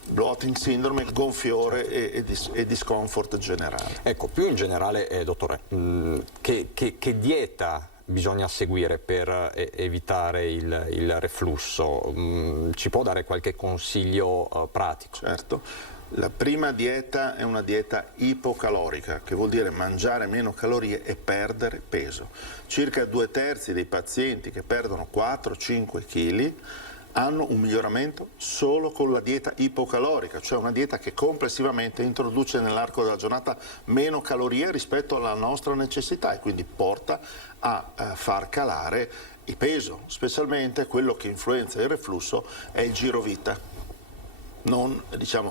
bloating syndrome, gonfiore e discomfort generale. Ecco, più in generale, dottore, che dieta bisogna seguire per evitare il reflusso? Ci può dare qualche consiglio pratico? Certo. La prima dieta è una dieta ipocalorica, che vuol dire mangiare meno calorie e perdere peso. Circa 2/3 dei pazienti che perdono 4-5 kg hanno un miglioramento solo con la dieta ipocalorica, cioè una dieta che complessivamente introduce nell'arco della giornata meno calorie rispetto alla nostra necessità e quindi porta a far calare il peso. Specialmente quello che influenza il reflusso è il girovita, non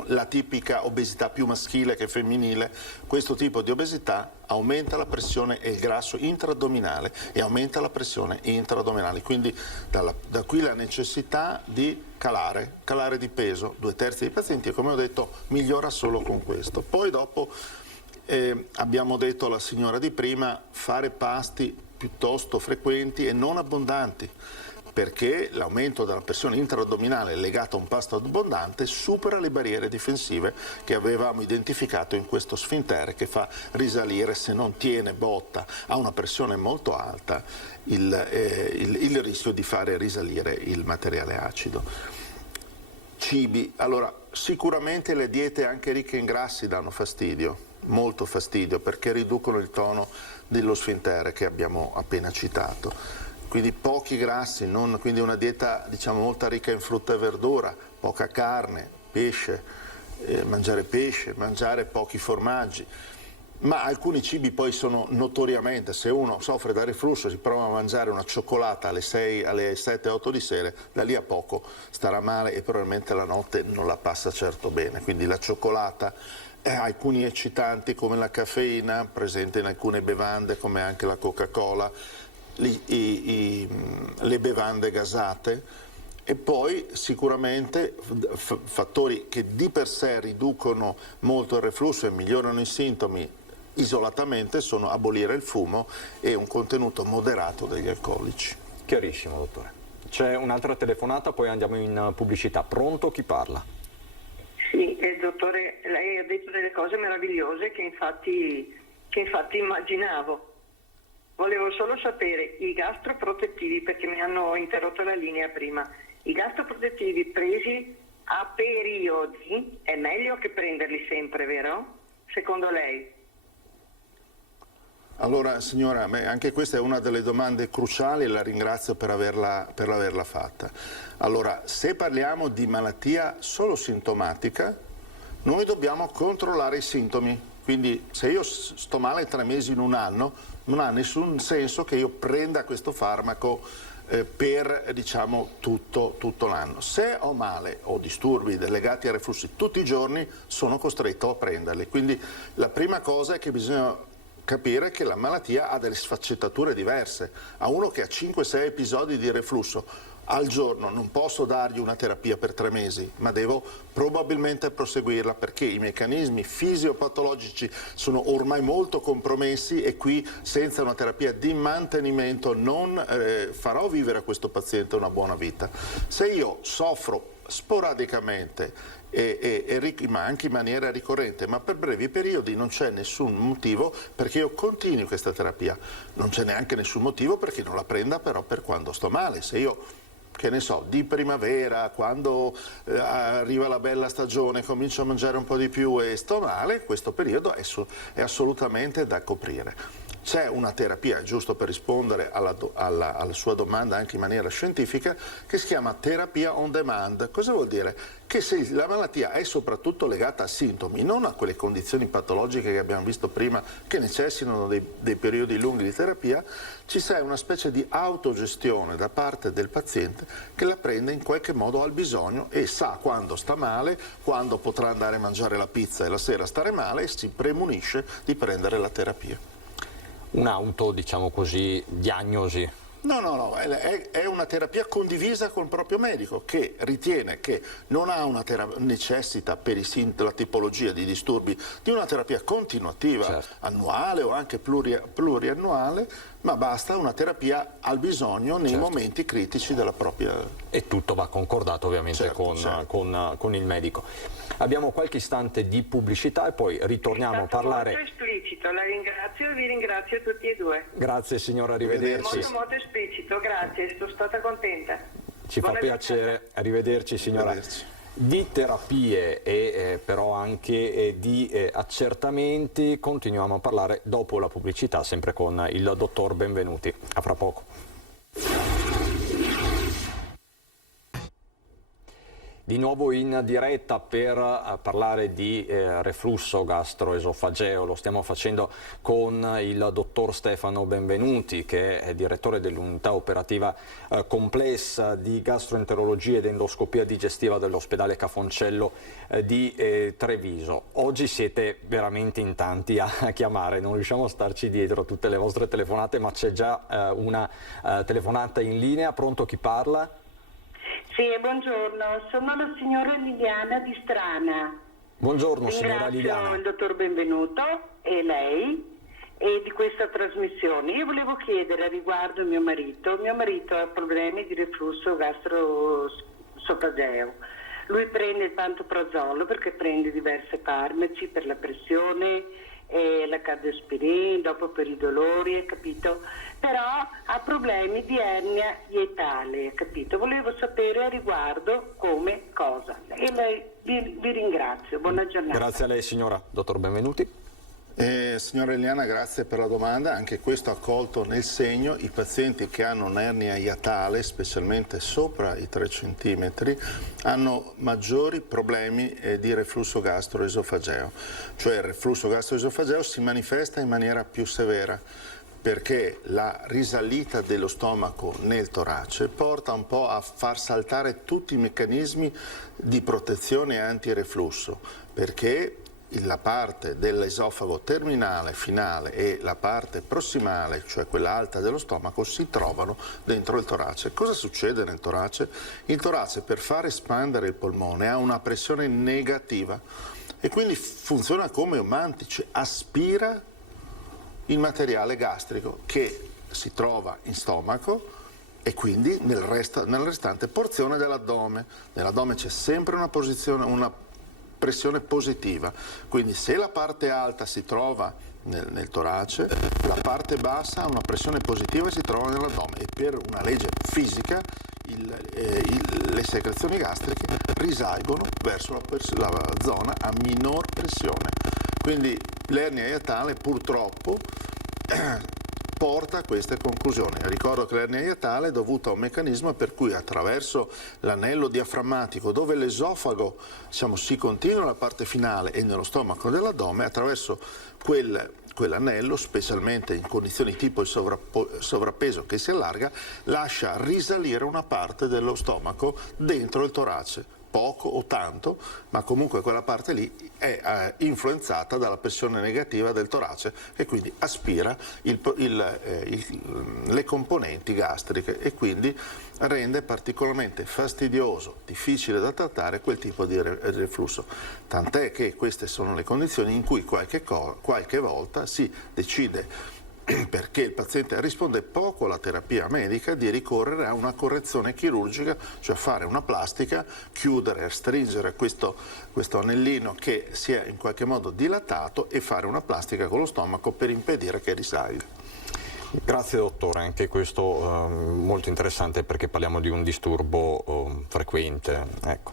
la tipica obesità più maschile che femminile. Questo tipo di obesità aumenta la pressione e il grasso intraaddominale e aumenta la pressione intraaddominale, quindi da qui la necessità di calare di peso. 2/3 dei pazienti, e come ho detto, migliora solo con questo. Poi dopo abbiamo detto alla signora di prima, fare pasti piuttosto frequenti e non abbondanti, perché l'aumento della pressione intraaddominale legato a un pasto abbondante supera le barriere difensive che avevamo identificato in questo sfintere, che fa risalire, se non tiene botta a una pressione molto alta, il rischio di fare risalire il materiale acido. cibi. Allora, sicuramente le diete anche ricche in grassi danno fastidio, molto fastidio, perché riducono il tono dello sfintere che abbiamo appena citato. Quindi pochi grassi, quindi una dieta diciamo molto ricca in frutta e verdura, poca carne, pesce, mangiare pochi formaggi. Ma alcuni cibi poi sono notoriamente, se uno soffre da reflusso si prova a mangiare una cioccolata alle 6, alle 7, 8 di sera, da lì a poco starà male e probabilmente la notte non la passa certo bene. Quindi la cioccolata, alcuni eccitanti come la caffeina, presente in alcune bevande come anche la Coca-Cola, le bevande gasate, e poi sicuramente fattori che di per sé riducono molto il reflusso e migliorano i sintomi isolatamente sono abolire il fumo e un contenuto moderato degli alcolici. Chiarissimo, dottore. C'è un'altra telefonata, poi andiamo in pubblicità. Pronto? Chi parla? Sì, dottore, lei ha detto delle cose meravigliose che infatti immaginavo. Volevo solo sapere, i gastroprotettivi, perché mi hanno interrotto la linea prima, i gastroprotettivi presi a periodi è meglio che prenderli sempre, vero? Secondo lei? Allora signora, anche questa è una delle domande cruciali e la ringrazio per averla fatta. Allora, se parliamo di malattia solo sintomatica, noi dobbiamo controllare i sintomi. Quindi se io sto male 3 mesi in un anno, non ha nessun senso che io prenda questo farmaco per diciamo tutto l'anno. Se ho male o disturbi legati ai reflussi tutti i giorni, sono costretto a prenderli. Quindi la prima cosa è che bisogna capire che la malattia ha delle sfaccettature diverse. A uno che ha 5-6 episodi di reflusso al giorno non posso dargli una terapia per 3 mesi, ma devo probabilmente proseguirla perché i meccanismi fisiopatologici sono ormai molto compromessi e qui senza una terapia di mantenimento non farò vivere a questo paziente una buona vita. Se io soffro sporadicamente ma anche in maniera ricorrente, ma per brevi periodi, non c'è nessun motivo perché io continui questa terapia. Non c'è neanche nessun motivo perché non la prenda però per quando sto male. Se io, che ne so, di primavera, quando arriva la bella stagione, comincio a mangiare un po' di più e sto male, questo periodo è assolutamente da coprire. C'è una terapia, giusto per rispondere alla sua domanda anche in maniera scientifica, che si chiama terapia on demand. Cosa vuol dire? Che se la malattia è soprattutto legata a sintomi, non a quelle condizioni patologiche che abbiamo visto prima che necessitano dei periodi lunghi di terapia, ci sia una specie di autogestione da parte del paziente che la prende in qualche modo al bisogno e sa quando sta male, quando potrà andare a mangiare la pizza e la sera stare male e si premunisce di prendere la terapia. Un'auto, diciamo così, diagnosi. No, è una terapia condivisa col proprio medico che ritiene che non ha una necessità per la tipologia di disturbi di una terapia continuativa, certo, annuale o anche pluriannuale, ma basta una terapia al bisogno nei certo momenti critici della propria... E tutto va concordato ovviamente certo, con il medico. Abbiamo qualche istante di pubblicità e poi ritorniamo a parlare... Molto esplicito, la ringrazio e vi ringrazio tutti e due. Grazie signora, arrivederci. Molto esplicito, grazie, sono stata contenta. Ci fa piacere, arrivederci signora. Arrivederci. Di terapie e però anche di accertamenti continuiamo a parlare dopo la pubblicità, sempre con il dottor Benvenuti. A fra poco. Di nuovo in diretta per parlare di reflusso gastroesofageo. Lo stiamo facendo con il dottor Stefano Benvenuti, che è direttore dell'unità operativa complessa di gastroenterologia ed endoscopia digestiva dell'ospedale Cafoncello di Treviso. Oggi siete veramente in tanti a chiamare, non riusciamo a starci dietro a tutte le vostre telefonate, ma c'è già una telefonata in linea. Pronto, chi parla? Sì, buongiorno, sono la signora Liliana di Strana. Buongiorno signora Liliana. Ringrazio il dottor Benvenuto e lei e di questa trasmissione. Io volevo chiedere riguardo mio marito ha problemi di reflusso gastroesofageo. Lui prende il pantoprazolo perché prende diversi farmaci per la pressione la cardioaspirin, dopo per i dolori, hai capito? Però ha problemi di ernia ietale, hai capito? Volevo sapere a riguardo come, cosa. E vi ringrazio, buona giornata. Grazie a lei signora. Dottor Benvenuti. Signora Eliana, grazie per la domanda, anche questo ha colto nel segno. I pazienti che hanno un'ernia iatale, specialmente sopra i 3 cm, hanno maggiori problemi di reflusso gastroesofageo, cioè il reflusso gastroesofageo si manifesta in maniera più severa perché la risalita dello stomaco nel torace porta un po' a far saltare tutti i meccanismi di protezione antireflusso, perché la parte dell'esofago terminale, finale e la parte prossimale, cioè quella alta dello stomaco, si trovano dentro il torace. Cosa succede nel torace? Il torace, per far espandere il polmone, ha una pressione negativa e quindi funziona come un mantice, aspira il materiale gastrico che si trova in stomaco e quindi nella restante porzione dell'addome. Nell'addome c'è sempre una pressione positiva, quindi se la parte alta si trova nel torace, la parte bassa ha una pressione positiva e si trova nell'addome, e per una legge fisica le secrezioni gastriche risalgono verso la zona a minor pressione. Quindi l'ernia iatale purtroppo porta a queste conclusioni. Ricordo che l'ernia iatale è dovuta a un meccanismo per cui attraverso l'anello diaframmatico, dove l'esofago si continua nella parte finale e nello stomaco dell'addome, attraverso quell'anello, specialmente in condizioni tipo il sovrappeso che si allarga, lascia risalire una parte dello stomaco dentro il torace. Poco o tanto, ma comunque quella parte lì è influenzata dalla pressione negativa del torace e quindi aspira le componenti gastriche e quindi rende particolarmente fastidioso, difficile da trattare quel tipo di reflusso. Tant'è che queste sono le condizioni in cui qualche volta si decide, perché il paziente risponde poco alla terapia medica, di ricorrere a una correzione chirurgica, cioè fare una plastica, chiudere, stringere questo anellino che si è in qualche modo dilatato e fare una plastica con lo stomaco per impedire che risalga. Grazie dottore, anche questo molto interessante perché parliamo di un disturbo frequente. Ecco.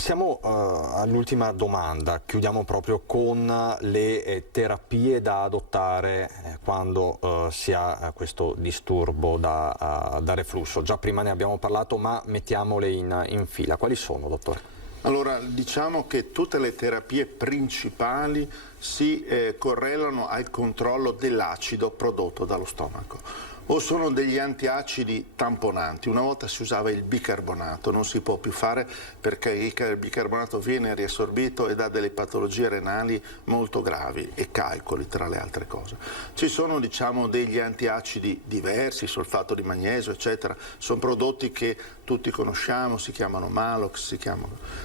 Siamo all'ultima domanda, chiudiamo proprio con le terapie da adottare quando si ha questo disturbo da reflusso. Già prima ne abbiamo parlato, ma mettiamole in fila. Quali sono, dottore? Allora, diciamo che tutte le terapie principali si correlano al controllo dell'acido prodotto dallo stomaco. O sono degli antiacidi tamponanti. Una volta si usava il bicarbonato, non si può più fare perché il bicarbonato viene riassorbito e dà delle patologie renali molto gravi e calcoli, tra le altre cose. Ci sono degli antiacidi diversi, solfato di magnesio eccetera, sono prodotti che tutti conosciamo, si chiamano Malox,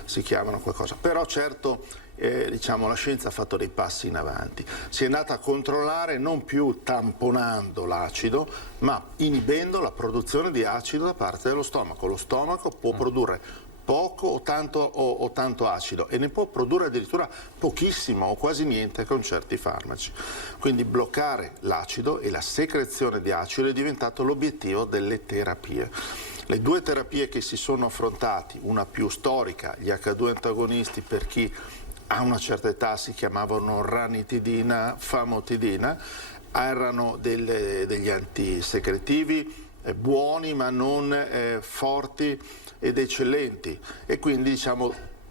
si chiamano qualcosa, però certo la scienza ha fatto dei passi in avanti, si è andata a controllare non più tamponando l'acido ma inibendo la produzione di acido da parte dello stomaco. Lo stomaco può produrre poco o tanto acido e ne può produrre addirittura pochissimo o quasi niente con certi farmaci. Quindi bloccare l'acido e la secrezione di acido è diventato l'obiettivo delle terapie. Le due terapie che si sono affrontati, una più storica, gli H2 antagonisti per chi a una certa età si chiamavano ranitidina, famotidina, erano degli antisecretivi buoni ma non forti ed eccellenti e quindi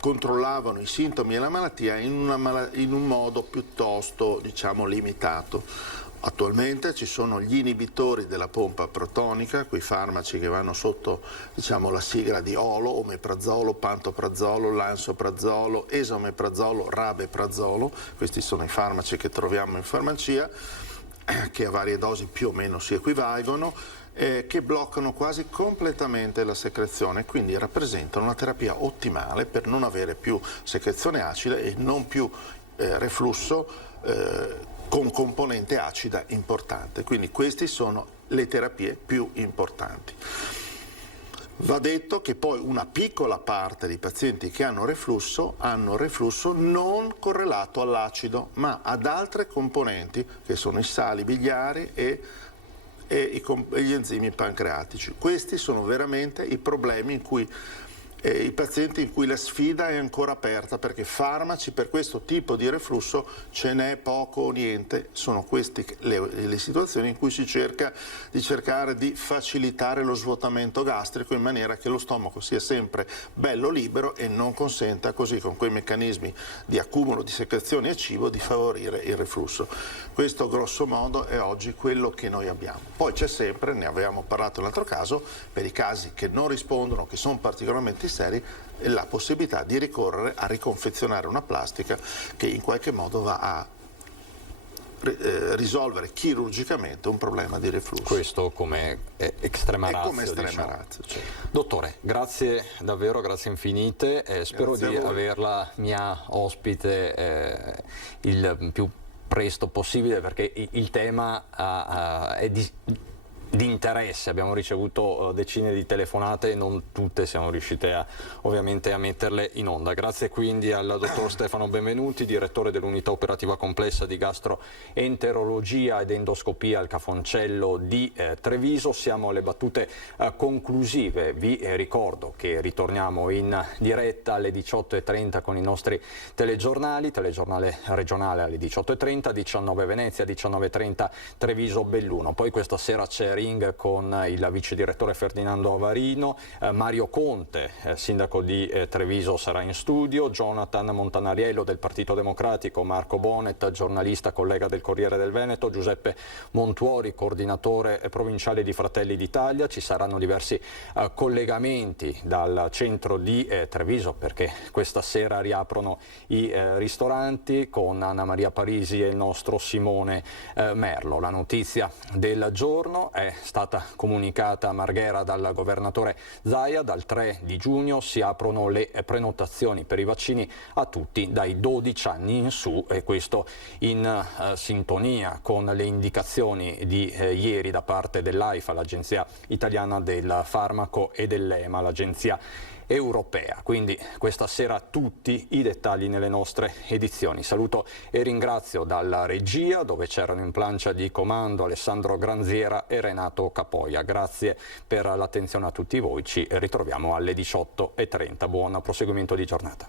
controllavano i sintomi e la malattia in un modo piuttosto limitato. Attualmente ci sono gli inibitori della pompa protonica, quei farmaci che vanno sotto la sigla di OLO, omeprazolo, pantoprazolo, lansoprazolo, esomeprazolo, rabeprazolo. Questi sono i farmaci che troviamo in farmacia, che a varie dosi più o meno si equivalgono, che bloccano quasi completamente la secrezione, quindi rappresentano una terapia ottimale per non avere più secrezione acida e non più reflusso con componente acida importante. Quindi queste sono le terapie più importanti. Va detto che poi una piccola parte dei pazienti che hanno reflusso non correlato all'acido, ma ad altre componenti che sono i sali biliari e gli enzimi pancreatici. Questi sono veramente i problemi in cui i pazienti in cui la sfida è ancora aperta, perché farmaci per questo tipo di reflusso ce n'è poco o niente. Sono queste le situazioni in cui si cerca di facilitare lo svuotamento gastrico in maniera che lo stomaco sia sempre bello libero e non consenta così, con quei meccanismi di accumulo di secrezioni e cibo, di favorire il reflusso. Questo grosso modo è oggi quello che noi abbiamo. Poi c'è sempre, ne avevamo parlato in un altro caso, per i casi che non rispondono, che sono particolarmente seri, la possibilità di ricorrere a riconfezionare una plastica che in qualche modo va a risolvere chirurgicamente un problema di reflusso. Questo come estrema ratio. Come estrema ratio, certo. Dottore, grazie davvero, grazie infinite. Spero di averla mia ospite il più presto possibile, perché il tema è di interesse. Abbiamo ricevuto decine di telefonate e non tutte siamo riuscite ovviamente a metterle in onda. Grazie quindi al dottor Stefano Benvenuti, direttore dell'unità operativa complessa di gastroenterologia ed endoscopia al Cafoncello di Treviso. Siamo alle battute conclusive. Vi ricordo che ritorniamo in diretta alle 18:30 con i nostri telegiornale regionale alle 18:30, 19 Venezia, 19:30 Treviso Belluno. Poi questa sera c'è con il vice direttore Ferdinando Avarino, Mario Conte, sindaco di Treviso, sarà in studio, Jonathan Montanariello del Partito Democratico, Marco Bonet, giornalista, collega del Corriere del Veneto, Giuseppe Montuori, coordinatore provinciale di Fratelli d'Italia. Ci saranno diversi collegamenti dal centro di Treviso, perché questa sera riaprono i ristoranti, con Anna Maria Parisi e il nostro Simone Merlo. La notizia del giorno è stata comunicata a Marghera dal governatore Zaia. Dal 3 di giugno si aprono le prenotazioni per i vaccini a tutti dai 12 anni in su, e questo in sintonia con le indicazioni di ieri da parte dell'AIFA, l'Agenzia Italiana del Farmaco, e dell'EMA, l'Agenzia Europea. Quindi questa sera tutti i dettagli nelle nostre edizioni. Saluto e ringrazio dalla regia, dove c'erano in plancia di comando Alessandro Granziera e Renato Capoia. Grazie per l'attenzione a tutti voi, ci ritroviamo alle 18:30. Buon proseguimento di giornata.